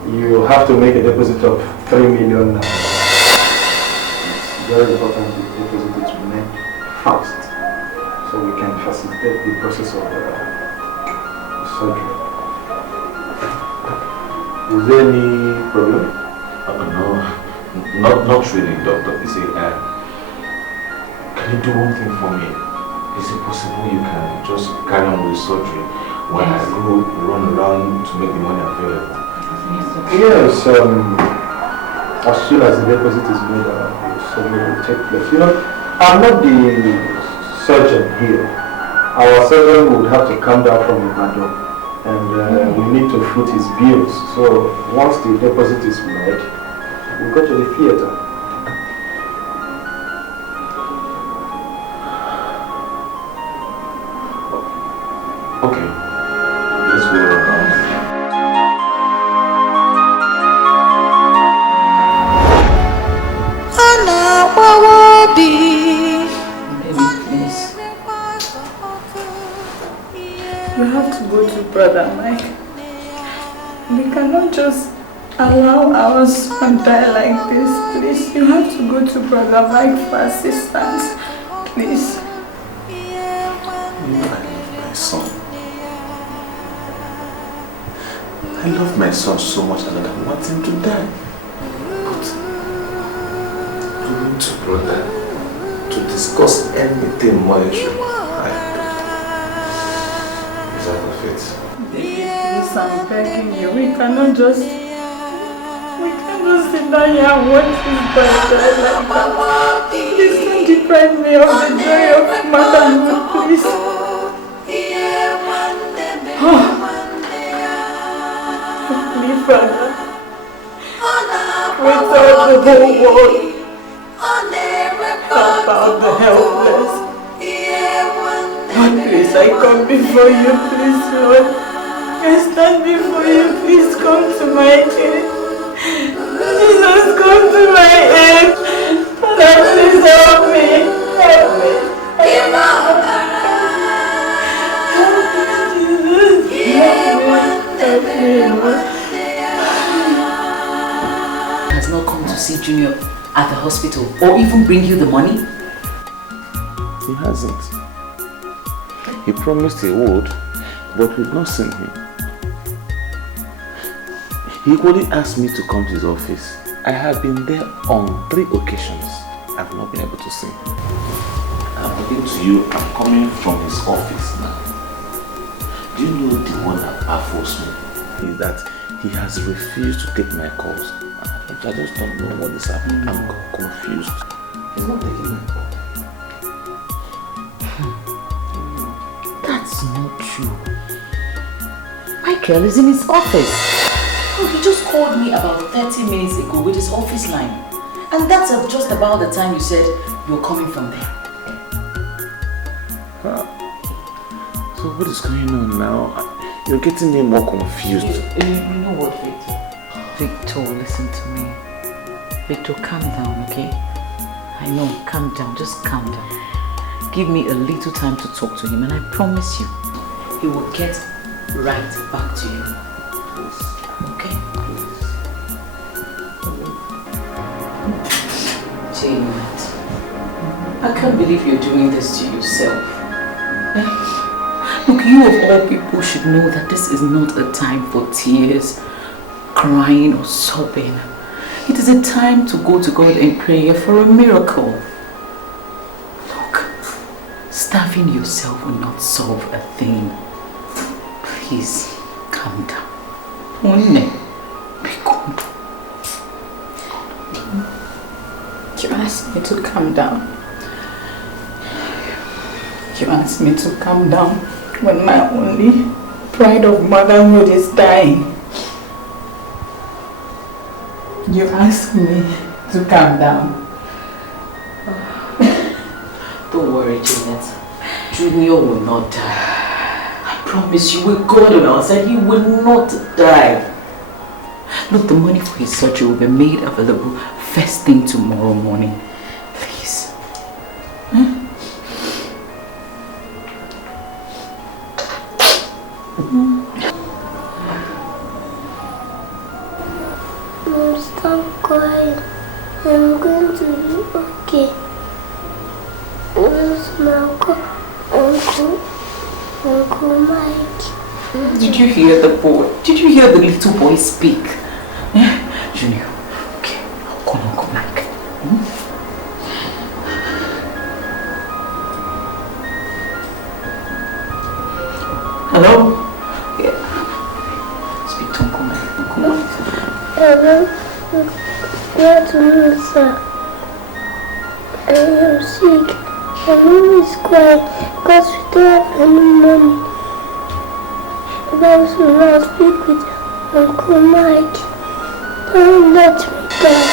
you have to make a deposit of 3 million. It's very important the deposit is made fast, so we can facilitate the process of the surgery. Is there any problem? No, not really, Doctor. You see, can you do one thing for me? Is it possible you can just carry on with surgery while I go run around to make the money available. Yes, as soon as the deposit is made, the surgery will take place. You know, I'm not the surgeon here. Our surgeon would have to come down from Ibadan, and we need to foot his bills. So once the deposit is made, we'll go to the theater. Okay, let's go around. You have to go to Brother Mike. We cannot just allow our son die like this, please. You have to go to Brother Mike for assistance, please. My son. I love my son so much and I want him to die. But going to brother to discuss anything monetary, is out of it. Please, I'm begging you. We cannot just sit down here and watch this boy die like that. Please don't deprive me of the joy of motherhood, please. Please, Father. Creator of the whole world. Help out the helpless. Lord, please, I come before you, please, Lord. I stand before you, please come to my aid. Jesus, come to my aid. Father, please help me. Help me. Help me, Jesus. Help me, Lord. Has not come to see Junior at the hospital or even bring you the money? He hasn't. He promised he would, but we've not seen him. He only asked me to come to his office. I have been there on 3 occasions. I've not been able to see him. I'm talking to you, I'm coming from his office now. Do you know the one that baffles me? Is that he has refused to take my calls. I just don't know what is happening. I'm confused. He's not taking my call. That's not true. Michael is in his office. Oh, he just called me about 30 minutes ago with his office line. And that's just about the time you said you're coming from there. So what is going on now? You're getting me more confused. You know what, Victor? Victor, listen to me. Victor, calm down, okay? I know, calm down, just calm down. Give me a little time to talk to him and I promise you, he will get right back to you. Okay? Janet, I can't believe you're doing this to yourself. Look, you of all people should know that this is not a time for tears, crying or sobbing. It is a time to go to God in prayer for a miracle. Look, starving yourself will not solve a thing. Please, calm down. Be calm. You asked me to calm down. You asked me to calm down when my only pride of motherhood is dying. You asked me to calm down. Don't worry, Janet. Junior will not die. I promise you, with God on our side, he will not die. Look, the money for his surgery will be made available first thing tomorrow morning. Please. Stop crying. I'm going to be okay. Where's my Uncle Mike? Did you hear the boy? Did you hear the little boy speak? Junior, okay, I'll call Uncle Mike. Hello? Good afternoon, sir. I am sick. My mom is crying because we don't have any money. Very soon I'll speak with Uncle Mike. Don't let me die.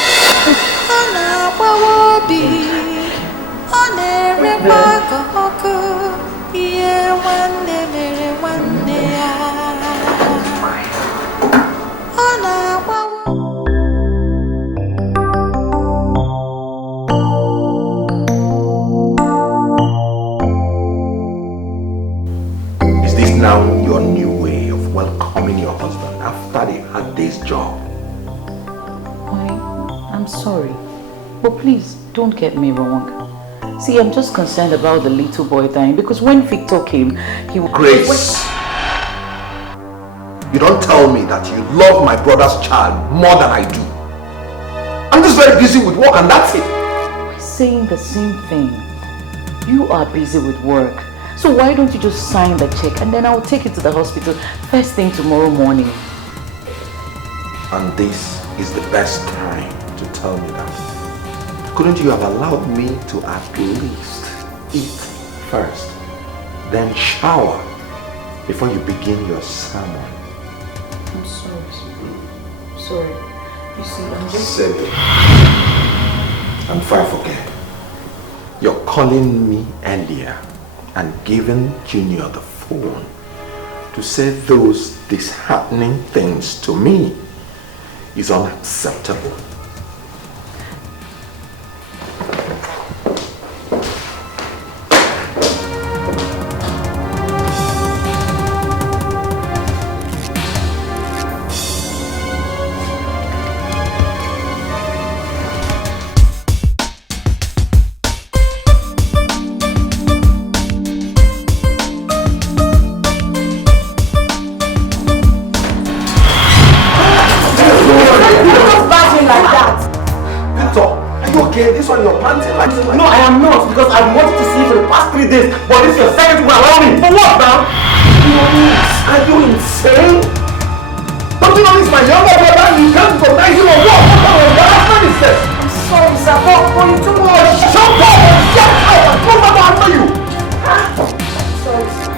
Is this now your new way of welcoming your husband after they had this job? I'm sorry, but please don't get me wrong. See, I'm just concerned about the little boy dying because when Victor came, he was... Grace, you don't tell me that you love my brother's child more than I do. I'm just very busy with work and that's it. We're saying the same thing. You are busy with work. So why don't you just sign the check and then I'll take you to the hospital first thing tomorrow morning. And this is the best time to tell me that. Couldn't you have allowed me to at least eat first, then shower before you begin your sermon? I'm sorry. Sorry. You see, I'm just... Silly. And far forget. You're calling me earlier and giving Junior the phone to say those disheartening things to me is unacceptable. This one you're panting like... No, I am not, because I wanted to see you for the past 3 days, but this is your second one around me. For what now? Are you insane? Don't you know this is my younger brother? You can't recognize him or what? What kind of embarrassment is this? I'm sorry, sir, but you too much. Shut up and get out and move over after you. I'm sorry, sir.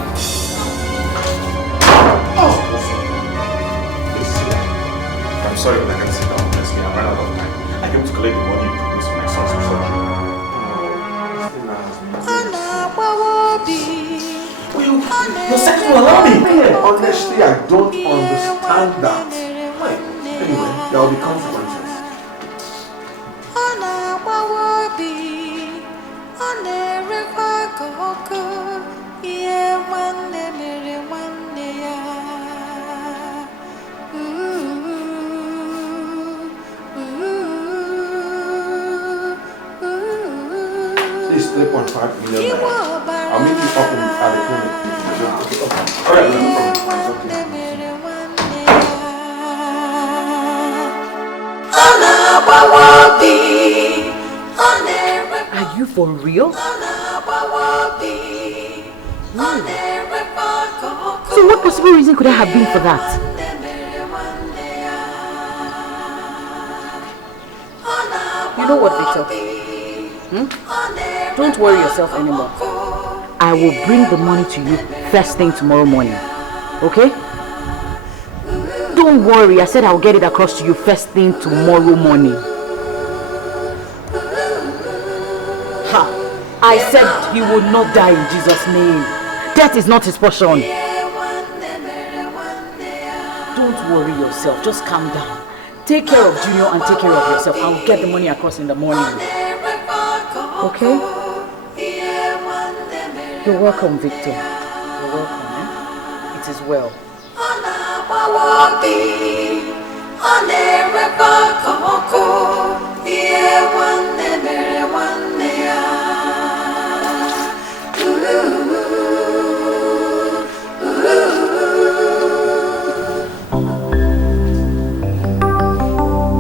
Oh, I'm sorry, but I can't sit down. Honestly, I'm running out of time. I came to collect the money you promised for my son's surgery. You're set to allow me. Honestly, I don't understand that. Anyway, there will be consequences. This is 3.5 million naira. I'll meet you up at the clinic. Alright, no problem. Are you for real? So what possible reason could I have been for that? You know what, Victor? Don't worry yourself anymore. I will bring the money to you first thing tomorrow morning. Okay? Don't worry, I said I'll get it across to you first thing tomorrow morning. Ha! I said he will not die in Jesus' name. Death is not his portion. Don't worry yourself, just calm down. Take care of Junior and take care of yourself. I'll get the money across in the morning. Okay? You're welcome, Victor. You're welcome, eh? It is well.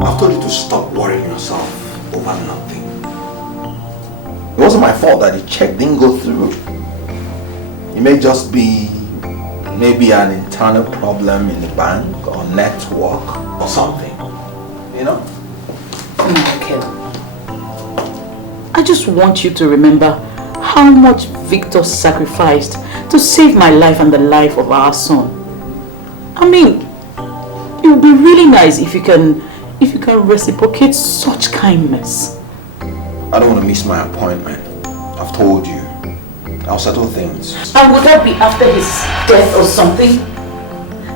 I've told you to stop worrying yourself over nothing. It wasn't my fault that the check didn't go through. It may just be maybe an internal problem in the bank or network or something, you know? Michael, I just want you to remember how much Victor sacrificed to save my life and the life of our son. I mean, it would be really nice if you can reciprocate such kindness. I don't want to miss my appointment. I've told you. I'll settle things. And would that be after his death or something?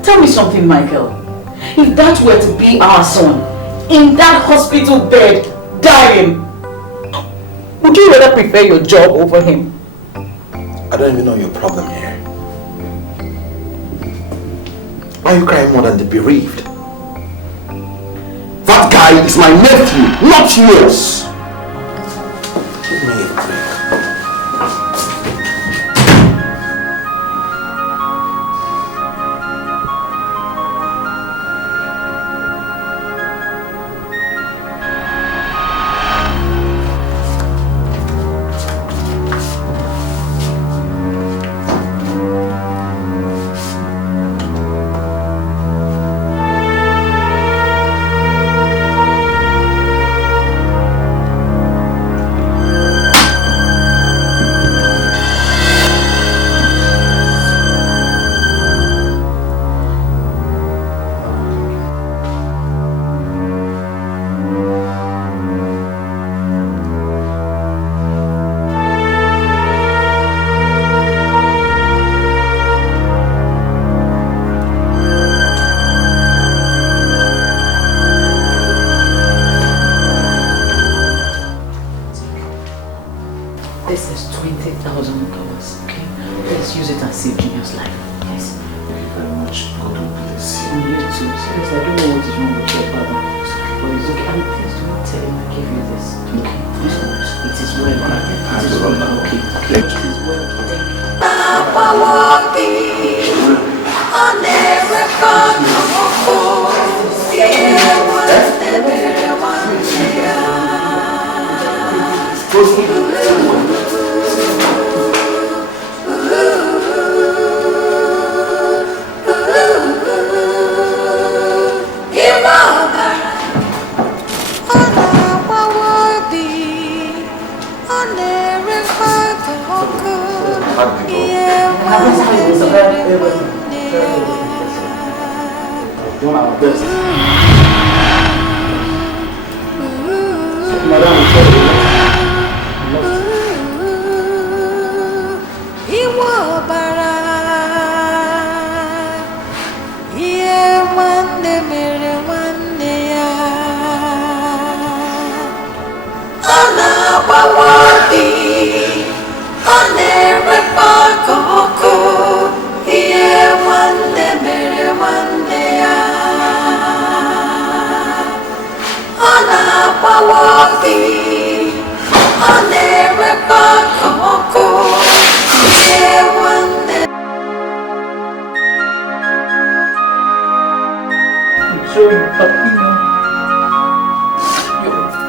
Tell me something, Michael. If that were to be our son, in that hospital bed, dying, would you rather prefer your job over him? I don't even know your problem here. Why are you crying more than the bereaved? That guy is my nephew, not yours. Give me a break.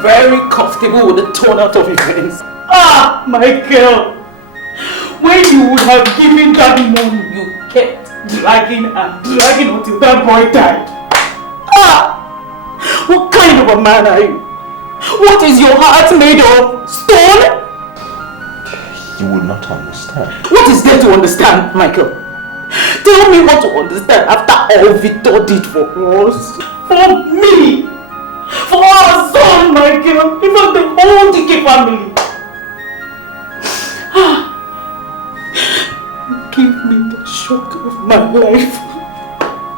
Very comfortable with the turnout of events. Ah, Michael! When you would have given that money, you kept dragging and dragging until that boy died. Ah! What kind of a man are you? What is your heart made of? Stone? You will not understand. What is there to understand, Michael? Tell me what to understand after all Victor did for us. For me! For our son, Michael! Even the whole DK family! You gave me the shock of my life.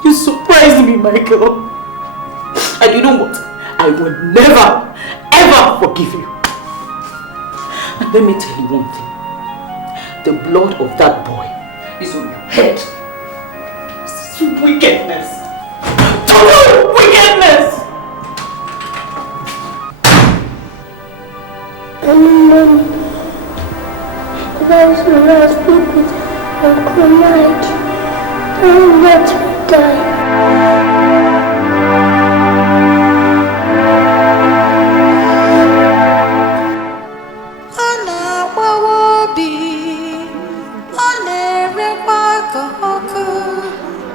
You surprised me, Michael. And you know what? I will never, ever forgive you. And let me tell you one thing. The blood of that boy is on your head. This is wickedness. Total wickedness! Mommy, that was when I speak with Uncle Mike. Don't let me die.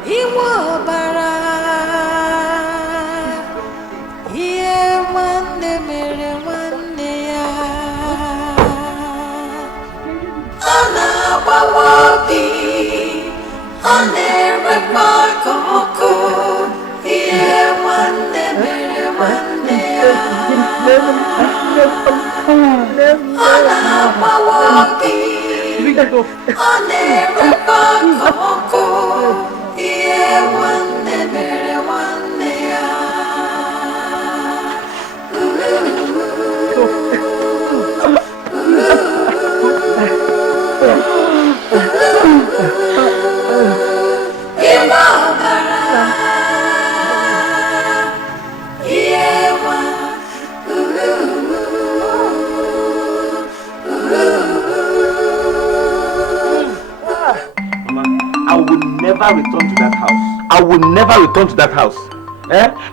Iwo bara, iye wande wabi onere bakoko iye wane mere wane ya ona wabi onere bakoko iye wane mere wane ya I will never return to that house. I will never return to that house.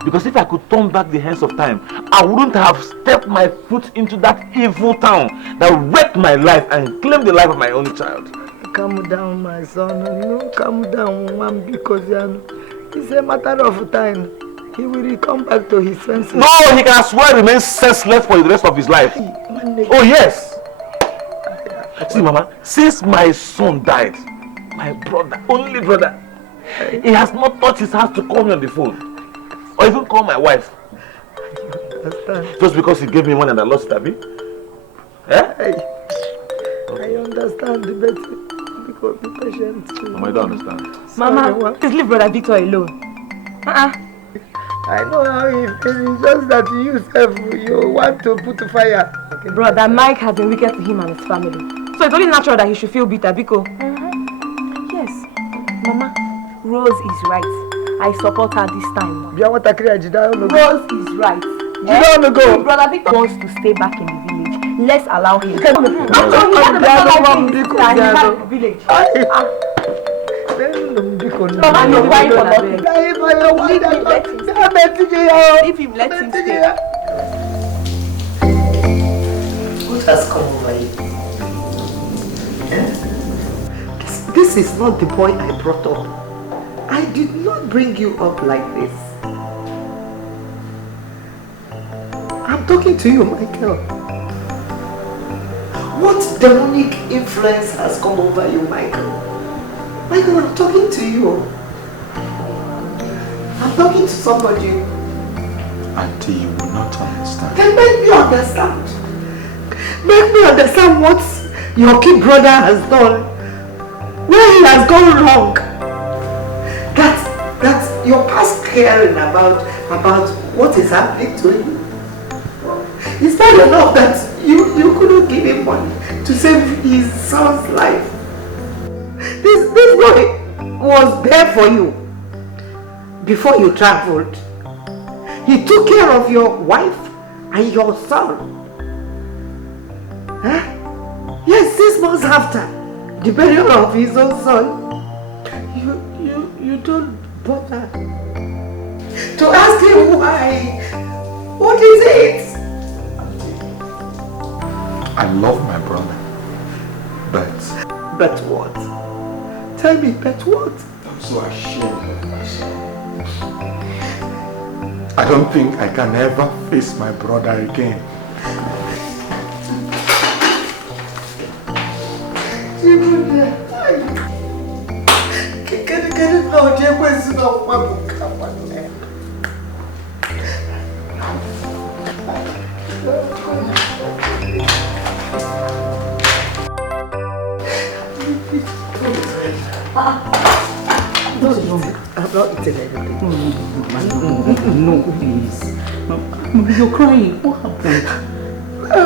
Because if I could turn back the hands of time, I wouldn't have stepped my foot into that evil town that wrecked my life and claimed the life of my only child. Calm down, my son. No, calm down, mom, because it's a matter of time. He will come back to his senses. No, he can as well remain senseless for the rest of his life. Oh yes. See, Mama, since my son died, my brother, only brother, he has not touched his hands to call me on the phone or even call my wife. Just because he gave me money and I lost it, Abi? I understand, but because be patient. Mama, I don't understand. Mama, please leave Brother Victor alone. I know how he feels. It's just that you want to put fire. Brother Mike has been wicked to him and his family. So it's only natural that he should feel bitter, Biko. Yes, Mama, Rose is right. I support her this time. Rose is right. Go. Brother Victor wants to stay back in the village. Let's allow him. He Mama, you're crying for nothing. Leave him, let him stay. What has come over you? This is not the boy I brought up. I did not bring you up like this. I'm talking to you, Michael. What demonic influence has come over you, Michael? Michael, I'm talking to you. I'm talking to somebody. Auntie, you will not understand. Then make me understand. Make me understand what your kid brother has done. Where he has gone wrong. That you're past caring about what is happening to him. It's not enough that you couldn't give him money to save his son's life. This boy was there for you before you traveled. He took care of your wife and your son. Huh? Yes, 6 months after the burial of his own son, you don't bother to ask him why. What is it? I love my brother, But what? Tell me, but what? I'm so ashamed of myself. I don't think I can ever face my brother again. I'm not eating anything. No, please. Mama, you're crying. What happened?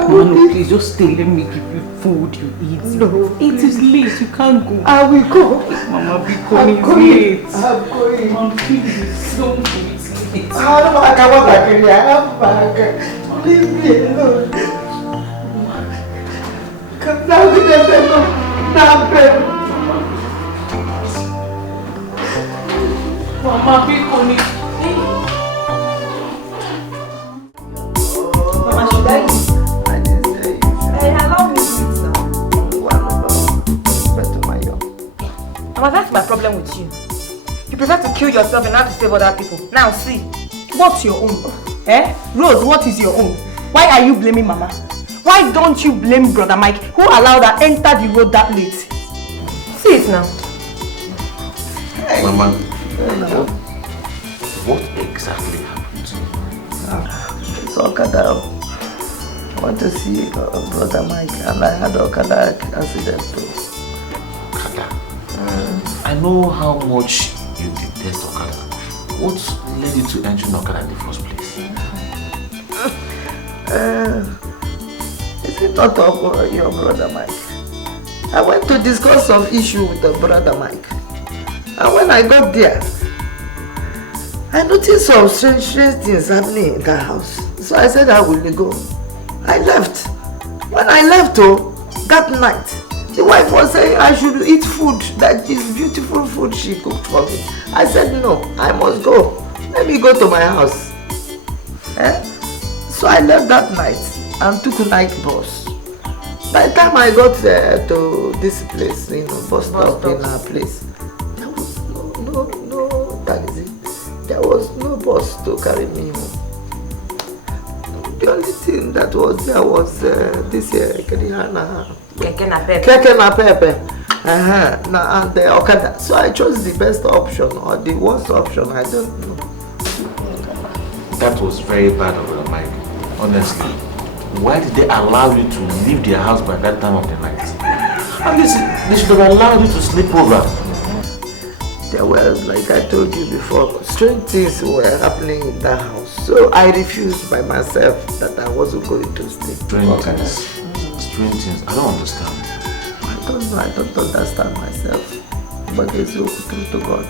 Mama, no, please just stay. Let me give you food you eat. No. It is late. You can't go. I will go. Mama, because it's late. I'm going. Mama, please. Don't do it. It's late. I'm back. Leave me alone. Come down with them. Mama, be funny. Mama, should I didn't say you. Hey, allow me to eat now. Mama, that's my problem with you. You prefer to kill yourself and not to save other people. Now see, what's your own? Rose, what is your own? Why are you blaming Mama? Why don't you blame Brother Mike, who allowed her enter the road that late? See it now. Hey. Mama, what exactly happened to you? It's Okada. I went to see Brother Mike and I had Okada accident too. Okada? I know how much you detest Okada. What led you to enter Okada in the first place? Is it not your Brother Mike? I went to discuss some issue with the Brother Mike. And when I got there, I noticed some strange things happening in that house. So I said I will go. I left. When I left, that night, the wife was saying I should eat food, that is beautiful food she cooked for me. I said no, I must go. Let me go to my house. So I left that night and took a night bus. By the time I got to this place, bus stop in our place, there was no taxi. There was no bus to carry me home. The only thing that was there was this Keke na Pepe. And the Okada. So I chose the best option or the worst option, I don't know. That was very bad of them, Mike. Honestly. Why did they allow you to leave their house by that time of the night? And they should have allowed you to sleep over. There were, like I told you before, strange things were happening in that house. So I refused by myself that I wasn't going to sleep. Strange things. I don't understand. I don't understand myself. But there's no truth to God.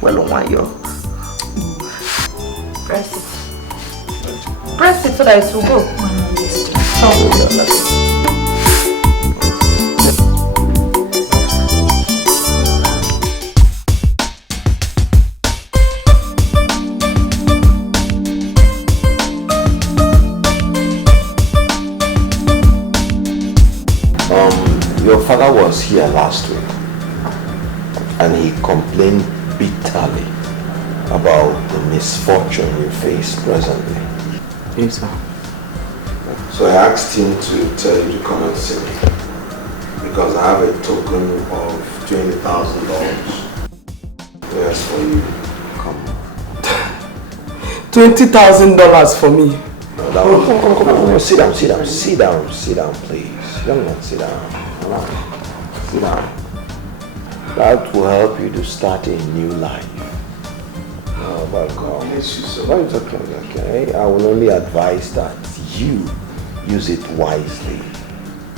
Well, why you? Press it. Press it so that it will go. Your father was here last week and he complained bitterly about the misfortune you face presently. Yes, sir. So I asked him to tell you to come and see me because I have a token of $20,000. Yes, for you. Come. $20,000 for me. No, come. Sit down, please. Young man, sit down. Sit down. That will help you to start a new life. Oh my God. No, it's okay. I will only advise that you use it wisely.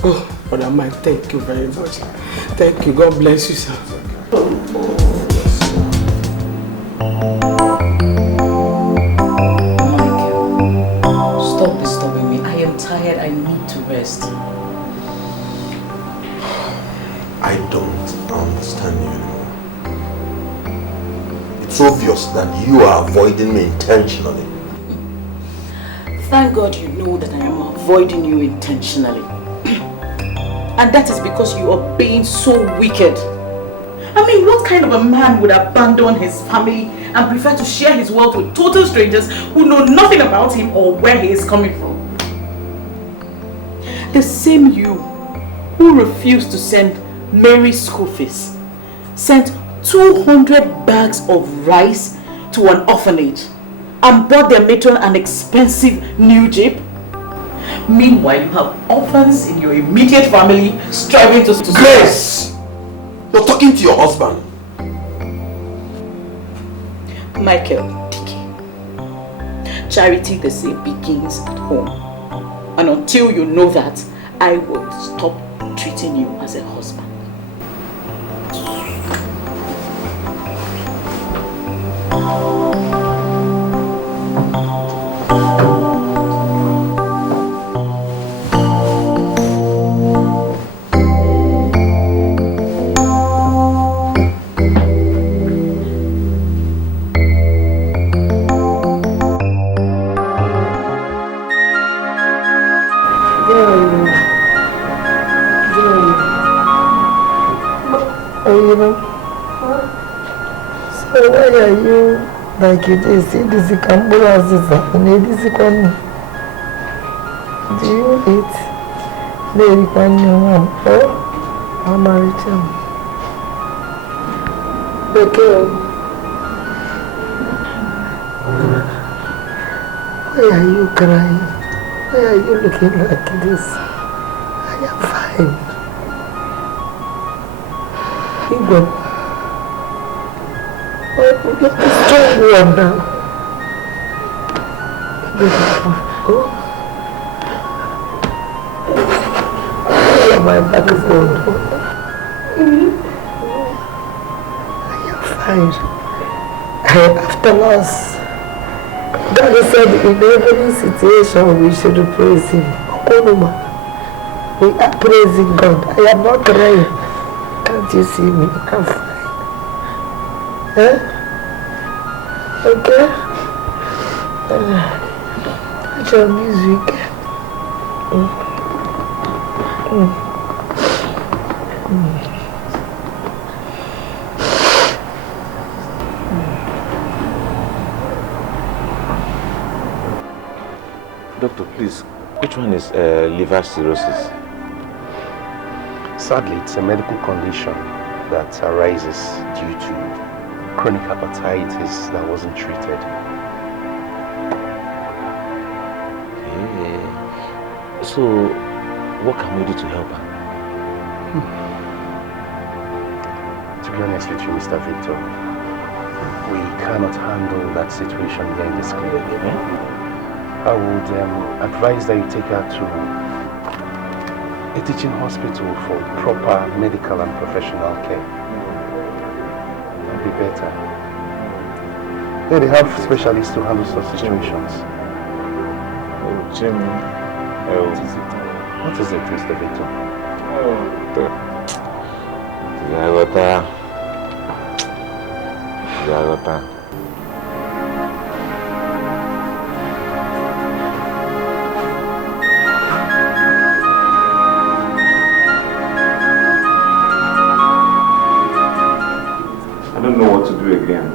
Oh, Brother Mike, thank you very much. Thank you. God bless you, sir. Stop disturbing me. I am tired. I need to rest. I don't understand you anymore. It's obvious that you are avoiding me intentionally. Thank God you know that I am avoiding you intentionally. And that is because you are being so wicked. I mean, what kind of a man would abandon his family and prefer to share his wealth with total strangers who know nothing about him or where he is coming from? The same you who refused to send Mary's school fees sent 200 bags of rice to an orphanage and bought their matron an expensive new jeep. Meanwhile, you have orphans in your immediate family striving to... Grace! You're talking to your husband. Michael, charity, they say, begins at home. And until you know that, I will stop treating you as a husband. So why are you like it is? This is Kambura do you eat? I'm married him. Why are you crying? Why are you looking like this? I am fine. Igwe, you're a strong one now. Oh, my back is going. I am fine. After loss, Daddy said in every situation we should praise him. We are praising God. I am not crying. Can't you see me? I'm fine. Huh? Okay? What's your music? Doctor, please, which one is liver cirrhosis? Sadly, it's a medical condition that arises due to chronic hepatitis that wasn't treated. Okay. So, what can we do to help her? To be honest with you, Mr. Victor, we cannot handle that situation here in this clinic. I would advise that you take her to a teaching hospital for proper medical and professional care. It would be better. Yeah, they have specialists to handle such situations. Oh, Jimmy. What is it, Mr. Victor? Zagota. I don't know what to do again.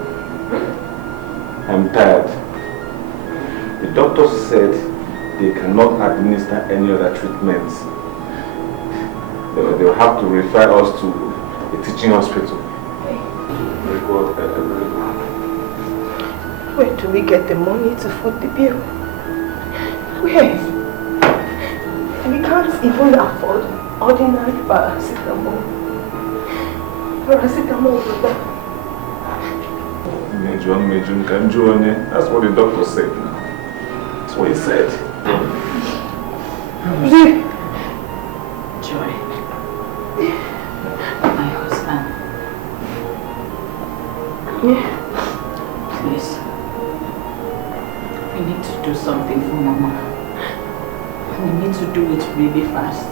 I'm tired. The doctor said they cannot administer any other treatments. They'll have to refer us to a teaching hospital. Where do we get the money to foot the bill? Where? We can't even afford ordinary paracetamol. That's what the doctor said now. That's what he said. Joy. My husband. Please. We need to do something for Mama. We need to do it really fast.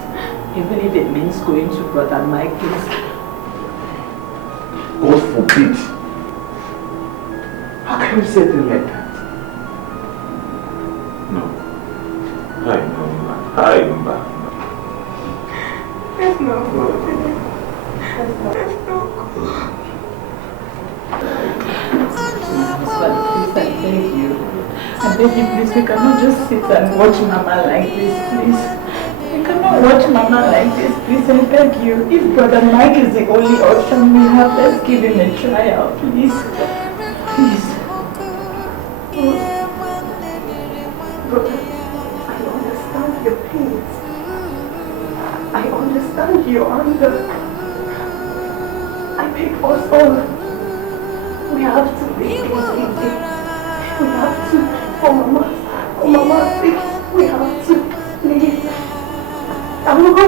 Even if it means going to Brother Michael's. God forbid. How can you say things like that? No. I know. It's not good. It's not good. But please, I beg you. I beg you, please, we cannot just sit and watch Mama like this, please. We cannot watch Mama like this, please, I beg you. If Brother Mike is the only option we have, let's give him a tryout, please. Please. Brother, I understand your pains. I understand your anger. I beg us all. We have to make things easy. We have to, for Mama's sake, we have to, please. I'll go.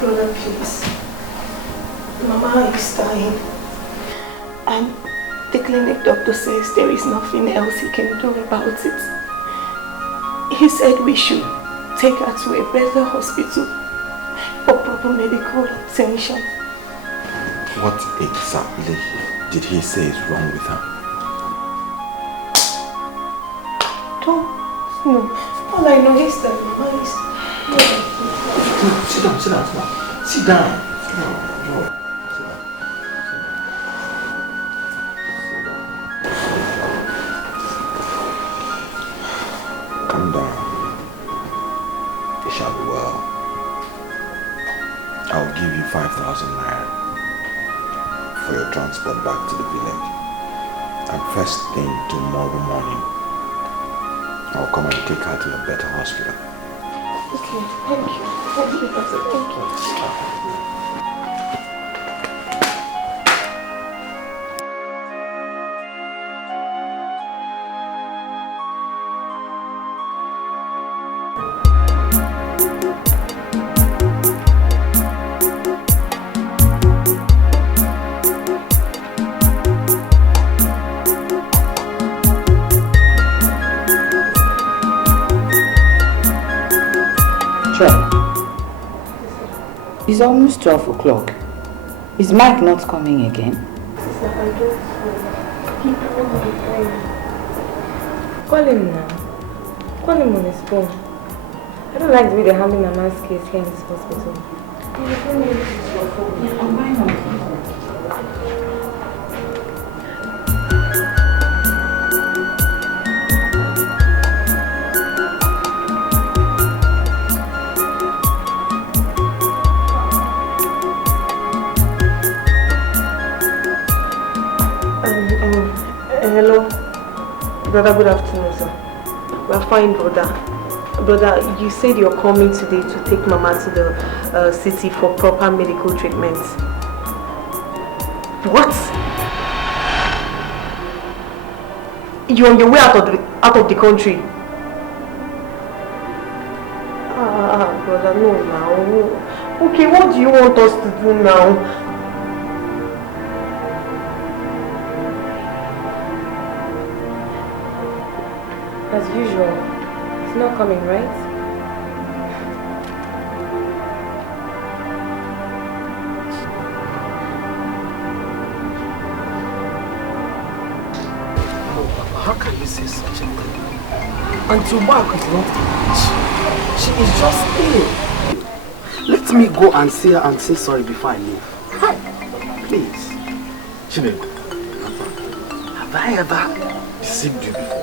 Brother, please. Mama is dying. And the clinic doctor says there is nothing else he can do about it. He said we should take her to a better hospital for proper medical attention. What exactly did he say is wrong with her? No. All I know is that Mama is... Sit down. It shall be well. I'll give you 5,000 naira for your transport back to the village. And first thing tomorrow morning, I'll come and take her to a better hospital. Okay, thank you. Thank you, Pastor. Thank you. It's almost 12 o'clock. Is Mike not coming again? Sister, I don't know. He told me before. Call him now. Call him on his phone. I don't like the way they're handling Mama's case here in this hospital. Why not? Hello. Brother, good afternoon, sir. We're fine, brother. Brother, you said you're coming today to take Mama to the city for proper medical treatment. What? You're on your way out of the country? Brother, no now. Okay, what do you want us to do now? As usual, he's not coming, right? How can you say such a thing? Auntie Mark is not rich. She is just ill. Let me go and see her and say sorry before I leave. Please. Chineke, have I ever deceived you before?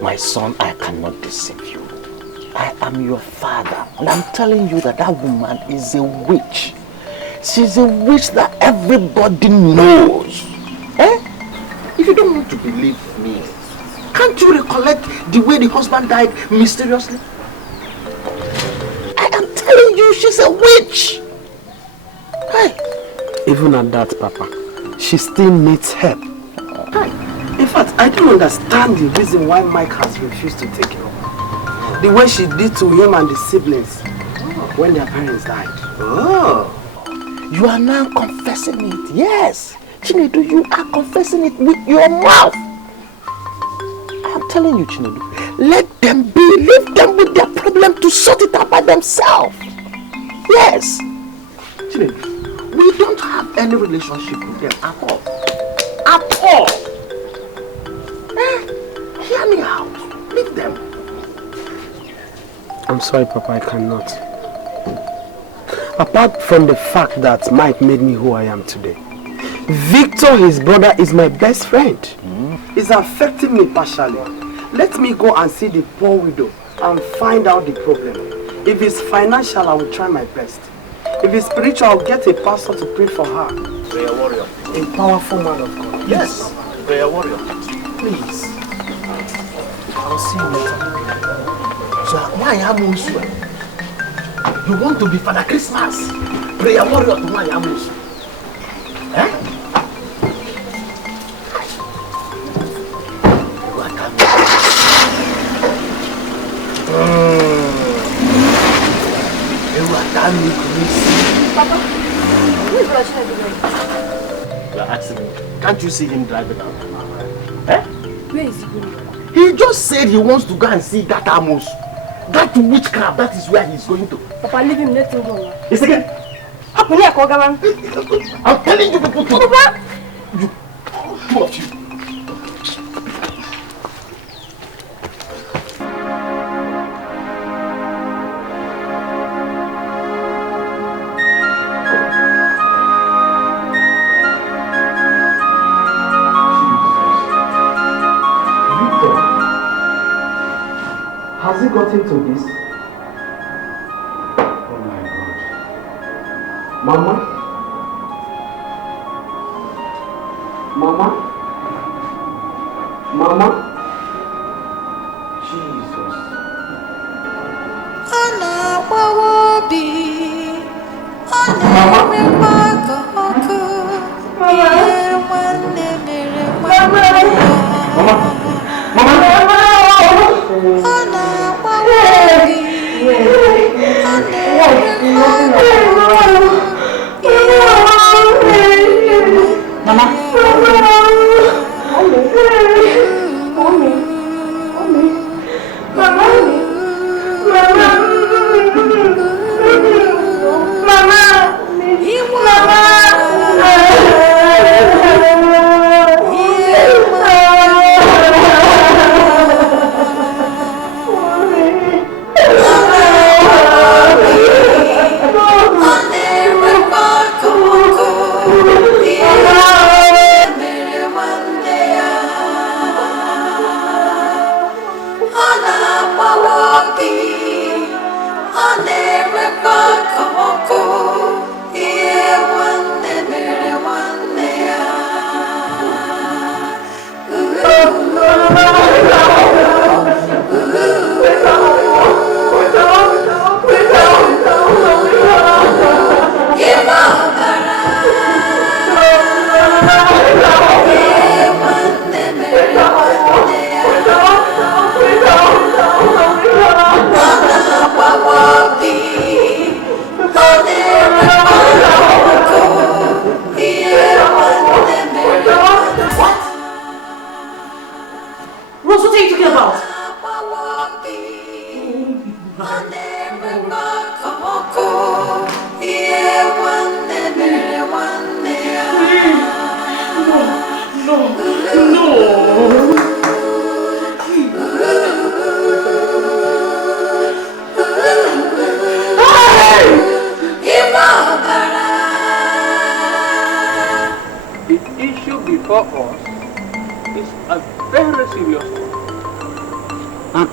My son, I cannot deceive you. I am your father, and I'm telling you that that woman is a witch. She's a witch that everybody knows. Eh? If you don't want to believe me, can't you recollect the way the husband died mysteriously? I am telling you, she's a witch. Hey. Even at that, Papa, she still needs help. Hey. In fact, I don't understand the reason why Mike has refused to take her. The way she did to him and the siblings when their parents died. Oh. You are now confessing it. Yes. Chinedu, you are confessing it with your mouth. I'm telling you, Chinedu, let them be. Leave them with their problem to sort it out by themselves. Yes. Chinedu, we don't have any relationship with them at all. At all. Hear me out. Leave them. I'm sorry, Papa, I cannot. Apart from the fact that Mike made me who I am today, Victor, his brother, is my best friend. He's affecting me partially. Let me go and see the poor widow and find out the problem. If it's financial, I will try my best. If it's spiritual, I'll get a pastor to pray for her. Prayer warrior. A powerful man of God. Yes, prayer warrior. Please. I'll see you later. So why am you? You want to be Father Christmas? Prayer warrior to my Amos. Eh? Papa, who is Rashid doing? You are asking me, can't you see him driving out? Eh? Where is he going? He just said he wants to go and see that Amos. That witchcraft, that is where he's going to. Papa, leave him, let him go. Yes, again. I'm telling you people to... You, two of you. Has he got into this? Oh my God. Mama? Mama? Mama? Jesus.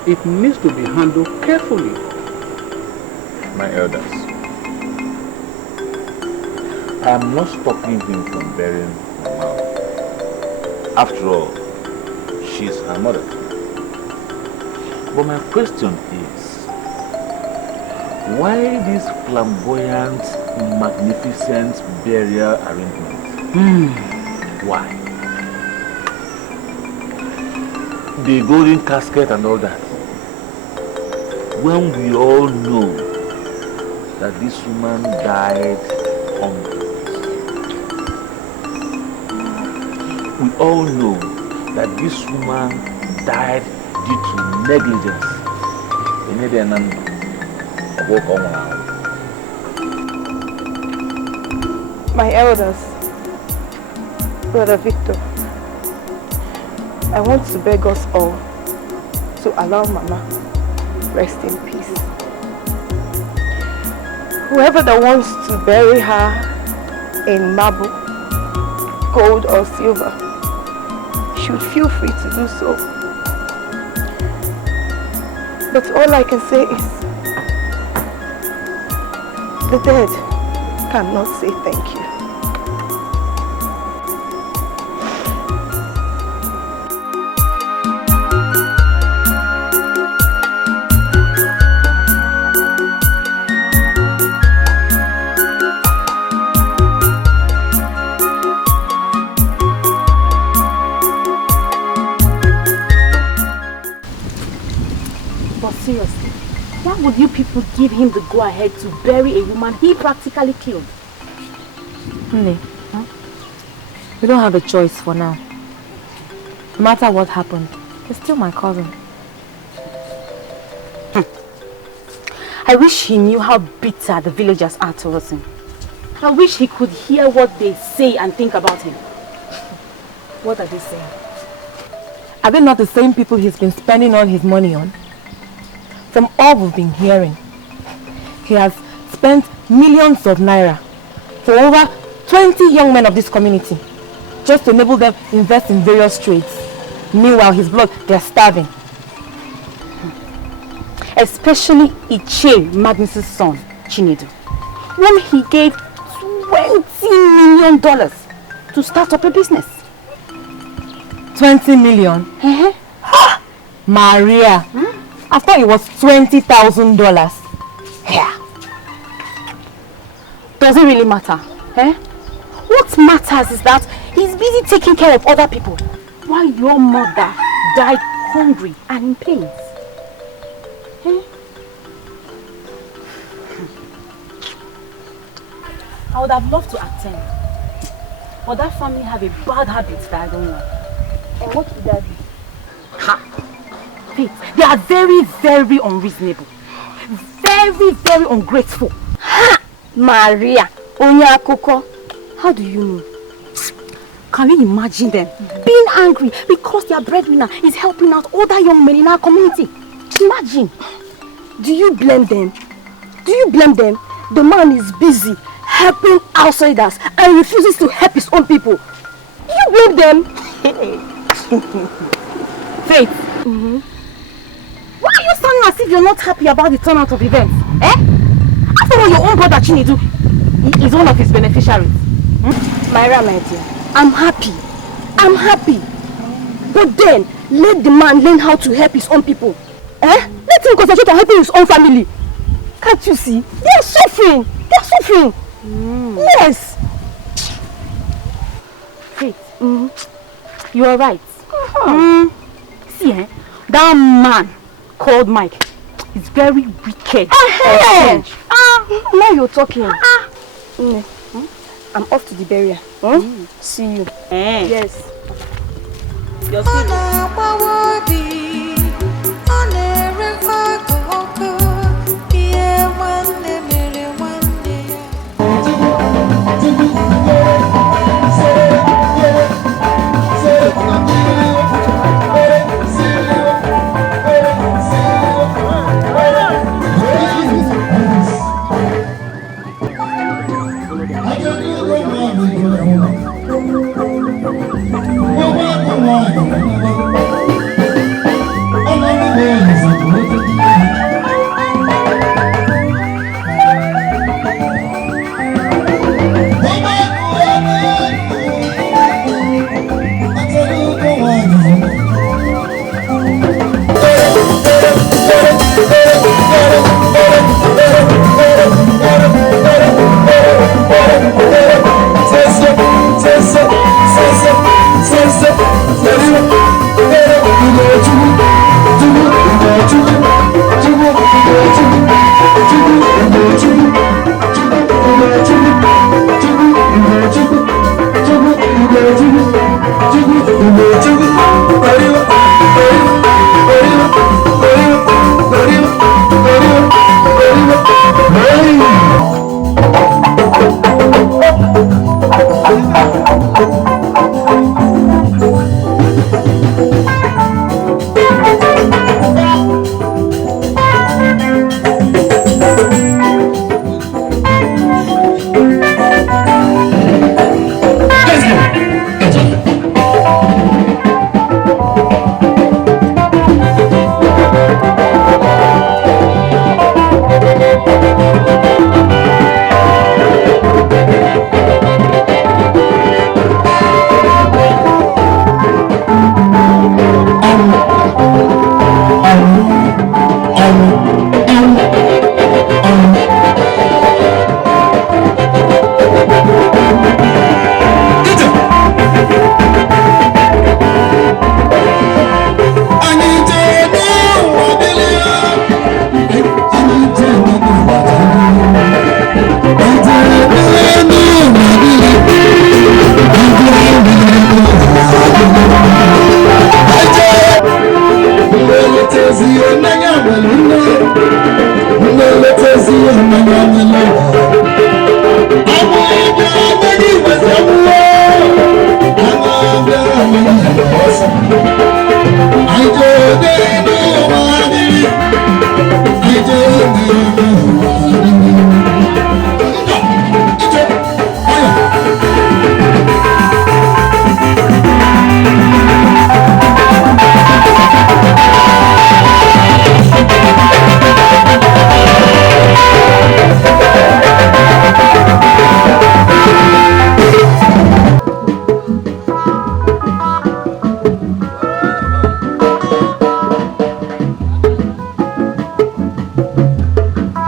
It needs to be handled carefully. My elders, I am not stopping him from burying my mom. After all, she is her mother. But my question is, why this flamboyant, magnificent burial arrangement? Why? The golden casket and all that. When we all know that this woman died hungry. We all know that this woman died due to negligence. My elders, Brother Victor, I want to beg us all to allow Mama rest in peace. Whoever that wants to bury her in marble, gold or silver should feel free to do so. But all I can say is the dead cannot say thank you. Seriously, why would you people give him the go-ahead to bury a woman he practically killed? Honey, we don't have a choice for now. No matter what happened, he's still my cousin. I wish he knew how bitter the villagers are towards him. I wish he could hear what they say and think about him. What are they saying? Are they not the same people he's been spending all his money on? From all we've been hearing, he has spent millions of naira for over 20 young men of this community just to enable them invest in various trades. Meanwhile, his blood, they're starving. especially Iche Magnus's son, Chinedu, whom he gave $20 million to start up a business. 20 million? Maria, I thought it was $20,000. Yeah. Does it really matter? What matters is that he's busy taking care of other people while your mother died hungry and in pain. I would have loved to attend, but that family have a bad habit that I don't like. And what would that be? Faith, they are very, very unreasonable. Very, very ungrateful. Maria, Onyakoko, how do you know? Can you imagine them being angry because their breadwinner is helping out other young men in our community? Imagine. Do you blame them? Do you blame them? The man is busy helping outsiders and refuses to help his own people. Do you blame them? Faith, why are you sounding as if you're not happy about the turnout of events? After all, your own brother Chinedu is one of his beneficiaries. Myra, my dear, I'm happy. I'm happy. But then, let the man learn how to help his own people. Let him concentrate on helping his own family. Can't you see? They are suffering. They are suffering. Yes. Faith, you are right. See, that man called Mike is very wicked. Now you're talking. I'm off to the burial. See you. Yes. You're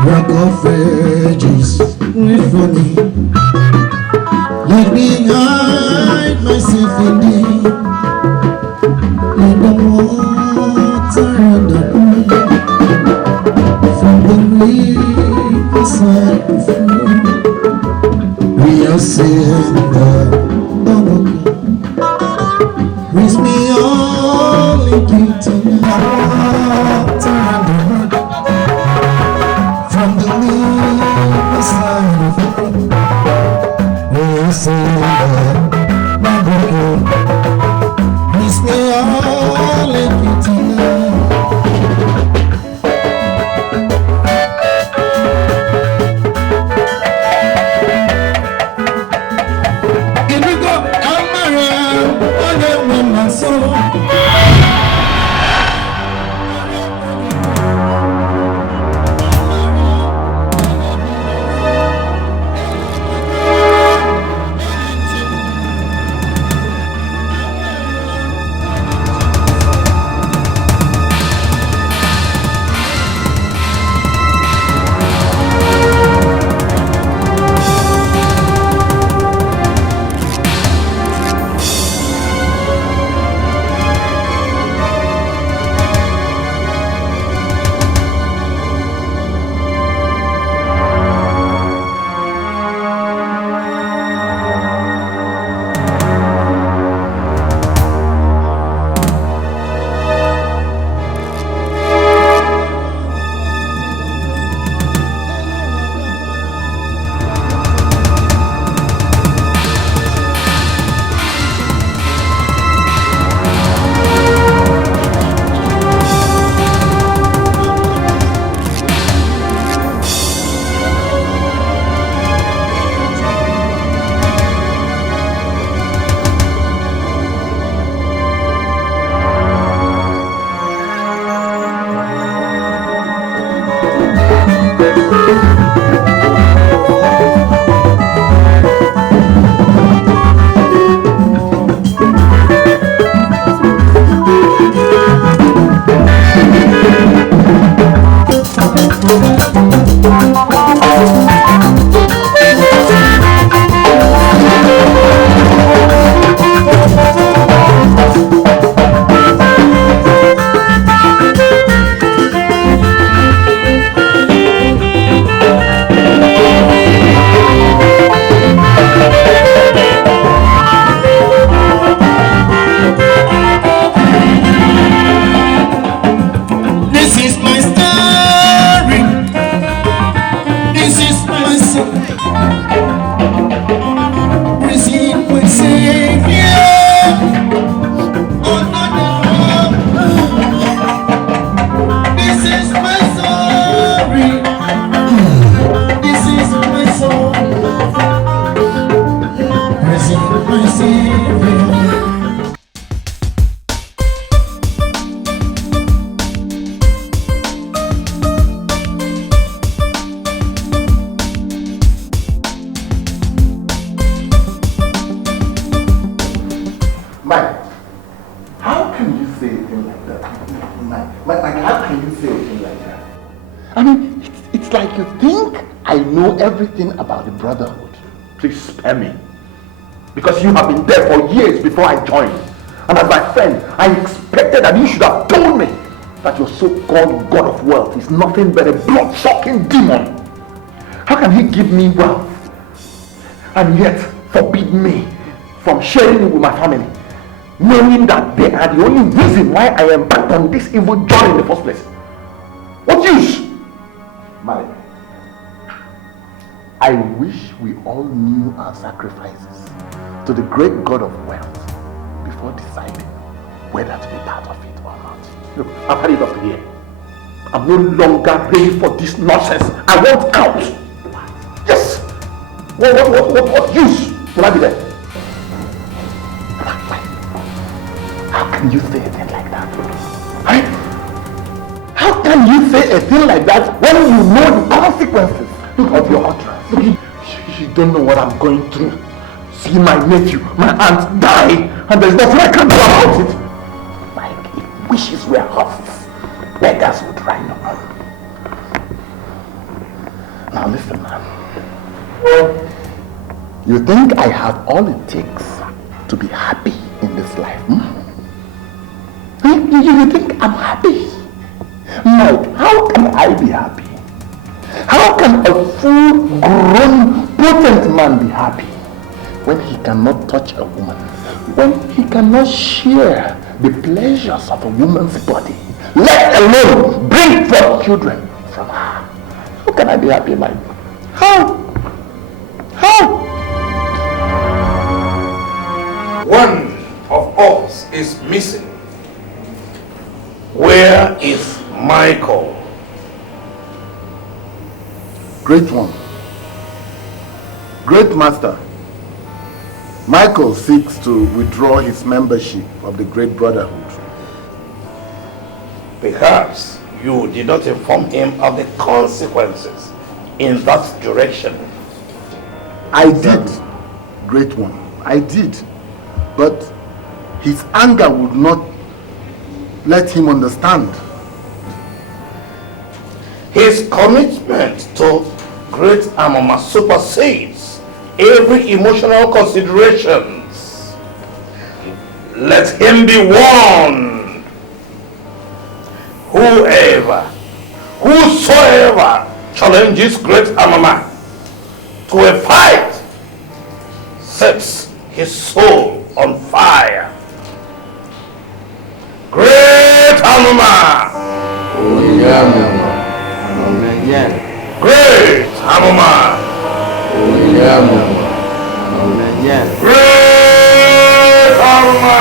rock of ages with money. Let me hide myself in thee, in the water and the pool, from the riverside of flow. We are saying the raise me all into the water and the road, from the riverside of flow. We are saying raise me all into the everything about the brotherhood. Please spare me. Because you have been there for years before I joined. And as my friend, I expected that you should have told me that your so-called God of wealth is nothing but a blood-sucking demon. How can he give me wealth and yet forbid me from sharing it with my family, knowing that they are the only reason why I embarked on this evil journey in the first place? What use? Marry me. I wish we all knew our sacrifices to the great God of wealth before deciding whether to be part of it or not. Look, I've had it up here. I'm no longer ready for this nonsense. I want out. What? Yes. What use will I be there? How can you say a thing like that? How can you say a thing like that when you know the consequences of your utterance? Look, you don't know what I'm going through. See my nephew, my aunt die, and there's nothing I can do about it. Like if wishes were horses, beggars would ride on. Now listen, man. You think I have all it takes to be happy in this life? You think I'm happy? Mike, how can I be happy? How can a full-grown, potent man be happy when he cannot touch a woman? When he cannot share the pleasures of a woman's body, let alone bring forth children from her? How can I be happy, Mike? How? One of us is missing. Where is Michael? Great one. Great master. Michael seeks to withdraw his membership of the Great Brotherhood. Perhaps you did not inform him of the consequences in that direction. I did, Great one. I did. But his anger would not let him understand. His commitment to Great Amama supersedes every emotional considerations. Let him be warned. Whosoever challenges Great Amama to a fight sets his soul on fire. Great Amama! Great Amama! Great Amama!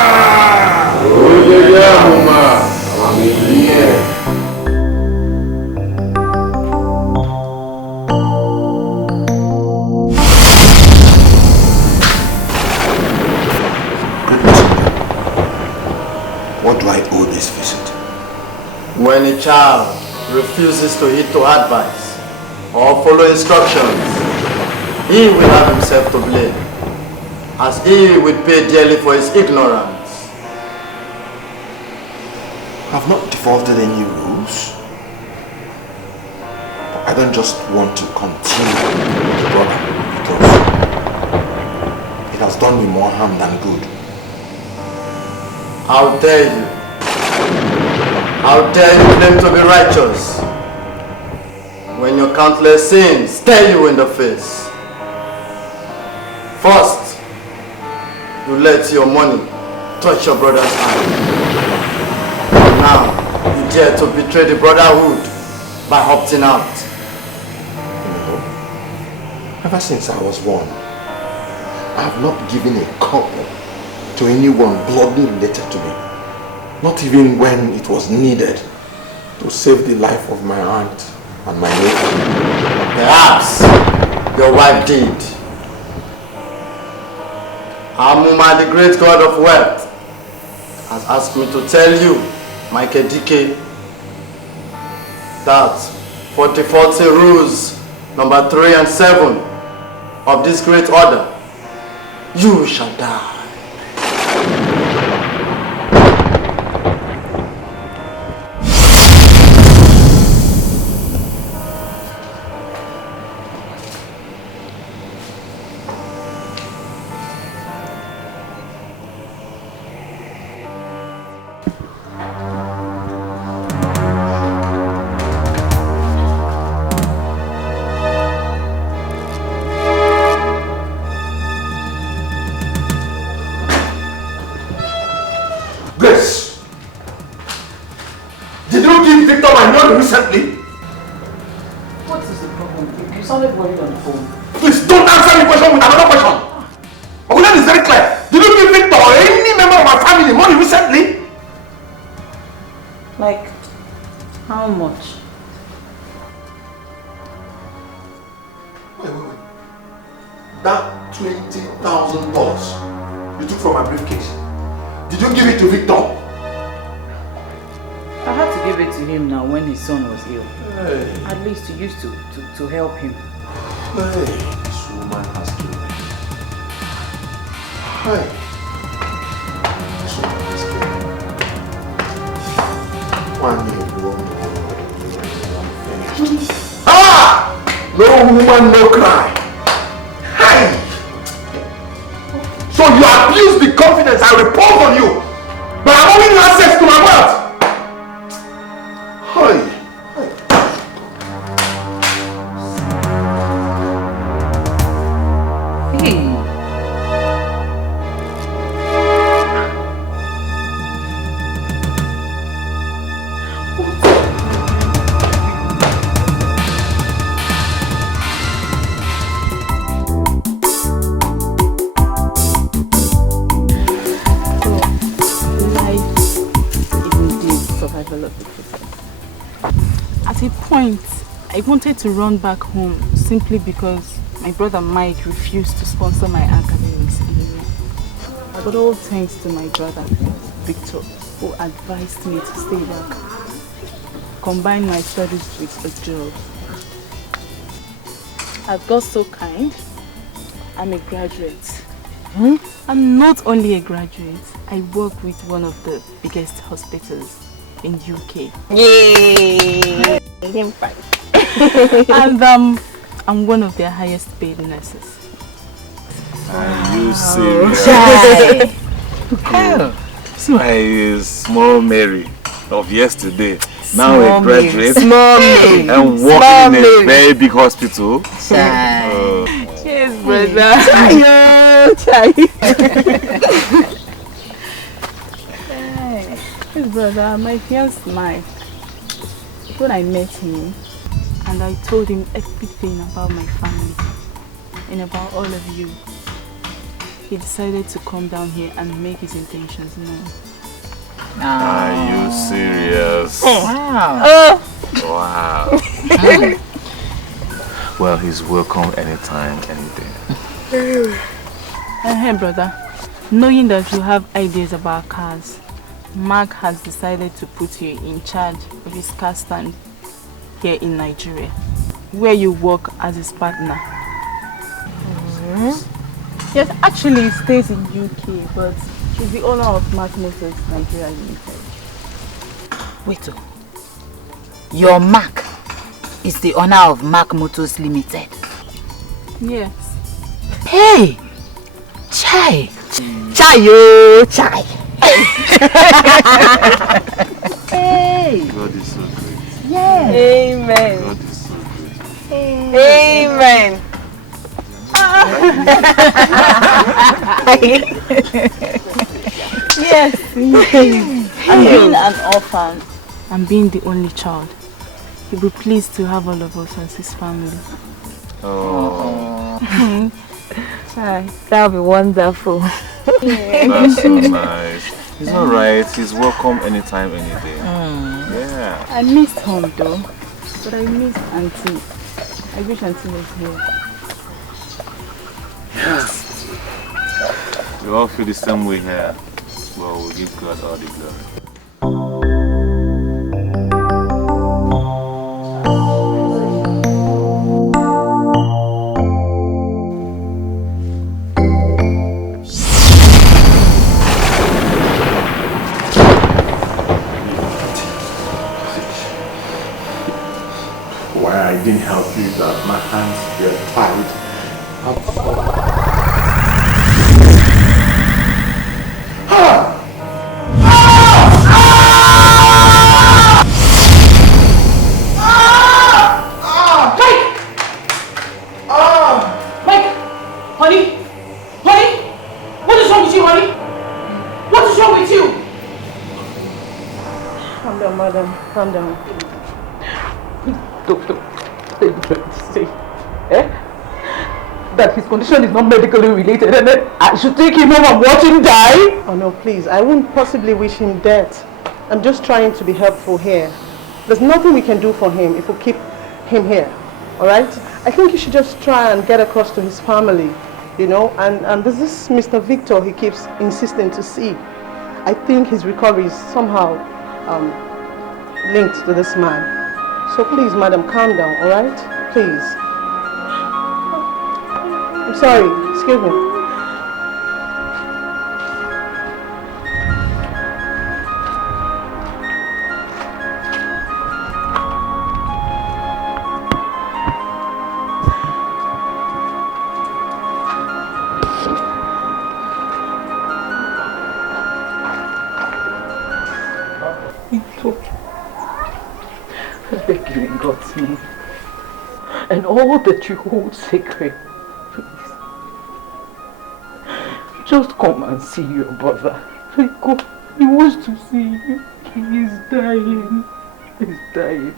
What do I owe this visit? When a child refuses to heed to advice or follow instructions, he will have himself to blame, as he will pay dearly for his ignorance. I've not defaulted any rules. I don't just want to continue with the brother because it has done me more harm than good. How dare you? How dare you claim to be righteous when your countless sins stare you in the face? First, you let your money touch your brother's hand. And now, you dare to betray the brotherhood by opting out. Ever since I was born, I have not given a copper to anyone bloodly related to me. Not even when it was needed to save the life of my aunt and my nephew. Perhaps your wife did. Amuma, the great god of wealth, has asked me to tell you, Michael DK, that for defaulting rules number 3 and 7 of this great order, you shall die. Recently? What is the problem? You sounded worried on the phone. Please don't answer the question with another question. Ogunan is very clear. Did you give Victor or any member of my family money recently? Like, how much? Wait. That $20,000 you took from my briefcase, did you give it to Victor? I had to give it to him now when his son was ill. Hey. At least to use to help him. Hey, this woman has killed me. Hey. This woman has killed me. One day, Ah! No No woman, no cry. Hi! So you abuse the confidence I repose on you by allowing you access to my wealth. Hi! At a point, I wanted to run back home simply because my brother Mike refused to sponsor my academics anymore. But all thanks to my brother, Victor, who advised me to stay back, combine my studies with a job. I've got so kind. I'm a graduate. I'm not only a graduate, I work with one of the biggest hospitals in UK. Yay! And I'm one of their highest paid nurses. Are you serious? So I small Mary of yesterday, now a graduate, Small Mary. and working in a very big hospital. Cheers, brother. Yes, brother, my fiancé Mike. When I met him and I told him everything about my family and about all of you, he decided to come down here and make his intentions known. Are you serious? Wow. Wow. Well, he's welcome anytime, any day. Hey, brother, knowing that you have ideas about cars, Mark has decided to put you in charge of his car stand here in Nigeria, where you work as his partner. Yes, actually he stays in UK, but he's the owner of Mark Motors Nigeria Limited. Wait, your Mark is the owner of Mark Motors Limited? Yes. Hey! Chai! Chai yo! Chai! Hey! God is so great. Yeah! Amen. God is so great. Amen. Yes. I'm being an orphan and being the only child, he'll be pleased to have all of us as his family. Oh. That'll be wonderful. That's so nice. It's alright. He's welcome anytime, any day. Yeah. I missed home though, but I missed Auntie. I wish Auntie was here. We all feel the same way here. Well, we'll give God all the glory. Why I didn't help you that my hands were tied. Mike! Honey? Honey? What is wrong with you, honey? What is wrong with you? Calm down, madam. Calm down. Doctor, say, that his condition is not medically related and then I should take him home and watch him die? Oh no, please. I wouldn't possibly wish him death. I'm just trying to be helpful here. There's nothing we can do for him if we keep him here. Alright? I think you should just try and get across to his family, you know, and there's this Mr. Victor he keeps insisting to see. I think his recovery is somehow linked to this man. So please, madam, calm down, alright? Please. I'm sorry, excuse me. beg you in God's name. And all that you hold sacred, please. Just come and see your brother. Rico, he wants to see you. He is dying. He's dying.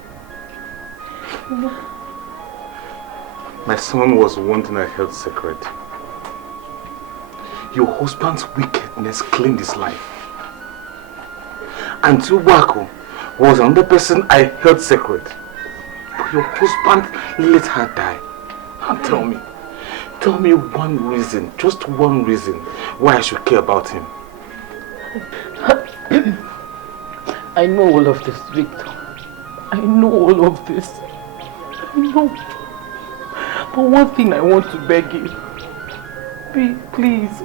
My son was one thing I held sacred. Your husband's wickedness claimed his life. And Tubako was another person I held sacred. But your husband let her die. And tell me one reason, just one reason why I should care about him. I know all of this, Victor. I know all of this. I know. But one thing I want to beg you. Please.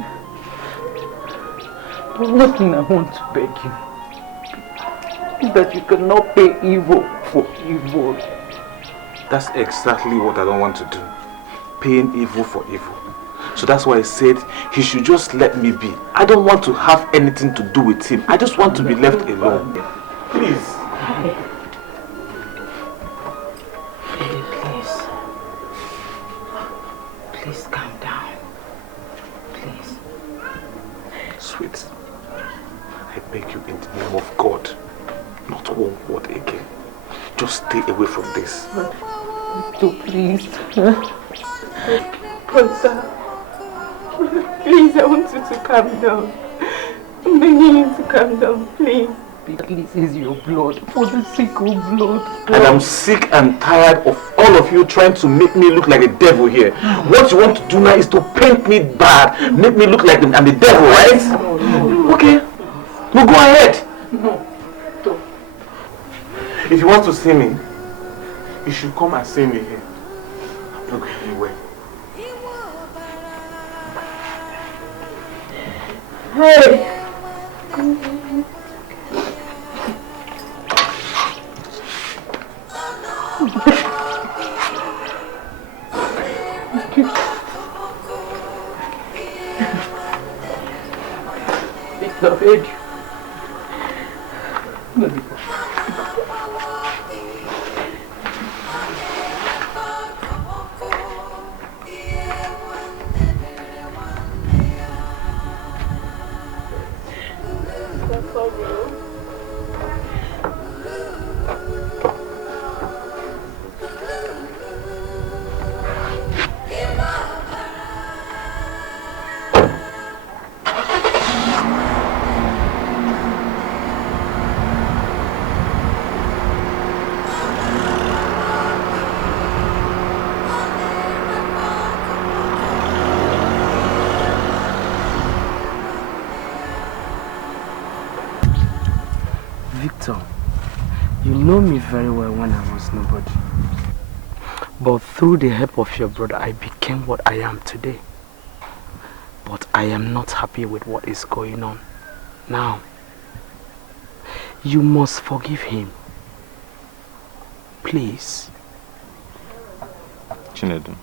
But one thing I want to beg you is that you cannot pay evil for evil. That's exactly what I don't want to do. Paying evil for evil. So that's why I said he should just let me be. I don't want to have anything to do with him. I just want to be left alone. Please. Please calm down. Please. Sweet, I beg you in the name of God, not one word again. Just stay away from this. So please. Brother, please, I want you to calm down. I'm begging you to calm down, please. This is your blood, for the sake of blood. And I'm sick and tired of all of you trying to make me look like a devil here. What you want to do now is to paint me bad, make me look like I'm the devil, right? No. Okay, no, go ahead. No. If you want to see me, you should come and see me here. I'm not going anywhere. Hey! I've heard you. You know me very well when I was nobody. But through the help of your brother, I became what I am today. But I am not happy with what is going on now. You must forgive him. Please. Chinedu,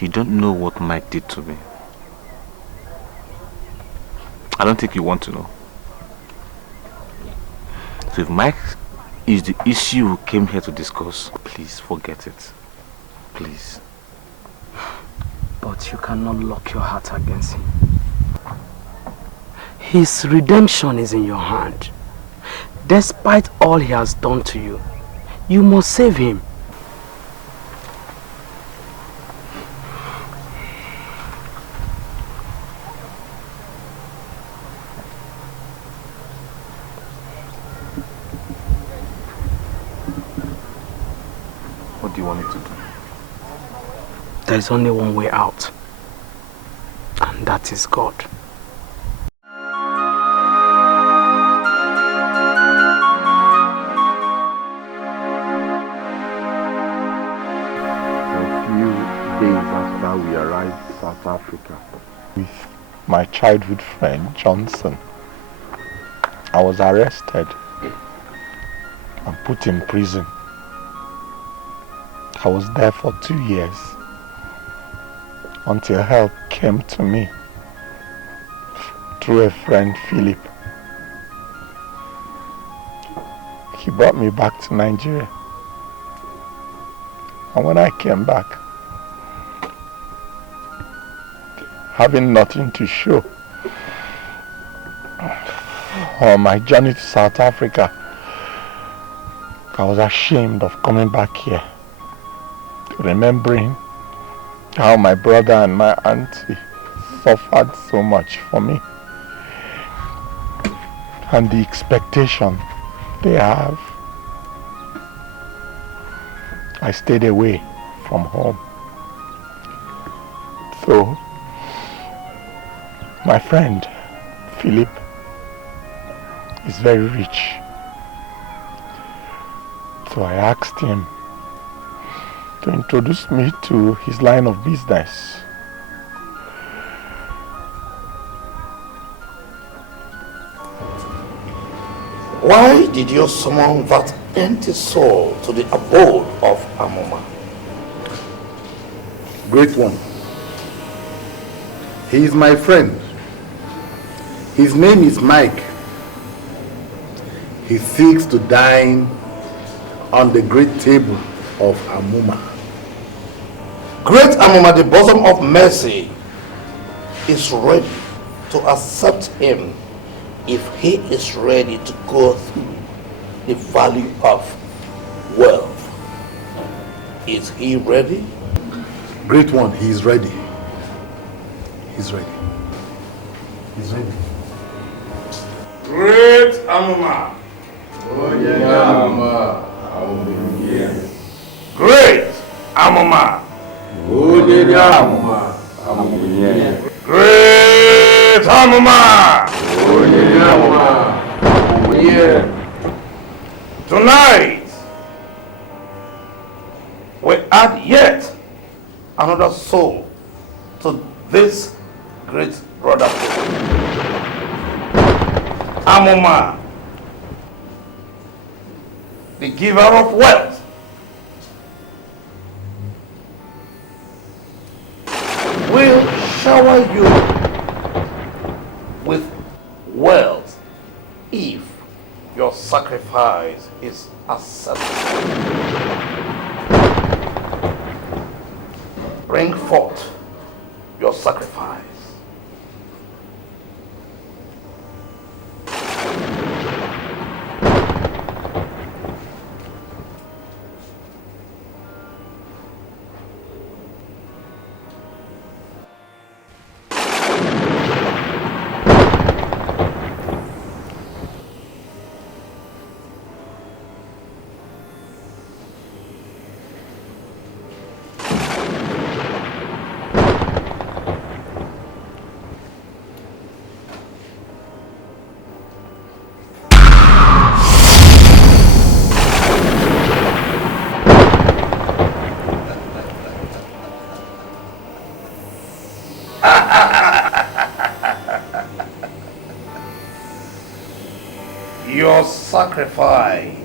you don't know what Mike did to me. I don't think you want to know. So if Mike is the issue we came here to discuss, please forget it. Please. But you cannot lock your heart against him. His redemption is in your hand. Despite all he has done to you, you must save him. What do you want me to do? There is only one way out, and that is God. We arrived in South Africa with my childhood friend Johnson. I was arrested and put in prison. I was there for 2 years until help came to me through a friend, Philip. he brought me back to Nigeria. And when I came back, having nothing to show on my journey to South Africa, I was ashamed of coming back here, remembering how my brother and my auntie suffered so much for me, and the expectation they have. I stayed away from home. So, my friend, Philip, is very rich. So I asked him to introduce me to his line of business. Why did you summon that empty soul to the abode of Amoma? Great one. He is my friend. His name is Mike. He seeks to dine on the great table of Amoma. Great Amoma, the bosom of mercy, is ready to accept him if he is ready to go through the value of wealth. Is he ready? Great one, he is ready. He's ready. He's ready. Great Amoma. Oh yeah, Amoma. I will be here. Great Amoma. Oh yeah, Amoma. I will be here. Great Amoma. Oh yeah, Amoma. I will be here. Tonight, we add yet another soul to this great brother. Amoma, the giver of wealth, will shower you with wealth if your sacrifice is accepted. Bring forth your sacrifice. Your sacrifice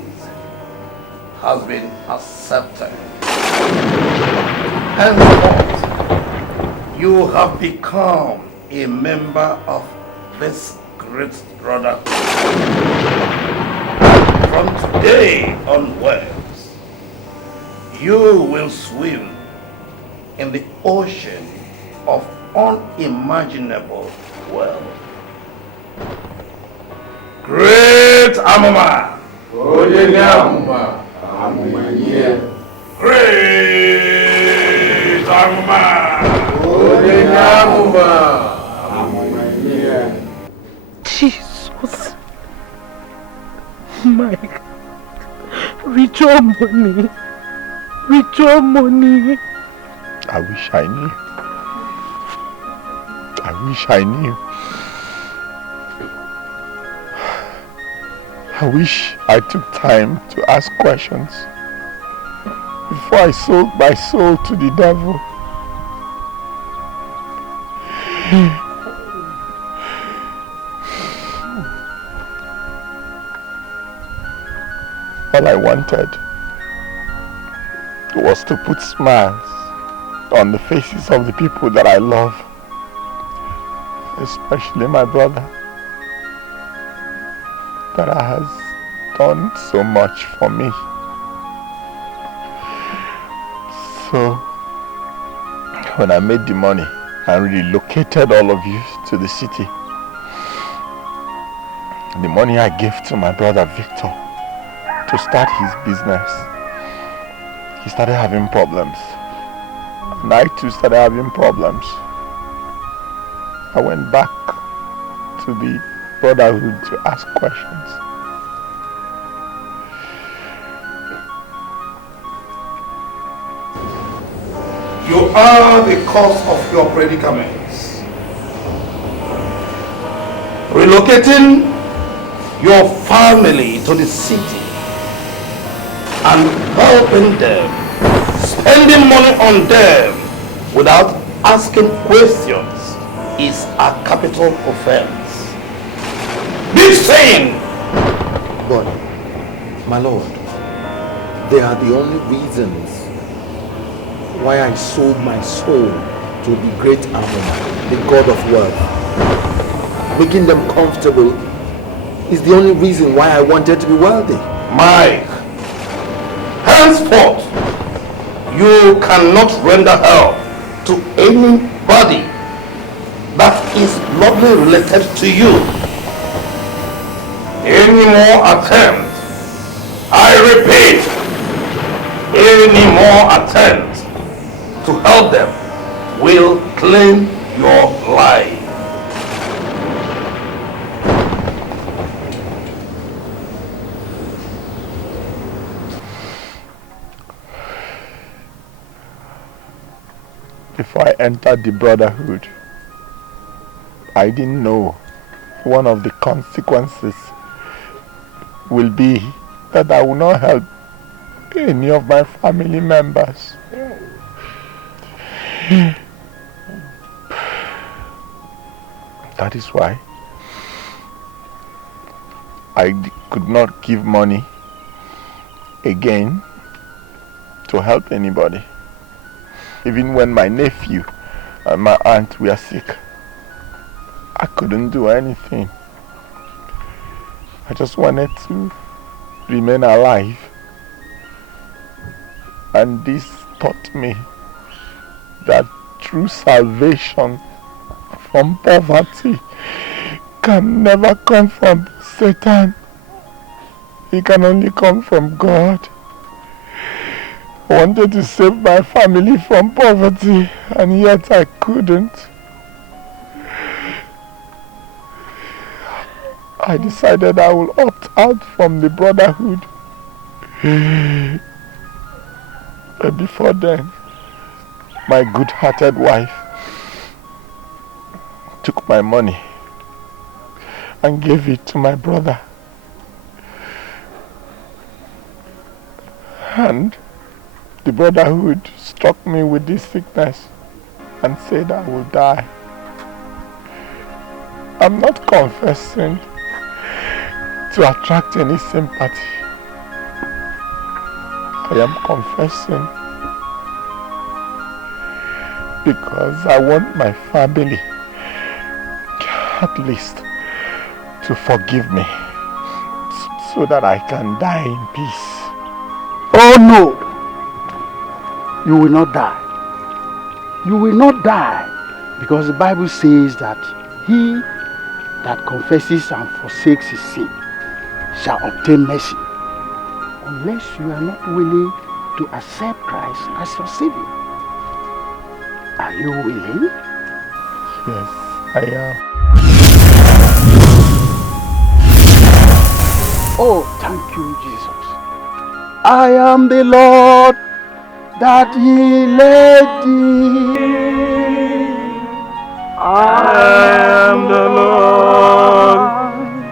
has been accepted. Henceforth, you have become a member of this great brotherhood. And from today onwards, you will swim in the ocean of unimaginable wealth. Great Amoma! Amoma! Amoma here. Great Amoma! Amoma! Amoma here. Jesus! Mike, withdraw money. Withdraw money. I wish I knew. I wish I knew. I wish I took time to ask questions before I sold my soul to the devil. All I wanted was to put smiles on the faces of the people that I love, especially my brother that has done so much for me. So, when I made the money and relocated all of you to the city, the money I gave to my brother Victor to start his business, he started having problems. And I too started having problems. I went back to the brotherhood to ask questions. You are the cause of your predicaments. Relocating your family to the city and helping them, spending money on them without asking questions is a capital offense. Big sin! But, my lord, they are the only reasons why I sold my soul to the great Amon, the god of wealth. Making them comfortable is the only reason why I wanted to be wealthy. Mike, henceforth, you cannot render help to anybody that is bloodly related to you. Any more attempts, I repeat, any more attempts to help them will claim your life. Before I entered the brotherhood, I didn't know one of the consequences will be that I will not help any of my family members. That is why I could not give money again to help anybody. Even when my nephew and my aunt were sick, I couldn't do anything. I just wanted to remain alive. And this taught me that true salvation from poverty can never come from Satan. It can only come from God. I wanted to save my family from poverty, and yet I couldn't. I decided I will opt out from the brotherhood. But before then, my good-hearted wife took my money and gave it to my brother. And the brotherhood struck me with this sickness and said I will die. I'm not confessing to attract any sympathy. I am confessing because I want my family at least to forgive me so that I can die in peace. Oh no! You will not die. You will not die, because the Bible says that he that confesses and forsakes his sin shall obtain mercy, unless you are not willing to accept Christ as your Savior. Are you willing? Yes, I am. Oh, thank you, Jesus. I am the Lord that he led thee. I am the Lord,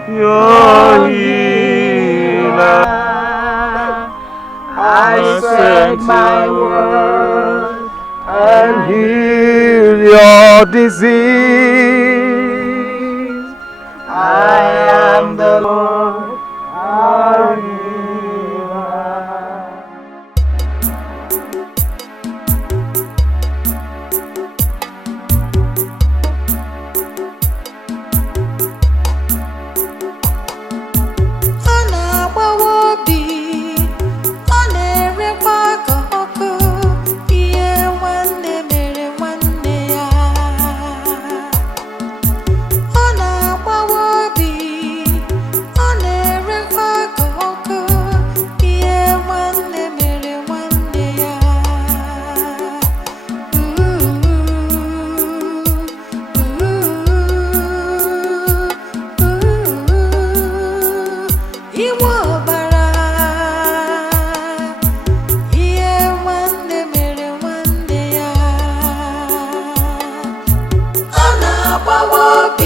your healer. I send my word and heal your disease. I am the Lord, our healer. Ana agbawo our